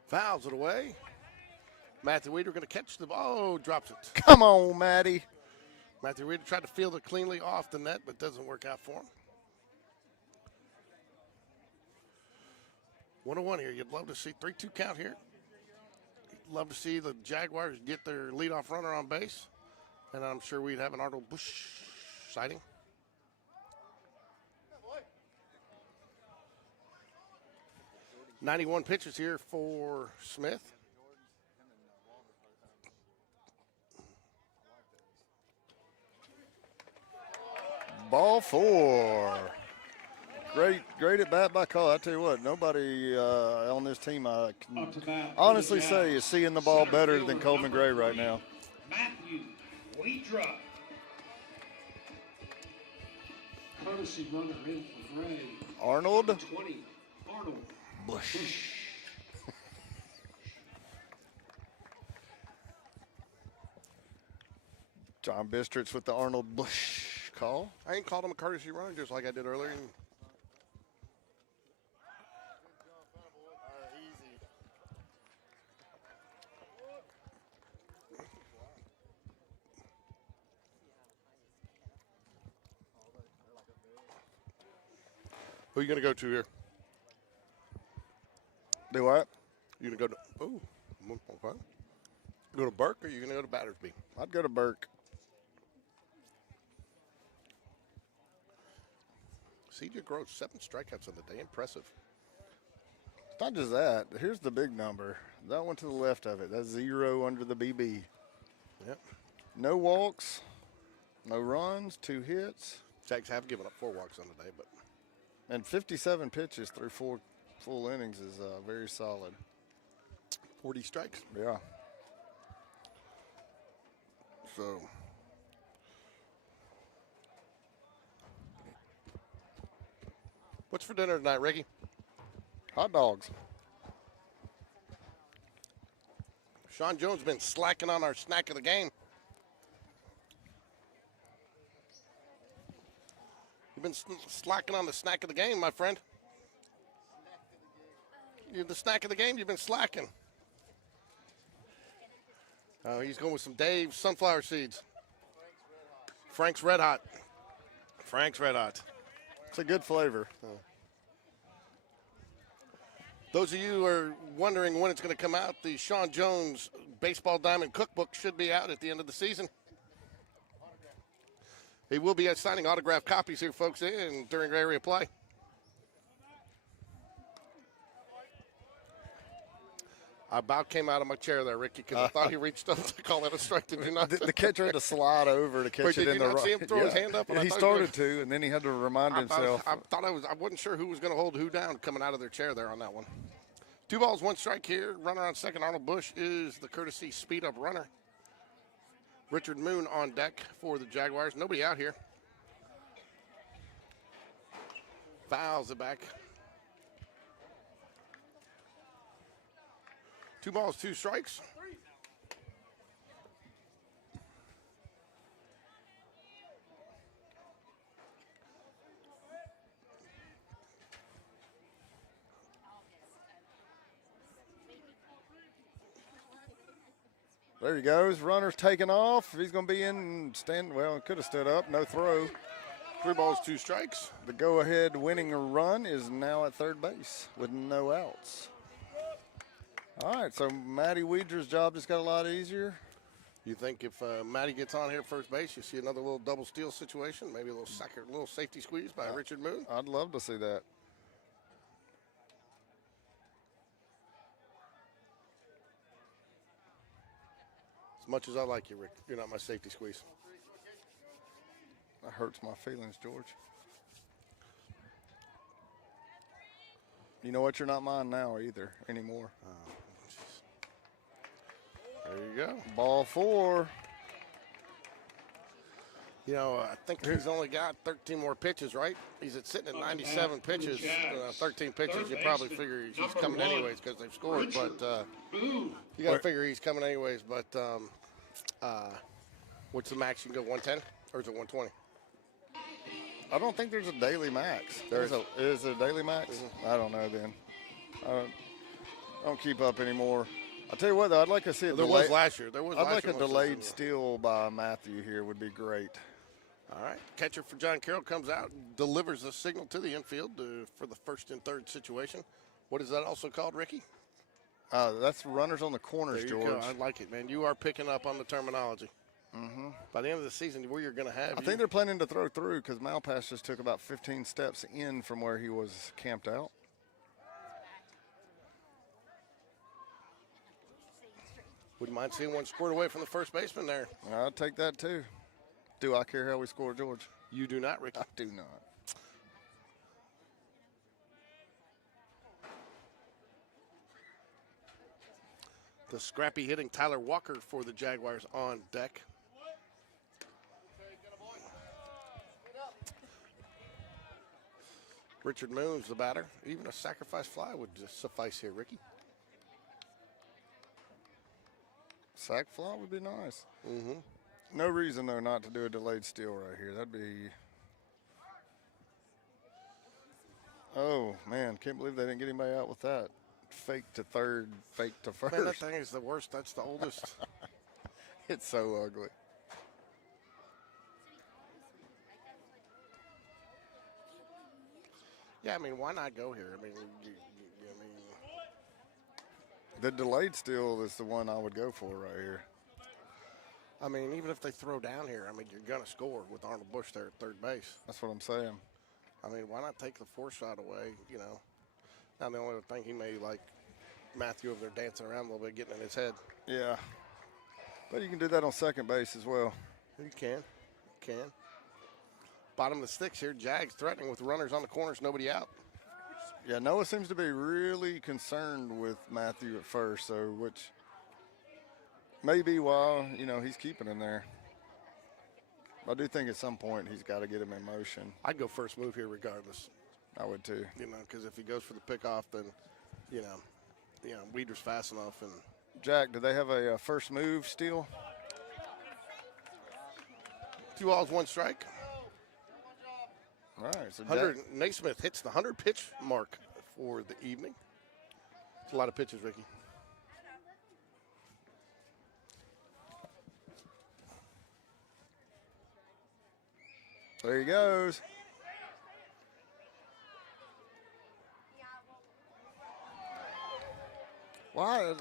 Fouls it away. Matthew Weeder going to catch the ball. Oh, drops it. Come on, Matty. Matthew Weeder tried to field it cleanly off the net, but doesn't work out for him. 1-1 here. You'd love to see 3-2 count here. You'd love to see the Jaguars get their leadoff runner on base. And I'm sure we'd have an Arnold Bush sighting. .91 pitches here for Smith. Ball 4. Great at bat by Carroll. I tell you what, nobody on this team I can honestly say is seeing the ball better than Coleman Gray right now. Matthew Weidra. Courtesy runner in for Gray. Arnold 20. Arnold Bush. John Bistritz with the Arnold Bush call. I ain't called him a courtesy runner just like I did earlier. Who are you going to go to here? Do what? You going to go to, okay. Go to Burke or are you going to go to Battersby? I'd go to Burke. CJ Gross, 7 strikeouts on the day. Impressive. It's not just that. Here's the big number. That one to the left of it. That's 0 under the BB. Yep. No walks, no runs, 2 hits. Jags have given up 4 walks on the day, but. And 57 pitches through 4 full innings is very solid. 40 strikes. Yeah. So. What's for dinner tonight, Ricky? Hot dogs. Sean Jones been slacking on our snack of the game. You've been slacking on the snack of the game, my friend. You're the snack of the game, you've been slacking. Oh, he's going with some Dave's sunflower seeds. Frank's Red Hot. Frank's Red Hot. It's a good flavor. Those of you who are wondering when it's going to come out, the Sean Jones Baseball Diamond Cookbook should be out at the end of the season. He will be signing autographed copies here, folks, during area play. I about came out of my chair there, Ricky, because I thought he reached up to call that a strike. Did you not? The catcher had to slide over to catch it in the right. Did you not see him throw his hand up? He started to, and then he had to remind himself. I wasn't sure who was going to hold who down coming out of their chair there on that one. 2 balls, 1 strike here. Runner on second. Arnold Bush is the courtesy speed-up runner. Richard Moon on deck for the Jaguars. Nobody out here. Fouls it back. 2 balls, 2 strikes. There he goes. Runner's taking off. He's going to be in stand. Well, could have stood up. No throw. 3 balls, 2 strikes. The go-ahead winning run is now at third base with no outs. All right, so Matty Weedra's job just got a lot easier. You think if Matty gets on here at first base, you see another little double steal situation, maybe a little safety squeeze by Richard Moon? I'd love to see that. As much as I like you, Rick, you're not my safety squeeze. That hurts my feelings, George. You know what? You're not mine now either anymore. There you go. Ball 4. You know, I think he's only got 13 more pitches, right? He's sitting at 97 pitches, 13 pitches. You probably figure he's coming anyways because they've scored. But you got to figure he's coming anyways. But what's the max? You can go 110 or is it 120? I don't think there's a daily max. Is there a daily max? Mm-hmm. I don't know then. I don't keep up anymore. I'll tell you what, though, I'd like to see it. There was last year. I'd like a delayed steal by Matthew here would be great. All right. Catcher for John Carroll comes out, delivers a signal to the infield for the first and third situation. What is that also called, Ricky? That's runners on the corners, there you George. Go. I like it, man. You are picking up on the terminology. Mm-hmm. By the end of the season, where you're going to have. I think they're planning to throw through because Malpass just took about 15 steps in from where he was camped out. Wouldn't mind seeing one squared away from the first baseman there. I'd take that too. Do I care how we score, George? You do not, Ricky. I do not. The scrappy hitting Tyler Walker for the Jaguars on deck. Richard Moon's the batter. Even a sacrifice fly would just suffice here, Ricky. Sac fly would be nice. Mm-hmm. No reason, though, not to do a delayed steal right here. That'd be... Oh, man, can't believe they didn't get anybody out with that. Fake to third, fake to first. Man, that thing is the worst. That's the oldest. It's so ugly. Yeah, I mean, why not go here? I mean, the delayed steal is the one I would go for right here. I mean, even if they throw down here, I mean, you're going to score with Arnold Bush there at third base. That's what I'm saying. I mean, why not take the fourth shot away, you know? Now, the only thing he may like Matthew over there dancing around a little bit, getting in his head. Yeah. But you can do that on second base as well. You can. Bottom of the sticks here. Jags threatening with runners on the corners, nobody out. Yeah, Noah seems to be really concerned with Matthew at first, so which may be why, you know, he's keeping him there. I do think at some point he's got to get him in motion. I'd go first move here regardless. I would too. You know, because if he goes for the pickoff, then, you know, Weeder's fast enough. And Jack, do they have a first move steal? 2 balls, 1 strike. All right. So Naismith hits the 100 pitch mark for the evening. It's a lot of pitches, Ricky. There he goes. Why?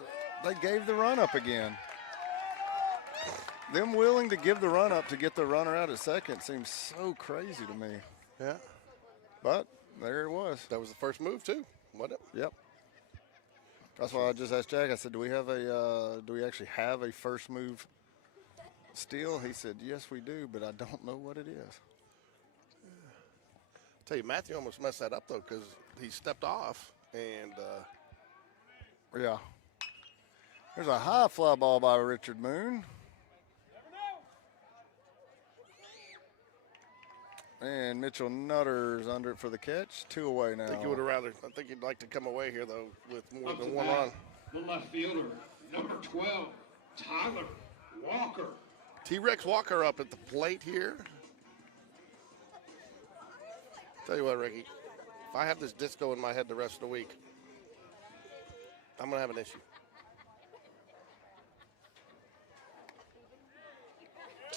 They gave the run up again. Them willing to give the run up to get the runner out at second seems so crazy to me. Yeah. But there it was. That was the first move too, wasn't it? Yep. That's why I just asked Jack. I said, "Do we actually have a first move steal?" He said, "Yes, we do, but I don't know what it is." I tell you, Matthew almost messed that up though because he stepped off and. Yeah. There's a high fly ball by Richard Moon. And Mitchell Nutter's under it for the catch. 2 away now. I think you'd like to come away here, though, with more than 1 run. The left fielder, number 12, Tyler Walker. T-Rex Walker up at the plate here. Tell you what, Ricky, if I have this disco in my head the rest of the week, I'm going to have an issue.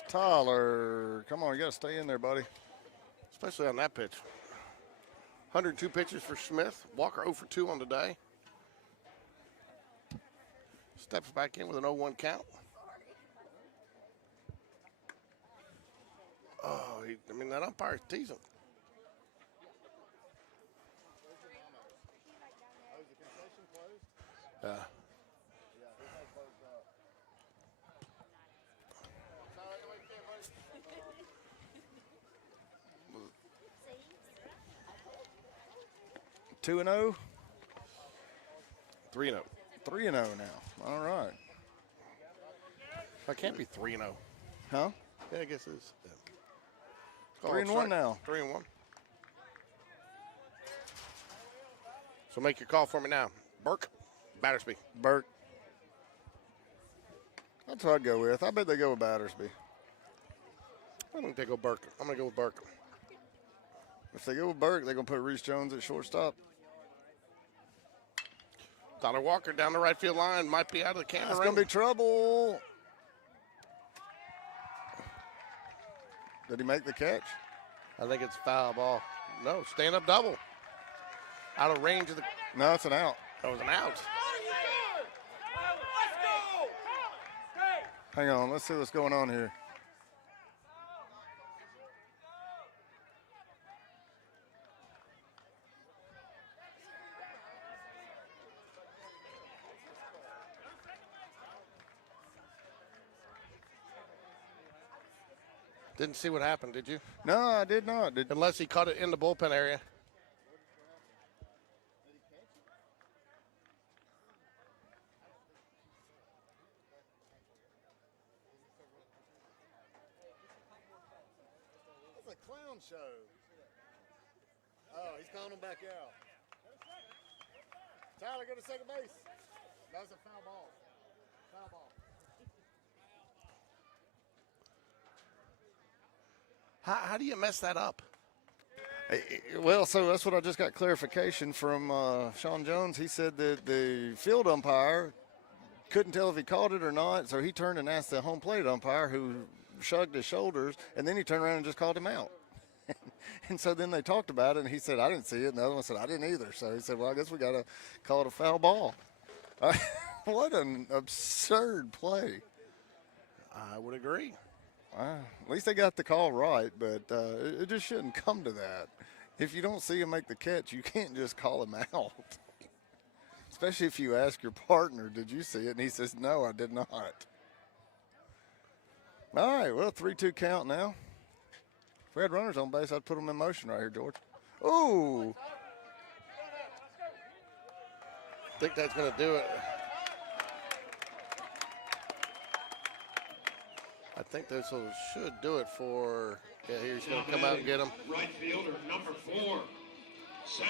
Tyler, come on, you got to stay in there, buddy. Especially on that pitch. 102 pitches for Smith. Walker 0 for 2 on the day. Steps back in with an 0-1 count. Oh, that umpire's teasing. Yeah. Two and 0. 3-0. 3-0 now. All right. I can't be 3-0. Huh? Yeah, I guess it is. Yeah. 3-1 now. 3-1. So make your call for me now. Burke, Battersby. Burke. That's what I'd go with. I bet they go with Battersby. I think they go Burke. I'm going to go with Burke. If they go with Burke, they're going to put Reese Jones at shortstop. Tyler Walker down the right field line. Might be out of the camera. That's going to be trouble. Did he make the catch? I think it's foul ball. No, stand-up double. Out of range of the. No, it's an out. That was an out. Hang on, let's see what's going on here. Didn't see what happened, did you? No, I did not. Unless he caught it in the bullpen area. It's a clown show. Oh, he's calling him back out. Tyler, go to second base. That was a foul ball. Foul ball. How do you mess that up? Well, so that's what I just got clarification from Sean Jones. He said that the field umpire couldn't tell if he caught it or not, so he turned and asked the home plate umpire, who shrugged his shoulders, and then he turned around and just called him out. And so then they talked about it, and he said, I didn't see it, and the other one said, I didn't either. So he said, well, I guess we got to call it a foul ball. What an absurd play. I would agree. At least they got the call right, but it just shouldn't come to that. If you don't see him make the catch, you can't just call him out. Especially if you ask your partner, did you see it? And he says, no, I did not. All right, well, 3-2 count now. If we had runners on base, I'd put them in motion right here, George. Ooh. I think that's going to do it. I think this should do it for, yeah, he's going to come out and get him. Right fielder, number 4, Sam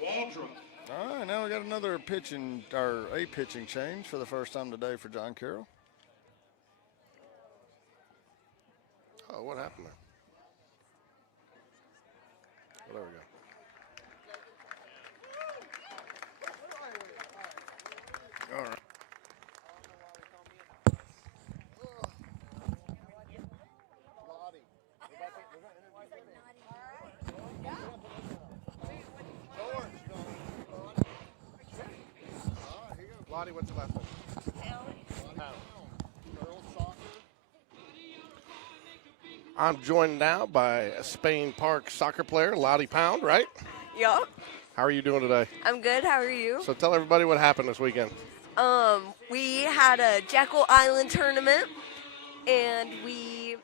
Waldron. All right, now we got another pitching, or a pitching change for the first time today for John Carroll. Oh, what happened there? Well, there we go. All right. Lottie, what's the last one? I'm joined now by a Spain Park soccer player, Lottie Pound, right? Yup. How are you doing today? I'm good. How are you? So tell everybody what happened this weekend. We had a Jekyll Island tournament, and we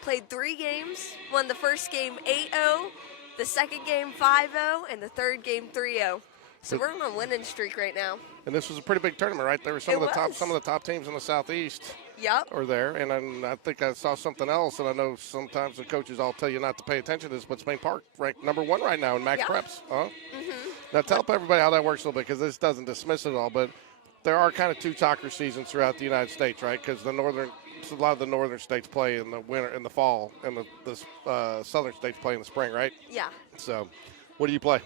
played 3 games. Won the first game 8-0, the second game 5-0, and the third game 3-0. So we're on a winning streak right now. And this was a pretty big tournament, right? There were some of the top teams in the Southeast. Yep. Are there, and I think I saw something else, and I know sometimes the coaches all tell you not to pay attention to this, but Spain Park ranked number 1 right now in Max Preps. Huh? Mm-hmm. Now tell everybody how that works a little bit, because this doesn't dismiss it all, but there are kind of 2 soccer seasons throughout the United States, right? Because a lot of the northern states play in the winter, in the fall, and the southern states play in the spring, right? Yeah. So, what do you play?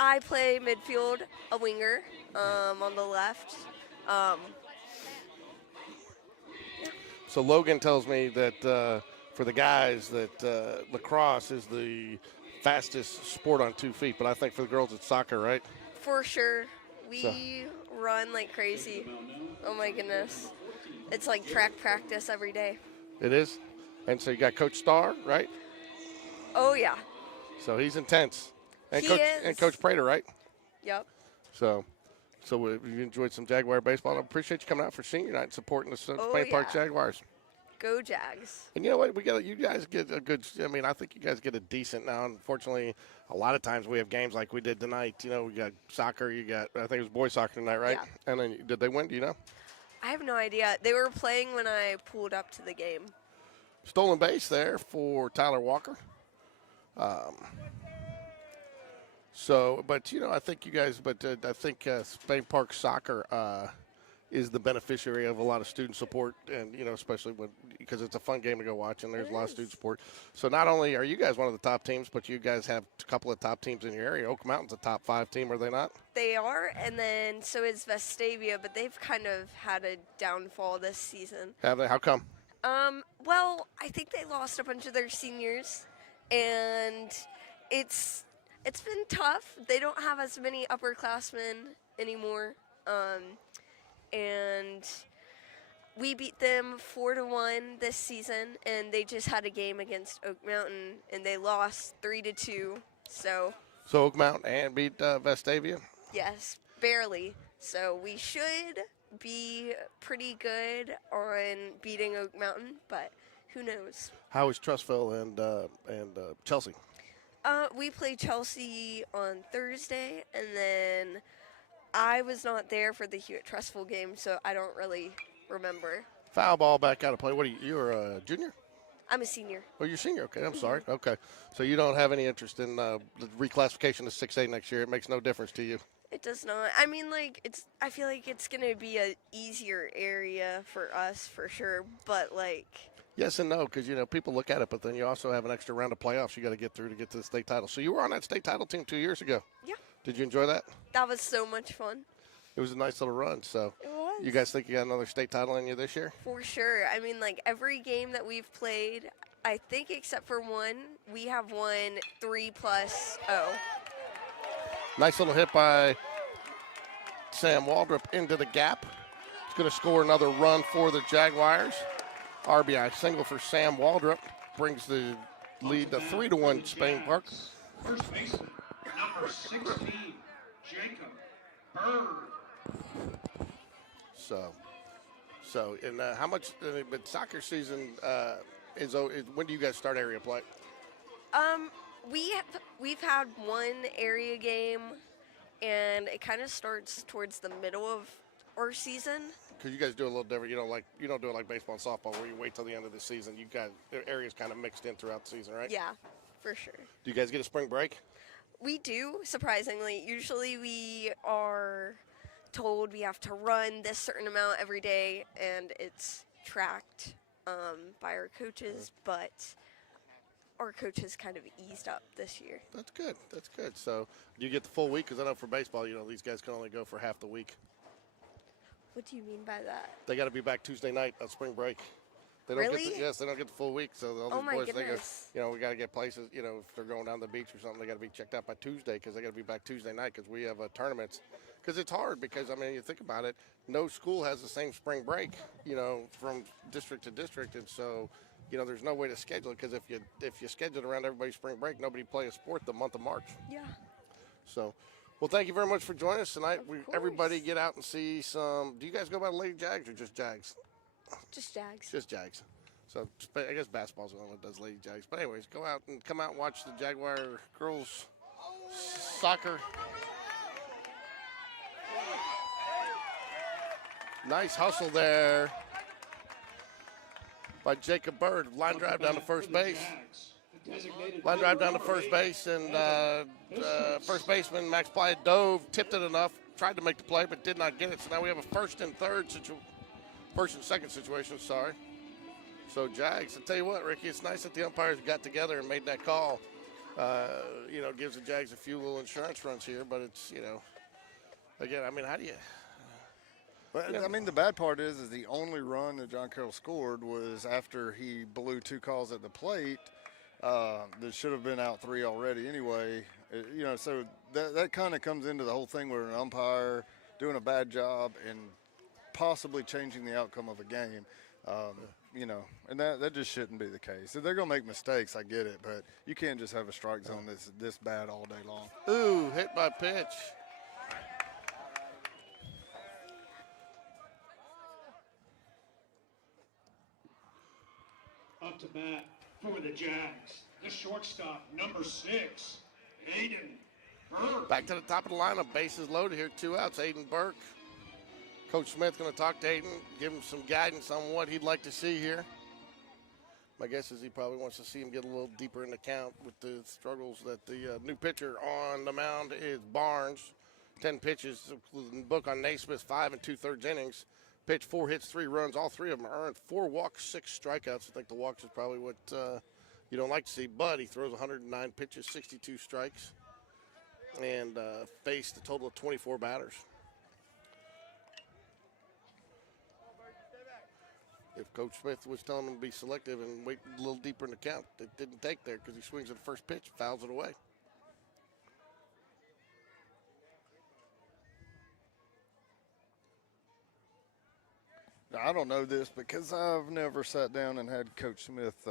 I play midfield, a winger, on the left. So Logan tells me that for the guys that lacrosse is the fastest sport on 2 feet, but I think for the girls it's soccer, right? For sure. We run like crazy. Oh my goodness. It's like track practice every day. It is? And so you got Coach Starr, right? Oh yeah. So he's intense. And He Coach is. and Coach Prater, right? Yep. So you enjoyed some Jaguar baseball. I appreciate you coming out for senior night and supporting the Spain Park yeah. Jaguars. Go Jags. And you know what? You guys get a good. I mean, I think you guys get a decent now. Unfortunately, a lot of times we have games like we did tonight. You know, we got soccer. You got. I think it was boys soccer tonight, right? Yeah. And then did they win? Do you know? I have no idea. They were playing when I pulled up to the game. Stolen base there for Tyler Walker. So, but you know, I think you guys. But I think Spain Park Soccer is the beneficiary of a lot of student support, and you know, especially because it's a fun game to go watch, and there's a lot of student support. So not only are you guys one of the top teams, but you guys have a couple of top teams in your area. Oak Mountain's a top 5 team, are they not? They are, and then so is Vestavia, but they've kind of had a downfall this season. Have they? How come? Well, I think they lost a bunch of their seniors, and it's been tough. They don't have as many upperclassmen anymore. And we beat them 4-1 this season, and they just had a game against Oak Mountain, and they lost 3-2. So Oak Mountain and beat Vestavia? Yes, barely. So we should be pretty good on beating Oak Mountain, but who knows? How is Trussville and Chelsea? We play Chelsea on Thursday, and then I was not there for the Hewitt-Trussville game, so I don't really remember. Foul ball back out of play. What are you? You're a junior? I'm a senior. Oh, you're a senior. Okay, I'm sorry. Okay. So you don't have any interest in the reclassification to 6A next year. It makes no difference to you. It does not. I mean, like, I feel like it's going to be a easier area for us for sure, but, like. Yes and no, because, you know, people look at it, but then you also have an extra round of playoffs you got to get through to get to the state title. So you were on that state title team 2 years ago. Yeah. Did you enjoy that? That was so much fun. It was a nice little run. So It was. you guys think you got another state title in you this year? For sure. I mean, like, every game that we've played, I think except for one, we have won 3+0. Nice little hit by Sam Waldrop into the gap. He's going to score another run for the Jaguars. RBI single for Sam Waldrop brings the lead to 3-1 Spain Park. First baseman, number 16, Jacob Bird. So, and how much? But soccer season is when do you guys start area play? We've had one area game, and it kind of starts towards the middle of our season. Because you guys do a little different. You don't do it like baseball and softball where you wait till the end of the season. You got the areas kind of mixed in throughout the season, right? Yeah, for sure. Do you guys get a spring break? We do, surprisingly. Usually we are told we have to run this certain amount every day, and it's tracked by our coaches, but our coaches kind of eased up this year. That's good. That's good. So do you get the full week? Because I know for baseball, these guys can only go for half the week. What do you mean by that? They got to be back Tuesday night on spring break. They don't Really? Yes, they don't get the full week. So all Oh these my boys, goodness. we got to get places. If they're going down the beach or something, they got to be checked out by Tuesday because they got to be back Tuesday night because we have tournaments. Because it's hard because, you think about it, no school has the same spring break, from district to district. And so, there's no way to schedule it because if you schedule it around everybody's spring break, nobody play a sport the month of March. Yeah. So, well, thank you very much for joining us tonight. Of course. Everybody get out and see some. Do you guys go by the Lady Jags or just Jags? Just Jags. Just Jags. So I guess basketball's the only one that does Lady Jags. But anyways, come out and watch the Jaguar girls soccer. Nice hustle there by Jacob Bird. Line drive down to first base. Line drive down to first base, and first baseman Max Playa dove, tipped it enough, tried to make the play, but did not get it. So now we have a first and second situation. Sorry. So Jags, I'll tell you what, Ricky, it's nice that the umpires got together and made that call. Gives the Jags a few little insurance runs here, but it's again, how do you? Well, the bad part is the only run that John Carroll scored was after he blew 2 calls at the plate. That should have been out 3 already anyway. So that kind of comes into the whole thing where an umpire doing a bad job and possibly changing the outcome of a game. And that just shouldn't be the case. If they're going to make mistakes, I get it, but you can't just have a strike zone that's this bad all day long. Ooh, hit by pitch. Up to bat for the Jags, the shortstop, number 6, Hayden Burke. Back to the top of the lineup. Bases loaded here. 2 outs. Aiden Burke. Coach Smith going to talk to Aiden, give him some guidance on what he'd like to see here. My guess is he probably wants to see him get a little deeper in the count with the struggles that the new pitcher on the mound is Barnes. 10 pitches, including book on Naismith, 5 2/3 innings. Pitched 4 hits, 3 runs. All 3 of them earned 4 walks, 6 strikeouts. I think the walks is probably what you don't like to see, but he throws 109 pitches, 62 strikes, and faced a total of 24 batters. If Coach Smith was telling him to be selective and wait a little deeper in the count, it didn't take there because he swings at the first pitch, fouls it away. Now, I don't know this because I've never sat down and had Coach Smith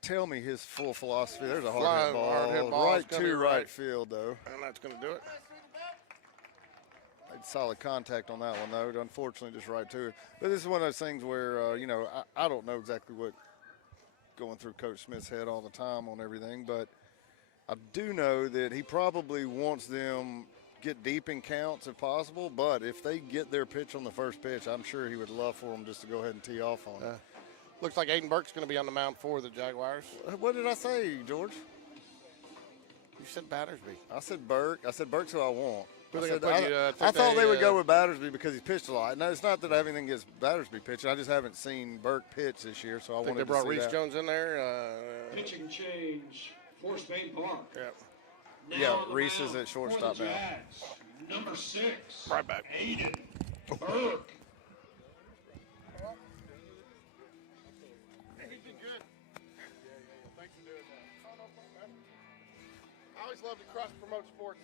tell me his full philosophy. There's a hard hit ball right to right field, though. And that's going to do it. Made solid contact on that one, though. Unfortunately, just right to it. But this is one of those things where, I don't know exactly what going through Coach Smith's head all the time on everything, but I do know that he probably wants them get deep in counts if possible, but if they get their pitch on the first pitch, I'm sure he would love for them just to go ahead and tee off on it. Looks like Aiden Burke's going to be on the mound for the Jaguars. What did I say, George? You said Battersby. I said Burke. I said Burke's who I want. I I thought they would go with Battersby because he's pitched a lot. No, it's not that I have anything against Battersby pitching. I just haven't seen Burke pitch this year, so I wanted to see that. They brought Reese Jones in there. Pitching change for Spain Park. Yeah. Reese is at shortstop now. Jags, number 6. Right back. Aiden Burke. He did good. Yeah. Thanks for doing that. I always love to cross-promote sports.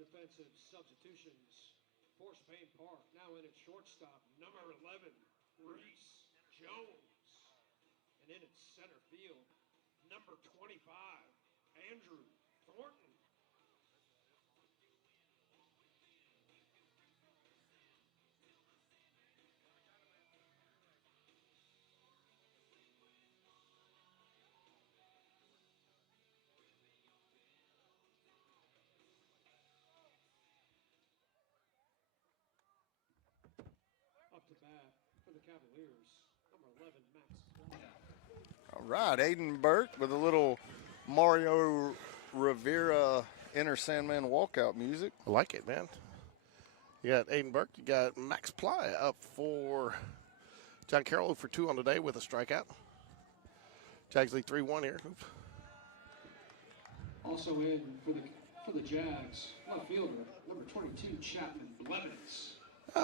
Defensive substitutions for Spain Park. Now in at shortstop, number 11, Reese Jones. And in at center field, number 25, Andrew Thornton. Up to bat for the Cavaliers, number 11, Max. All right, Aiden Burke with a little Mario Rivera Inner Sandman walkout music. I like it, man. You got Aiden Burke. You got Max Ply up for John Carroll for 2 on the day with a strikeout. Jags lead 3-1 here. Oops. Also in for the Jags, left fielder, number 22, Chapman Blevins.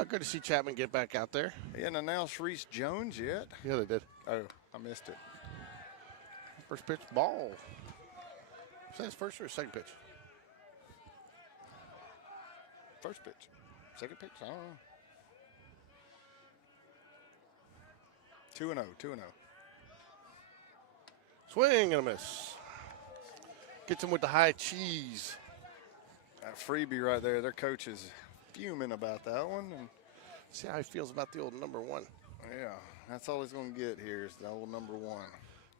Good to see Chapman get back out there. They hadn't announced Reese Jones yet. Yeah, they did. Oh, I missed it. First pitch, ball. Is that his first or second pitch? First pitch. Second pitch? I don't know. 2-0, 2-0. Swing and a miss. Gets him with the high cheese. That freebie right there, their coach is fuming about that one. And see how he feels about the old number 1. Yeah, that's all he's going to get here is the old number 1.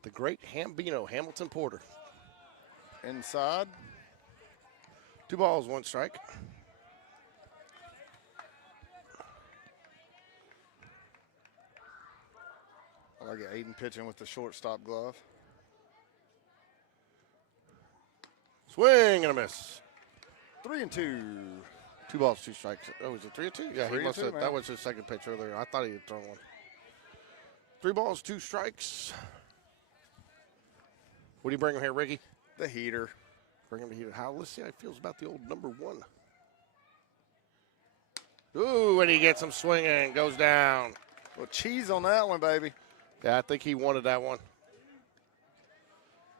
The great Hambino, Hamilton Porter. Inside. 2 balls, 1 strike. I like it. Aiden pitching with the shortstop glove. Swing and a miss. 3-2. 2 balls, 2 strikes. Oh, is it 3-2? Yeah, he 3-2, must have. man. That was his second pitch earlier. I thought he had thrown one. 3 balls, 2 strikes. What do you bring him here, Ricky? The heater. Bring him to here. Let's see how he feels about the old number 1. Ooh, and he gets him swinging, goes down. Well, cheese on that one, baby. Yeah, I think he wanted that one.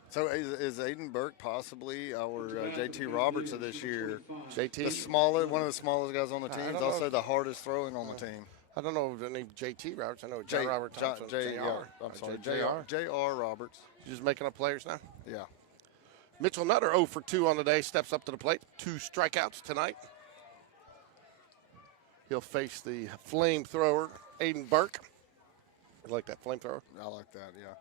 So is Aiden Burke possibly our JT Roberts of this year? JT? One of the smallest guys on the team. He's also the hardest throwing on the team. I don't know the name JT Roberts. I know John Robert Thompson. J.R. Roberts. You just making up players now? Yeah. Mitchell Nutter 0 for 2 on the day. Steps up to the plate. 2 strikeouts tonight. He'll face the flamethrower, Aiden Burke. You like that flamethrower? I like that, yeah.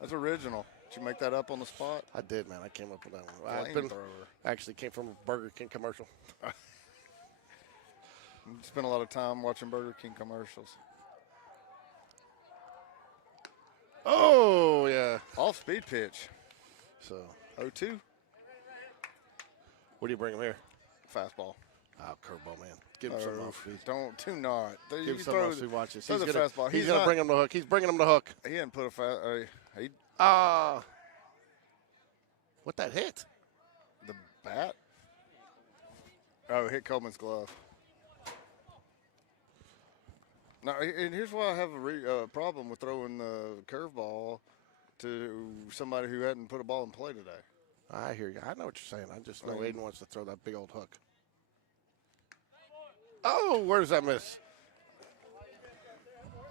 That's original. Did you make that up on the spot? I did, man. I came up with that one. Actually came from a Burger King commercial. Spent a lot of time watching Burger King commercials. Oh, yeah. Off-speed pitch. So 0-2. What do you bring him here? Fastball. Oh, curveball, man. Give him some off speed. Do not. Give him some off speed. Watch this. He's going to bring him to hook. He's bringing him to hook. He didn't put a fast. What that hit? The bat? Oh, it hit Coleman's glove. Now, and here's why I have a problem with throwing the curveball to somebody who hadn't put a ball in play today. I hear you. I know what you're saying. I just know Aiden wants to throw that big old hook. Oh, where does that miss?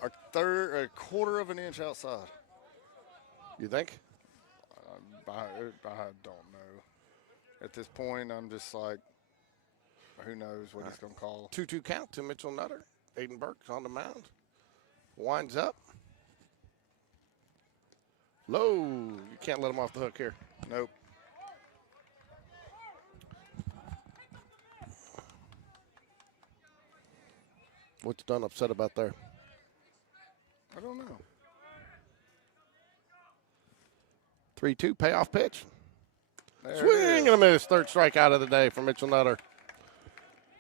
A quarter of an inch outside. You think? I don't know. At this point, I'm just like, who knows what he's going to call. 2-2 count to Mitchell Nutter. Aiden Burke's on the mound. Winds up. Low. You can't let him off the hook here. Nope. What's Dunn upset about there? I don't know. 3-2 payoff pitch. Swing and a miss. Third strikeout of the day for Mitchell Nutter.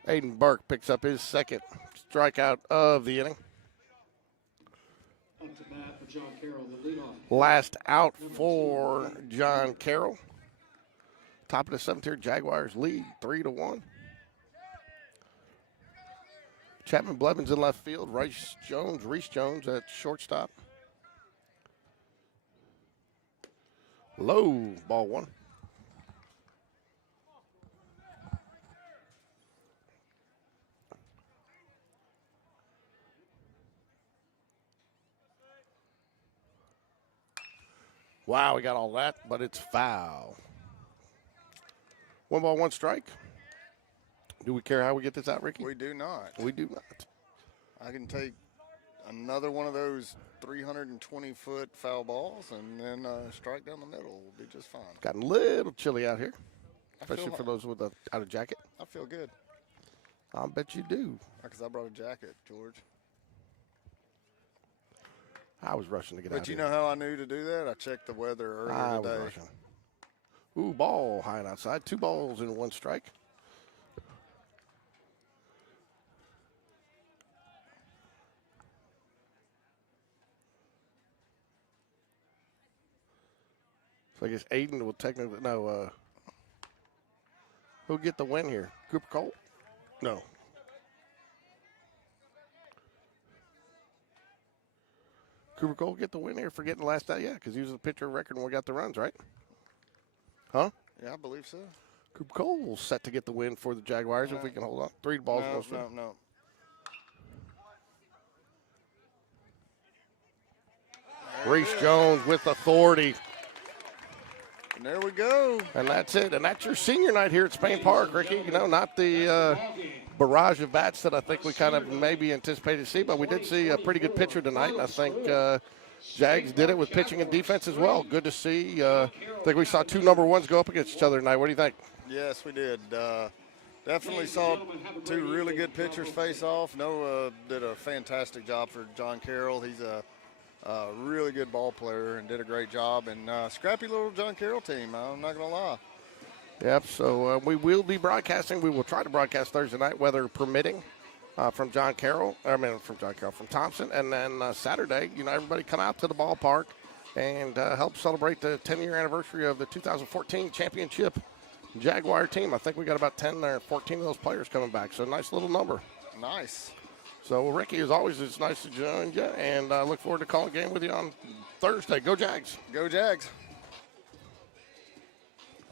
Aiden Burke picks up his second strikeout of the inning. Up to bat for John Carroll, the leadoff. Last out for John Carroll. Top of the 7th here, Jaguars lead 3-1. Chapman Blevins in left field. Reese Jones at shortstop. Low, ball 1. Wow, we got all that, but it's foul. 1 ball, 1 strike. Do we care how we get this out, Ricky? We do not. We do not. I can take another one of those 320-foot foul balls and then strike down the middle. Will be just fine. Gotten a little chilly out here, especially for those out of jacket. I feel good. I'll bet you do. Because I brought a jacket, George. I was rushing to get out. But you know how I knew to do that? I checked the weather earlier today. I was rushing. Ooh, ball high and outside. 2 balls and 1 strike. So I guess Aiden will technically who'll get the win here? Cooper Cole? No. Cooper Cole get the win here for getting the last out? Yeah, because he was the pitcher of record when we got the runs, right? Huh? Yeah, I believe so. Cooper Cole set to get the win for the Jaguars if we can hold on. 3 balls, 1 strike. No. Reese Jones with authority. And there we go. And that's it. And that's your senior night here at Spain Park, Ricky. You know, not the barrage of bats that I think we kind of maybe anticipated to see, but we did see a pretty good pitcher tonight. And I think Jags did it with pitching and defense as well. Good to see. I think we saw 2 number 1s go up against each other tonight. What do you think? Yes, we did. Definitely saw 2 really good pitchers face off. Noah did a fantastic job for John Carroll. He's a really good ball player and did a great job. And scrappy little John Carroll team, I'm not going to lie. Yep, so we will be broadcasting. We will try to broadcast Thursday night, weather permitting, from from Thompson. And then Saturday, everybody come out to the ballpark and help celebrate the 10-year anniversary of the 2014 championship Jaguar team. I think we got about 10 or 14 of those players coming back, so nice little number. Nice. So, Ricky, as always, it's nice to join you, and I look forward to calling a game with you on Thursday. Go Jags. Go Jags.